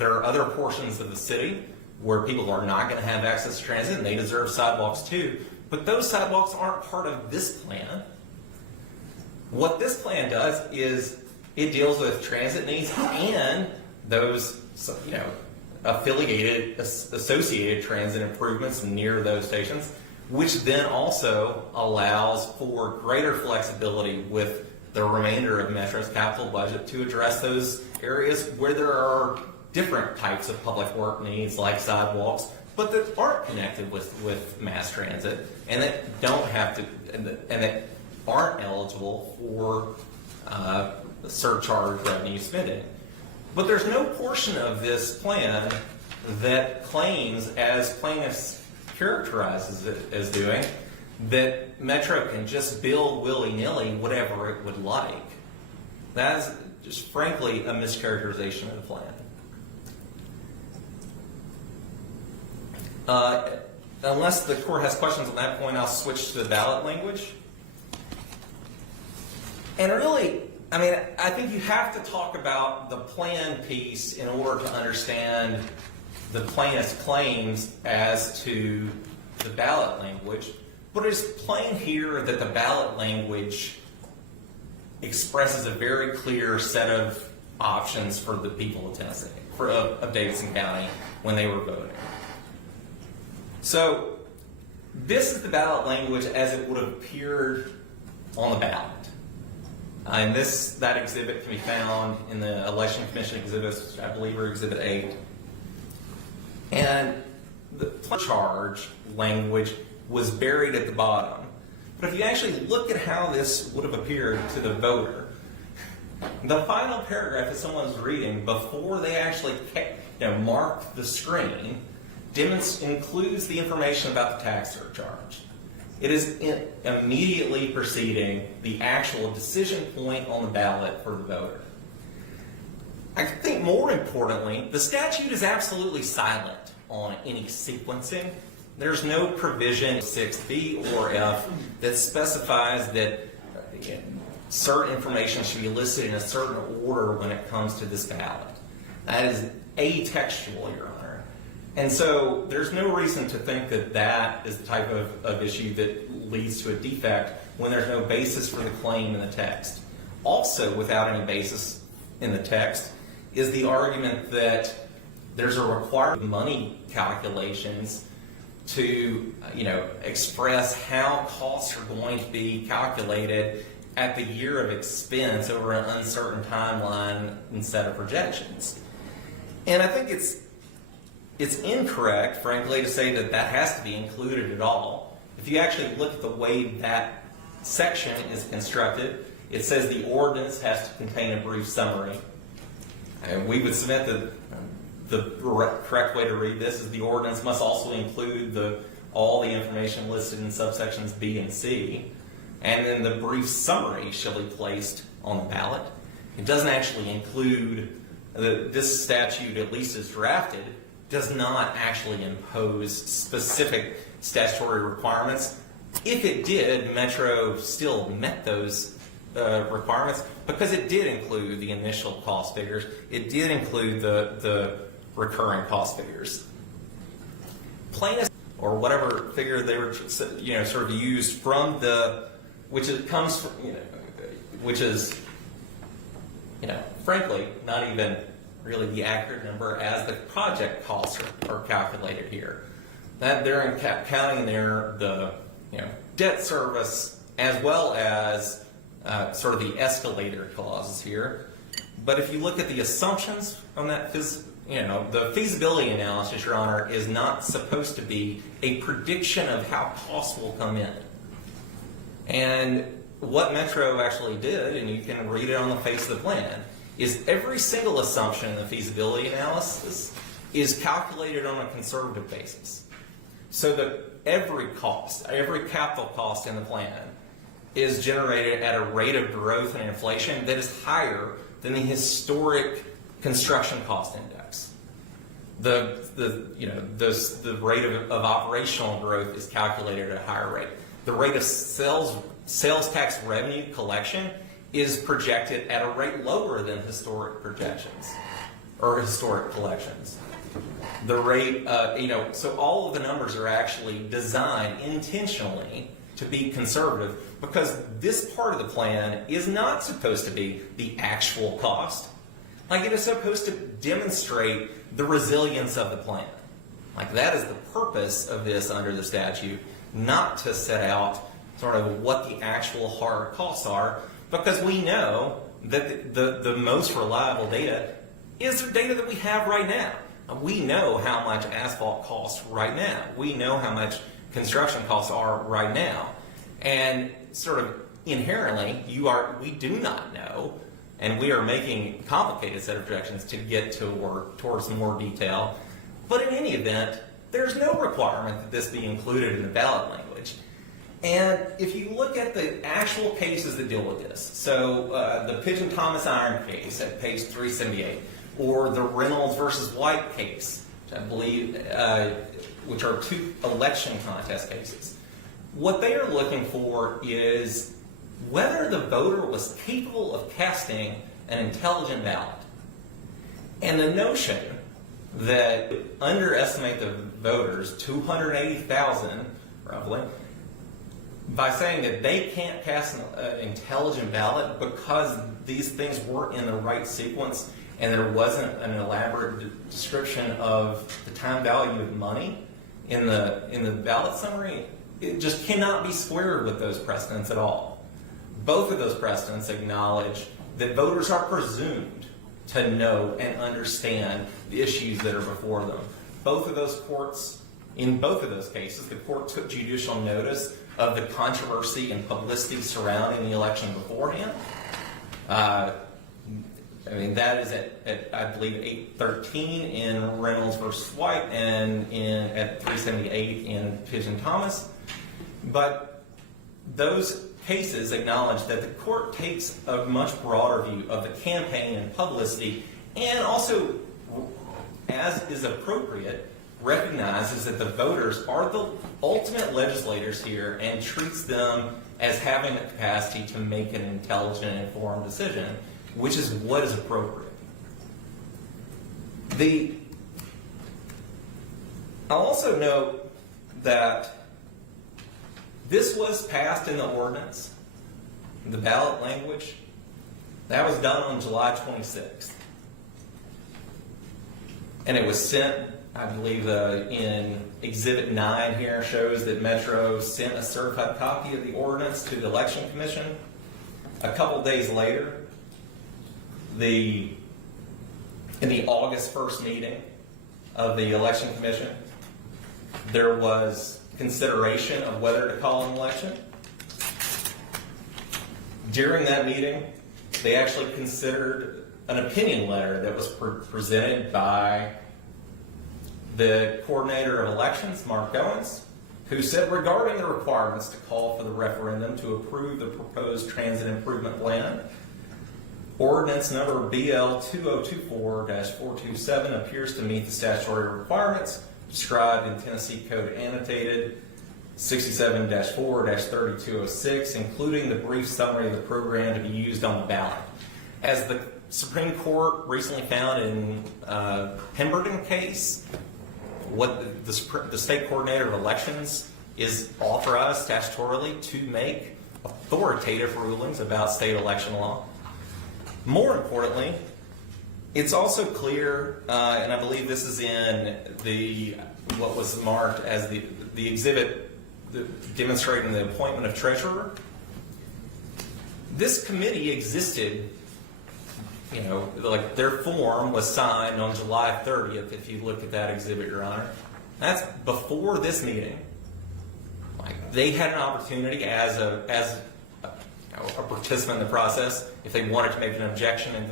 are other portions of the city where people are not going to have access to transit, and they deserve sidewalks too. But those sidewalks aren't part of this plan. What this plan does is it deals with transit needs and those, associated transit improvements near those stations, which then also allows for greater flexibility with the remainder of Metro's capital budget to address those areas where there are different types of public work needs, like sidewalks, but that aren't connected with mass transit and that don't have to, and that aren't eligible for surcharge revenue spending. But there's no portion of this plan that claims, as plaintiffs characterizes it as doing, that Metro can just build willy-nilly whatever it would like. That is just frankly a mischaracterization of the plan. Unless the court has questions on that point, I'll switch to the ballot language. And really, I think you have to talk about the plan piece in order to understand the plaintiff's claims as to the ballot language. But it's plain here that the ballot language expresses a very clear set of options for the people of Tennessee, of Davidson County, when they were voting. So this is the ballot language as it would have appeared on the ballot. And that exhibit can be found in the Election Commission exhibits, which I believe are Exhibit 8. And the charge language was buried at the bottom. But if you actually look at how this would have appeared to the voter, the final paragraph that someone's reading before they actually mark the screen includes the information about the tax surcharge. It is immediately preceding the actual decision point on the ballot for the voter. I think more importantly, the statute is absolutely silent on any sequencing. There's no provision 6B or F that specifies that certain information should be listed in a certain order when it comes to this ballot. That is atextual, Your Honor. And so there's no reason to think that that is the type of issue that leads to a defect when there's no basis for the claim in the text. Also, without any basis in the text, is the argument that there's a requirement of money calculations to express how costs are going to be calculated at the year of expense over an uncertain timeline and set of projections. And I think it's incorrect, frankly, to say that that has to be included at all. If you actually look at the way that section is constructed, it says the ordinance has to contain a brief summary. And we would submit that the correct way to read this is the ordinance must also include all the information listed in subsections B and C, and then the brief summary shall be placed on the ballot. It doesn't actually include, this statute, at least as drafted, does not actually impose specific statutory requirements. If it did, Metro still met those requirements because it did include the initial cost figures. It did include the recurring cost figures. Plaintiffs, or whatever figure they were, sort of used from which is, frankly, not even really the accurate number as the project costs are calculated here. That they're counting there the debt service as well as sort of the escalator clauses here. But if you look at the assumptions on that, the feasibility analysis, Your Honor, is not supposed to be a prediction of how costs will come in. And what Metro actually did, and you can read it on the face of the plan, is every single assumption in the feasibility analysis is calculated on a conservative basis. So that every capital cost in the plan is generated at a rate of growth and inflation that is higher than the historic construction cost index. The rate of operational growth is calculated at a higher rate. The rate of sales tax revenue collection is projected at a rate lower than historic projections or historic collections. The rate, so all of the numbers are actually designed intentionally to be conservative because this part of the plan is not supposed to be the actual cost. Like, it is supposed to demonstrate the resilience of the plan. Like, that is the purpose of this under the statute, not to set out sort of what the actual hard costs are, because we know that the most reliable data is the data that we have right now. We know how much asphalt costs right now. We know how much construction costs are right now. And sort of inherently, we do not know, and we are making a complicated set of projections to get towards more detail. But in any event, there's no requirement that this be included in the ballot language. And if you look at the actual cases that deal with this, so the Pigeon Thomas Iron case at page 378, or the Reynolds versus White case, which I believe, which are two election contest cases, what they are looking for is whether the voter was capable of casting an intelligent ballot. And the notion that underestimate the voters, 280,000 roughly, by saying that they can't cast an intelligent ballot because these things weren't in the right sequence and there wasn't an elaborate description of the time value of money in the ballot summary, it just cannot be squared with those precedents at all. Both of those precedents acknowledge that voters are presumed to know and understand the issues that are before them. Both of those courts, in both of those cases, the court took judicial notice of the controversy and publicity surrounding the election beforehand. That is at I believe 813 in Reynolds versus White and at 378 in Pigeon Thomas. But those cases acknowledge that the court takes a much broader view of the campaign and publicity, and also, as is appropriate, recognizes that the voters are the ultimate legislators here and treats them as having the capacity to make an intelligent and informed decision, which is what is appropriate. I'll also note that this was passed in the ordinance, the ballot language. That was done on July 26th. And it was sent, I believe, in Exhibit 9 here shows that Metro sent a certified copy of the ordinance to the Election Commission. A couple days later, in the August 1st meeting of the Election Commission, there was consideration of whether to call an election. During that meeting, they actually considered an opinion letter that was presented by the coordinator of elections, Mark Owens, who said regarding the requirements to call for the referendum to approve the proposed transit improvement plan, Ordinance number BL 2024-427 appears to meet the statutory requirements described in Tennessee Code Annotated 67-4-3206, including the brief summary of the program to be used on the ballot. As the Supreme Court recently found in Pemberton case, what the state coordinator of elections is authorized statutorily to make authoritative rulings about state election law. More importantly, it's also clear, and I believe this is in what was marked as the exhibit demonstrating the appointment of treasurer. This committee existed, like their form was signed on July 30th, if you look at that exhibit, Your Honor. That's before this meeting. They had an opportunity as a participant in the process, if they wanted to make an objection in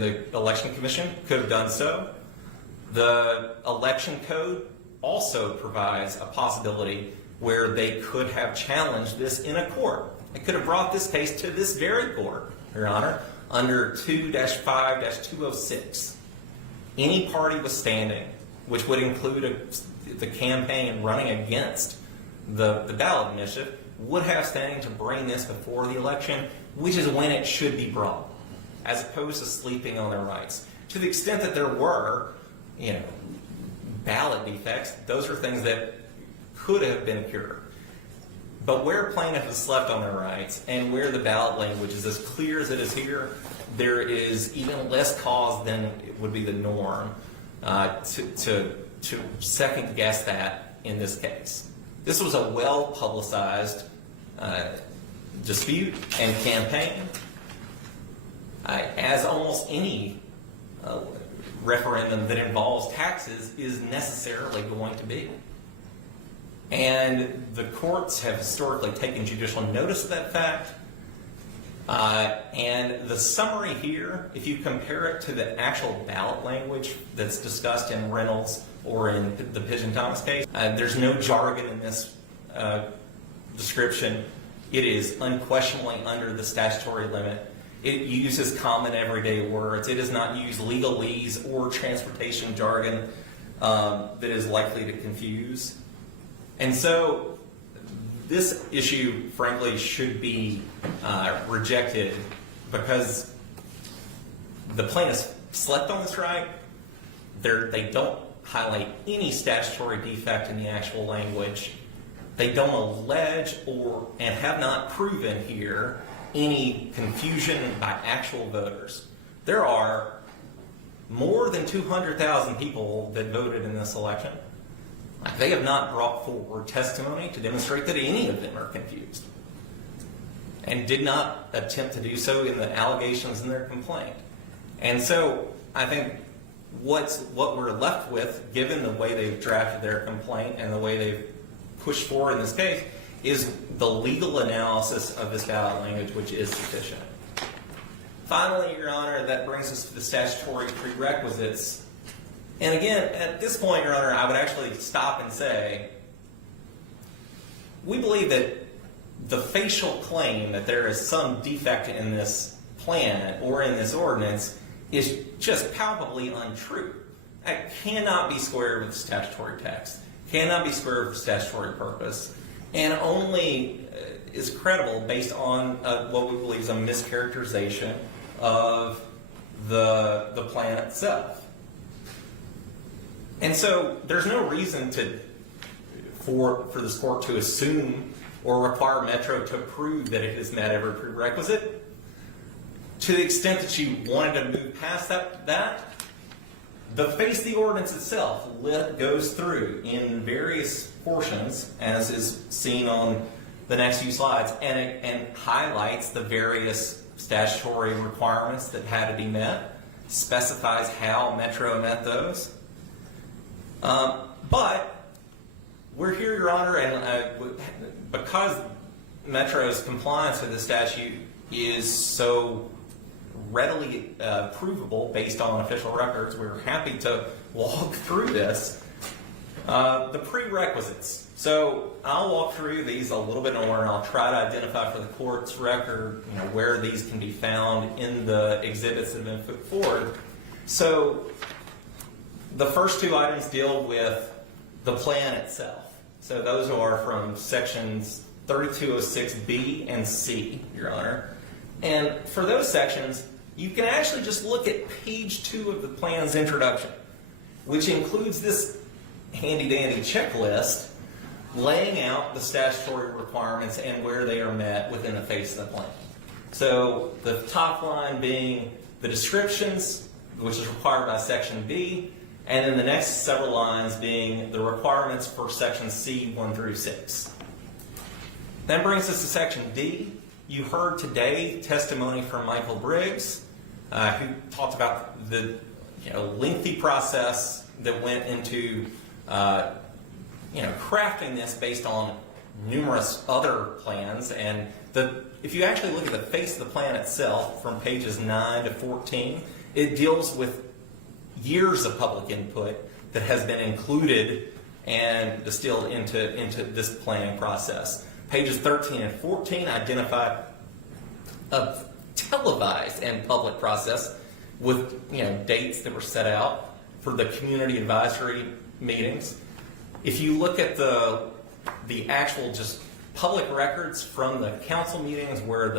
the election commission, could have done so. The election code also provides a possibility where they could have challenged this in a court. They could have brought this case to this very court, Your Honor, under 2-5-206. Any party withstanding, which would include the campaign running against the ballot initiative, would have standing to bring this before the election, which is when it should be brought, as opposed to sleeping on their rights. To the extent that there were, ballot defects, those are things that could have been cured. But where plaintiff has slept on their rights and where the ballot language is as clear as it is here, there is even less cause than it would be the norm to second guess that in this case. This was a well-publicized dispute and campaign, as almost any referendum that involves taxes is necessarily going to be. And the courts have historically taken judicial notice of that fact. And the summary here, if you compare it to the actual ballot language that's discussed in Reynolds or in the Pigeon Thomas case, there's no jargon in this description. It is unquestionably under the statutory limit. It uses common everyday words. It does not use legalese or transportation jargon that is likely to confuse. And so this issue, frankly, should be rejected because the plaintiffs slept on this right. They don't highlight any statutory defect in the actual language. They don't allege and have not proven here any confusion by actual voters. There are more than 200,000 people that voted in this election. They have not brought forward testimony to demonstrate that any of them are confused, and did not attempt to do so in the allegations in their complaint. And so I think what we're left with, given the way they've drafted their complaint and the way they've pushed forward in this case, is the legal analysis of this ballot language, which is sufficient. Finally, Your Honor, that brings us to the statutory prerequisites. And again, at this point, Your Honor, I would actually stop and say, we believe that the facial claim that there is some defect in this plan or in this ordinance is just palpably untrue. That cannot be squared with the statutory text, cannot be squared with the statutory purpose, and only is credible based on what we believe is a mischaracterization of the plan itself. And so there's no reason for this court to assume or require Metro to prove that it has met every prerequisite. To the extent that you wanted to move past that, the face of the ordinance itself goes through in various portions, as is seen on the next few slides, and highlights the various statutory requirements that had to be met, specifies how Metro met those. But we're here, Your Honor, and because Metro's compliance with the statute is so readily provable based on official records, we're happy to walk through this. The prerequisites. So I'll walk through these a little bit more, and I'll try to identify for the court's record, where these can be found in the exhibits that have been put forward. So the first two items deal with the plan itself. So those are from sections 3206B and C, Your Honor. And for those sections, you can actually just look at page 2 of the plan's introduction, which includes this handy-dandy checklist laying out the statutory requirements and where they are met within the face of the plan. So the top line being the descriptions, which is required by section B, and then the next several lines being the requirements for section C 1 through 6. That brings us to section D. You heard today testimony from Michael Briggs, who talked about the lengthy process that went into crafting this based on numerous other plans. And if you actually look at the face of the plan itself, from pages 9 to 14, it deals with years of public input that has been included and distilled into this planning process. Pages 13 and 14 identify a televised and public process with dates that were set out for the community advisory meetings. If you look at the actual just public records from the council meetings where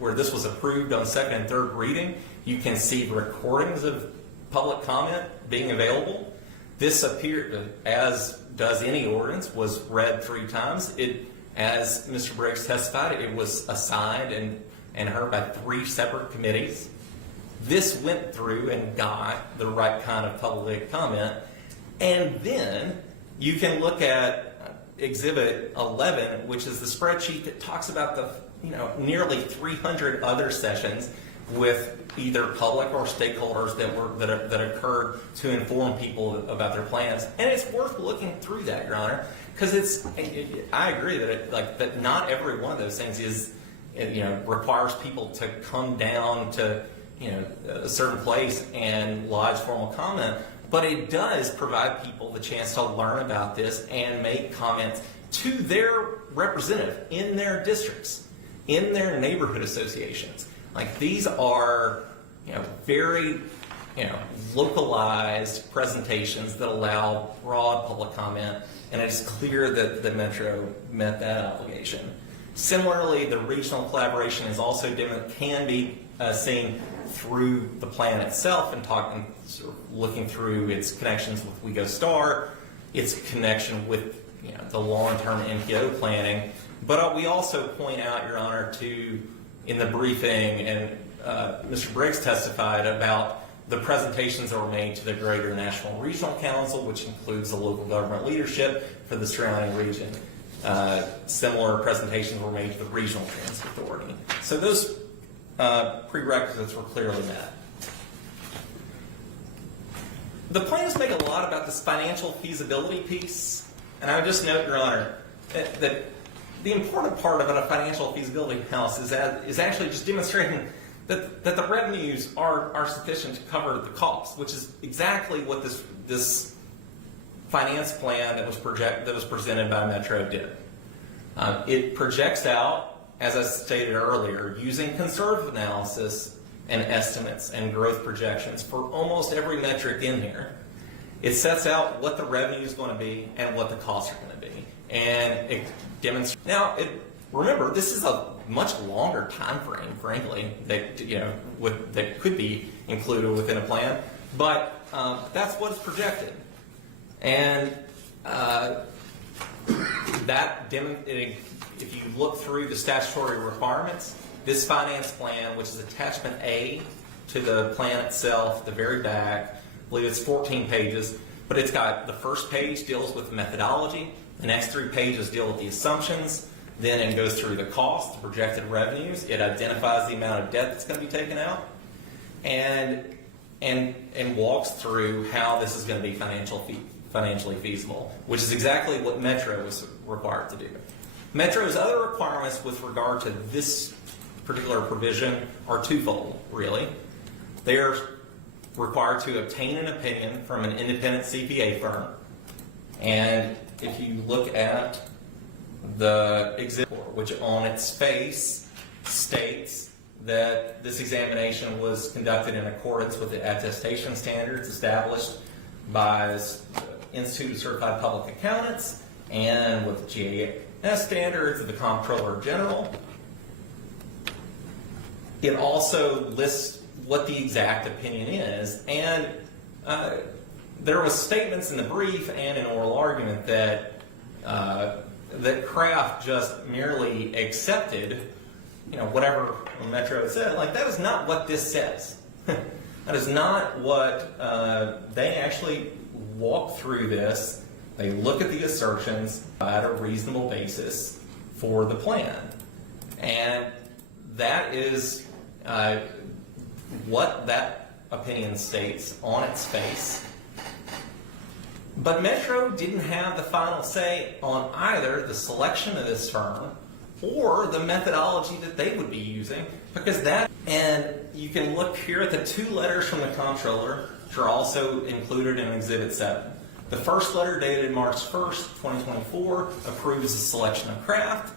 where this was approved on second and third reading, you can see recordings of public comment being available. This appeared, as does any ordinance, was read 3 times. As Mr. Briggs testified, it was assigned and heard by 3 separate committees. This went through and got the right kind of public comment. And then you can look at Exhibit 11, which is the spreadsheet that talks about the nearly 300 other sessions with either public or stakeholders that occurred to inform people about their plans. And it's worth looking through that, Your Honor, because I agree that that not every one of those things is requires people to come down to a certain place and lodge formal comment, but it does provide people the chance to learn about this and make comments to their representative in their districts, in their neighborhood associations. Like, these are very localized presentations that allow broad public comment, and it's clear that the Metro met that obligation. Similarly, the regional collaboration is also can be seen through the plan itself and looking through its connections with We Go Star, its connection with the long-term MPO planning. But we also point out, Your Honor, in the briefing, and Mr. Briggs testified about the presentations that were made to the Greater National Regional Council, which includes the local government leadership for the surrounding region. Similar presentations were made to the Regional Transit Authority. So those prerequisites were clearly met. The plans make a lot about this financial feasibility piece, and I would just note, Your Honor, that the important part about a financial feasibility analysis is actually just demonstrating that the revenues are sufficient to cover the costs, which is exactly what this finance plan that was presented by Metro did. It projects out, as I stated earlier, using conservative analysis and estimates and growth projections for almost every metric in here. It sets out what the revenue is going to be and what the costs are going to be, and it demonstrates. Now, remember, this is a much longer time frame, frankly, that that could be included within a plan, but that's what's projected, and if you look through the statutory requirements, this finance plan, which is attachment A to the plan itself, the very back, I believe it's 14 pages, but it's got the first page deals with methodology, the next 3 pages deal with the assumptions, then it goes through the cost, the projected revenues, it identifies the amount of debt that's going to be taken out, and walks through how this is going to be financially feasible, which is exactly what Metro was required to do. Metro's other requirements with regard to this particular provision are twofold, really. They are required to obtain an opinion from an independent CPA firm And if you look at the exhibit, which on its face states that this examination was conducted in accordance with the attestation standards established by the Institute of Certified Public Accountants and with the GAS standards of the Comptroller General. It also lists what the exact opinion is, and there was statements in the brief and in oral argument that that Kraft just merely accepted, whatever Metro said. Like, that is not what this says. That is not what they actually walk through this. They look at the assertions at a reasonable basis for the plan, and that is what that opinion states on its face. But Metro didn't have the final say on either the selection of this firm or the methodology that they would be using, because that, and you can look here at the 2 letters from the Comptroller, which are also included in Exhibit 7. The first letter, dated March 1st, 2024, approves the selection of Kraft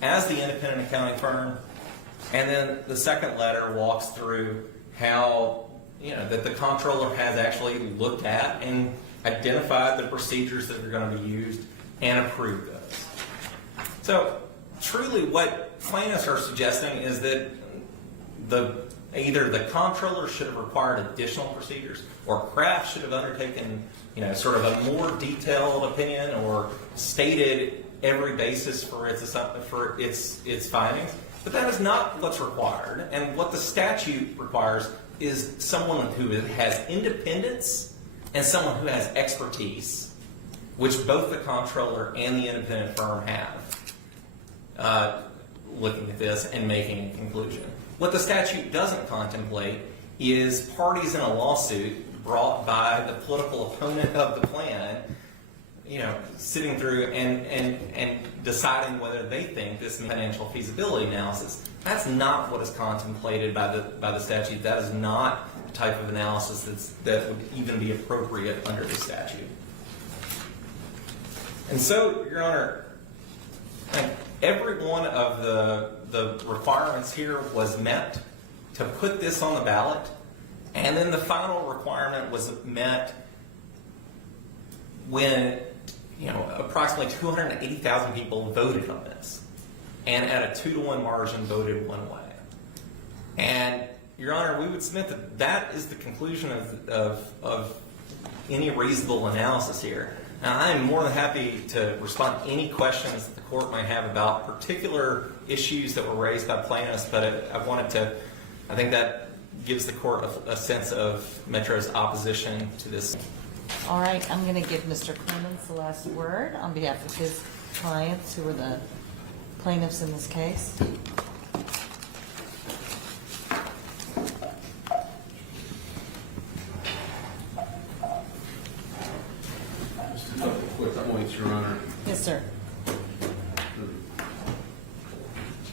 as the independent accounting firm, and then the second letter walks through how, that the Comptroller has actually looked at and identified the procedures that are going to be used and approved those. So truly what plaintiffs are suggesting is that either the Comptroller should have required additional procedures, or Kraft should have undertaken sort of a more detailed opinion or stated every basis for its findings. But that is not what's required. And what the statute requires is someone who has independence and someone who has expertise, which both the Comptroller and the independent firm have, looking at this and making a conclusion. What the statute doesn't contemplate is parties in a lawsuit brought by the political opponent of the plan, sitting through and deciding whether they think this financial feasibility analysis. That's not what is contemplated by the statute. That is not the type of analysis that would even be appropriate under the statute. And so, Your Honor, every one of the requirements here was met to put this on the ballot, and then the final requirement was met when approximately 280,000 people voted on this, and at a 2-to-1 margin voted one way. And Your Honor, we would submit that that is the conclusion of any reasonable analysis here. Now, I am more than happy to respond to any questions that the court might have about particular issues that were raised by plaintiffs, but I think that gives the court a sense of Metro's opposition to this. All right, I'm going to give Mr. Clemens the last word on behalf of his clients who are the plaintiffs in this case. Just a couple of quick points, Your Honor. Yes, sir.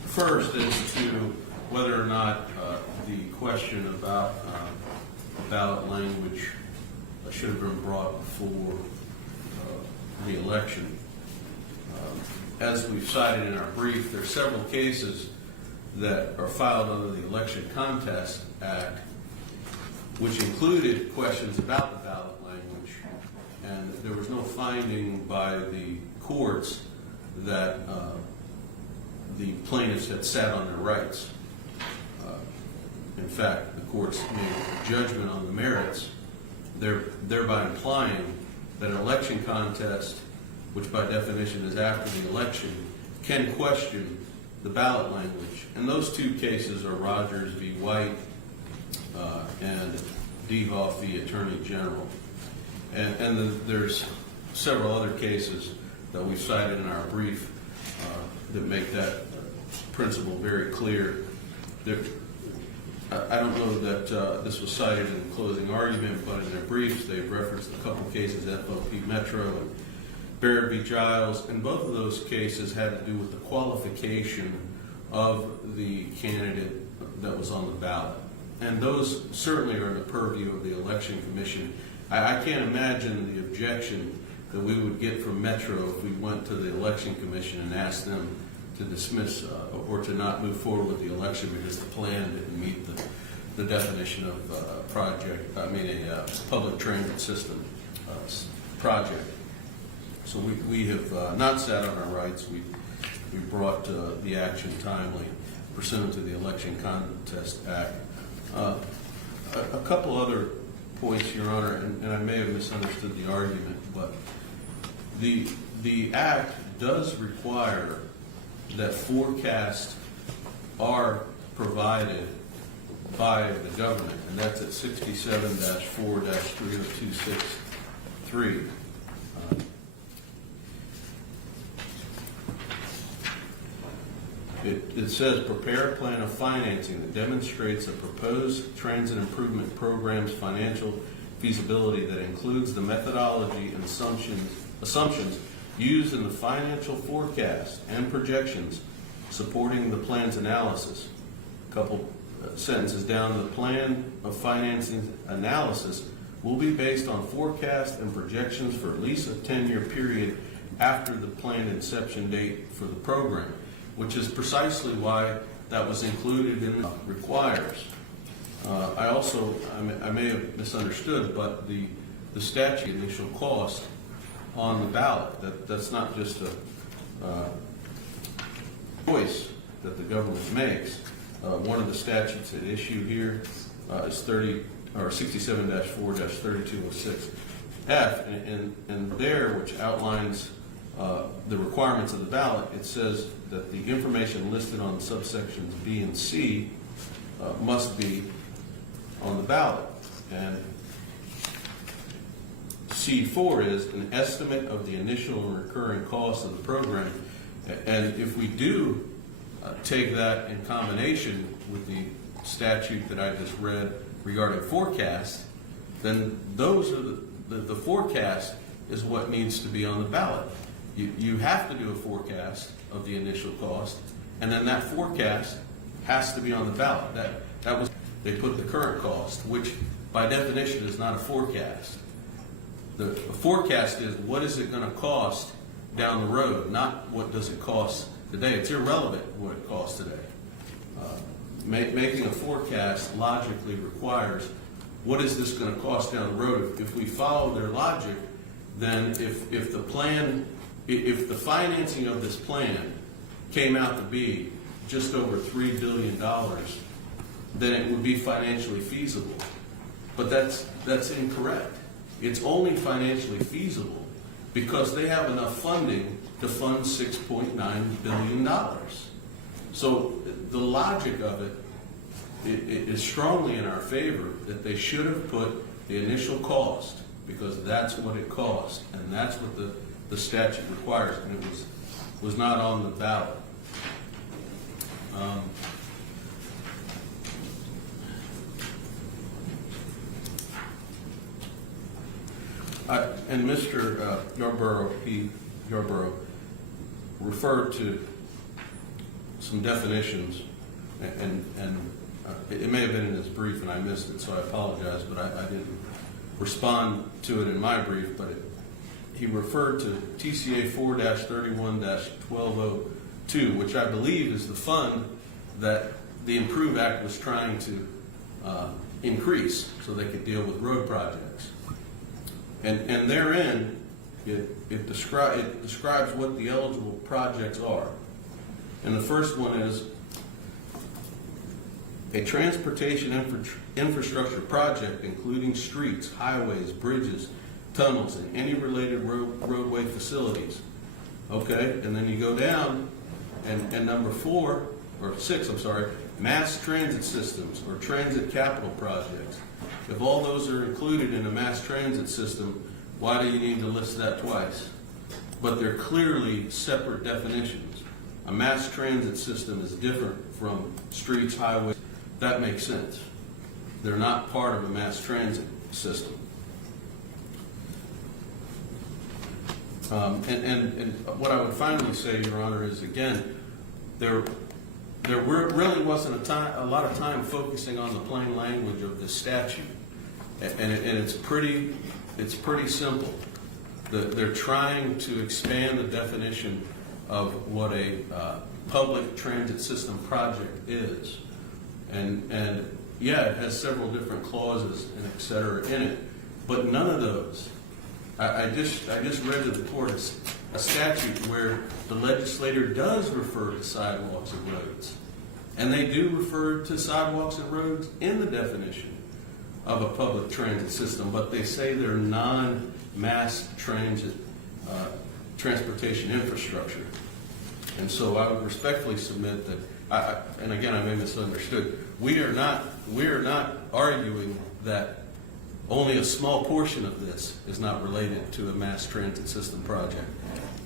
First is to whether or not the question about ballot language should have been brought before the election. As we've cited in our brief, there are several cases that are filed under the Election Contest Act, which included questions about the ballot language, and there was no finding by the courts that the plaintiffs had sat on their rights. In fact, the courts made a judgment on the merits, thereby implying that an election contest, which by definition is after the election, can question the ballot language. And those 2 cases are Rogers v. White and Devoff v. Attorney General. And there's several other cases that we've cited in our brief that make that principle very clear. I don't know that this was cited in the closing argument, but in their briefs they've referenced a couple of cases, FOP Metro and Barrett v. Giles, and both of those cases had to do with the qualification of the candidate that was on the ballot. And those certainly are in the purview of the Election Commission. I can't imagine the objection that we would get from Metro if we went to the election commission and asked them to dismiss or to not move forward with the election because the plan didn't meet the definition of a public transit system project. So we have not sat on our rights. We brought the action timely pursuant to the Election Contest Act. A couple other points, Your Honor, and I may have misunderstood the argument, but the act does require that forecasts are provided by the government, and that's at 67-4-30263. It says, prepare a plan of financing that demonstrates a proposed transit improvement program's financial feasibility that includes the methodology and assumptions used in the financial forecast and projections supporting the plan's analysis. A couple sentences down, the plan of financing analysis will be based on forecast and projections for at least a 10-year period after the planned inception date for the program, which is precisely why that was included in the requires. I may have misunderstood, but the statute initial cost on the ballot, that's not just a choice that the government makes. One of the statutes at issue here is 67-4-3206F, and there, which outlines the requirements of the ballot, it says that the information listed on subsections B and C must be on the ballot. And C4 is an estimate of the initial and recurring cost of the program. And if we do take that in combination with the statute that I just read regarding forecast, then those are the forecast is what needs to be on the ballot. You have to do a forecast of the initial cost, and then that forecast has to be on the ballot. That was, they put the current cost, which by definition is not a forecast. The forecast is what is it going to cost down the road, not what does it cost today. It's irrelevant what it costs today. Making a forecast logically requires what is this going to cost down the road. If we follow their logic, then if the financing of this plan came out to be just over $3 billion, then it would be financially feasible. But that's incorrect. It's only financially feasible because they have enough funding to fund $6.9 billion. So the logic of it is strongly in our favor that they should have put the initial cost, because that's what it costs, and that's what the statute requires, and it was not on the ballot. And Mr. Yarborough referred to some definitions, and it may have been in his brief and I missed it, so I apologize, but I didn't respond to it in my brief, but he referred to TCA 4-31-1202, which I believe is the fund that the Improve Act was trying to increase so they could deal with road projects. And therein, it describes what the eligible projects are. And the first one is a transportation infrastructure project including streets, highways, bridges, tunnels, and any related roadway facilities. Okay, and then you go down, and number 6, mass transit systems or transit capital projects. If all those are included in a mass transit system, why do you need to list that twice? But they're clearly separate definitions. A mass transit system is different from streets, highways. That makes sense. They're not part of a mass transit system. And what I would finally say, Your Honor, is again, there really wasn't a lot of time focusing on the plain language of this statute, and it's pretty simple. They're trying to expand the definition of what a public transit system project is. And yeah, it has several different clauses and et cetera in it, but none of those. I just read to the court a statute where the legislator does refer to sidewalks and roads. And they do refer to sidewalks and roads in the definition of a public transit system, but they say they're non-mass transit transportation infrastructure. And so I would respectfully submit that, and again, I may have misunderstood, we are not arguing that only a small portion of this is not related to a mass transit system project.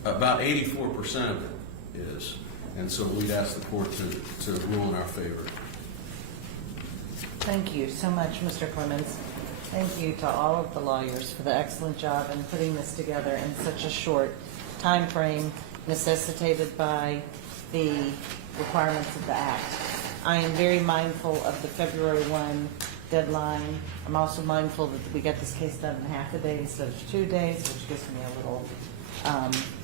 About 84% of it is. And so we'd ask the court to rule in our favor. Thank you so much, Mr. Clemens. Thank you to all of the lawyers for the excellent job in putting this together in such a short time frame necessitated by the requirements of the Act. I am very mindful of the February 1 deadline. I'm also mindful that we got this case done in half a day instead of 2 days, which gives me a little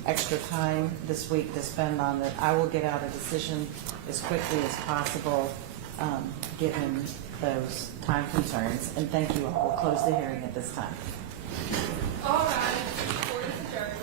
extra time this week to spend on it. I will get out a decision as quickly as possible, given those time concerns. And thank you all. We'll close the hearing at this time. All right, court is adjourned.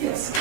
Yes.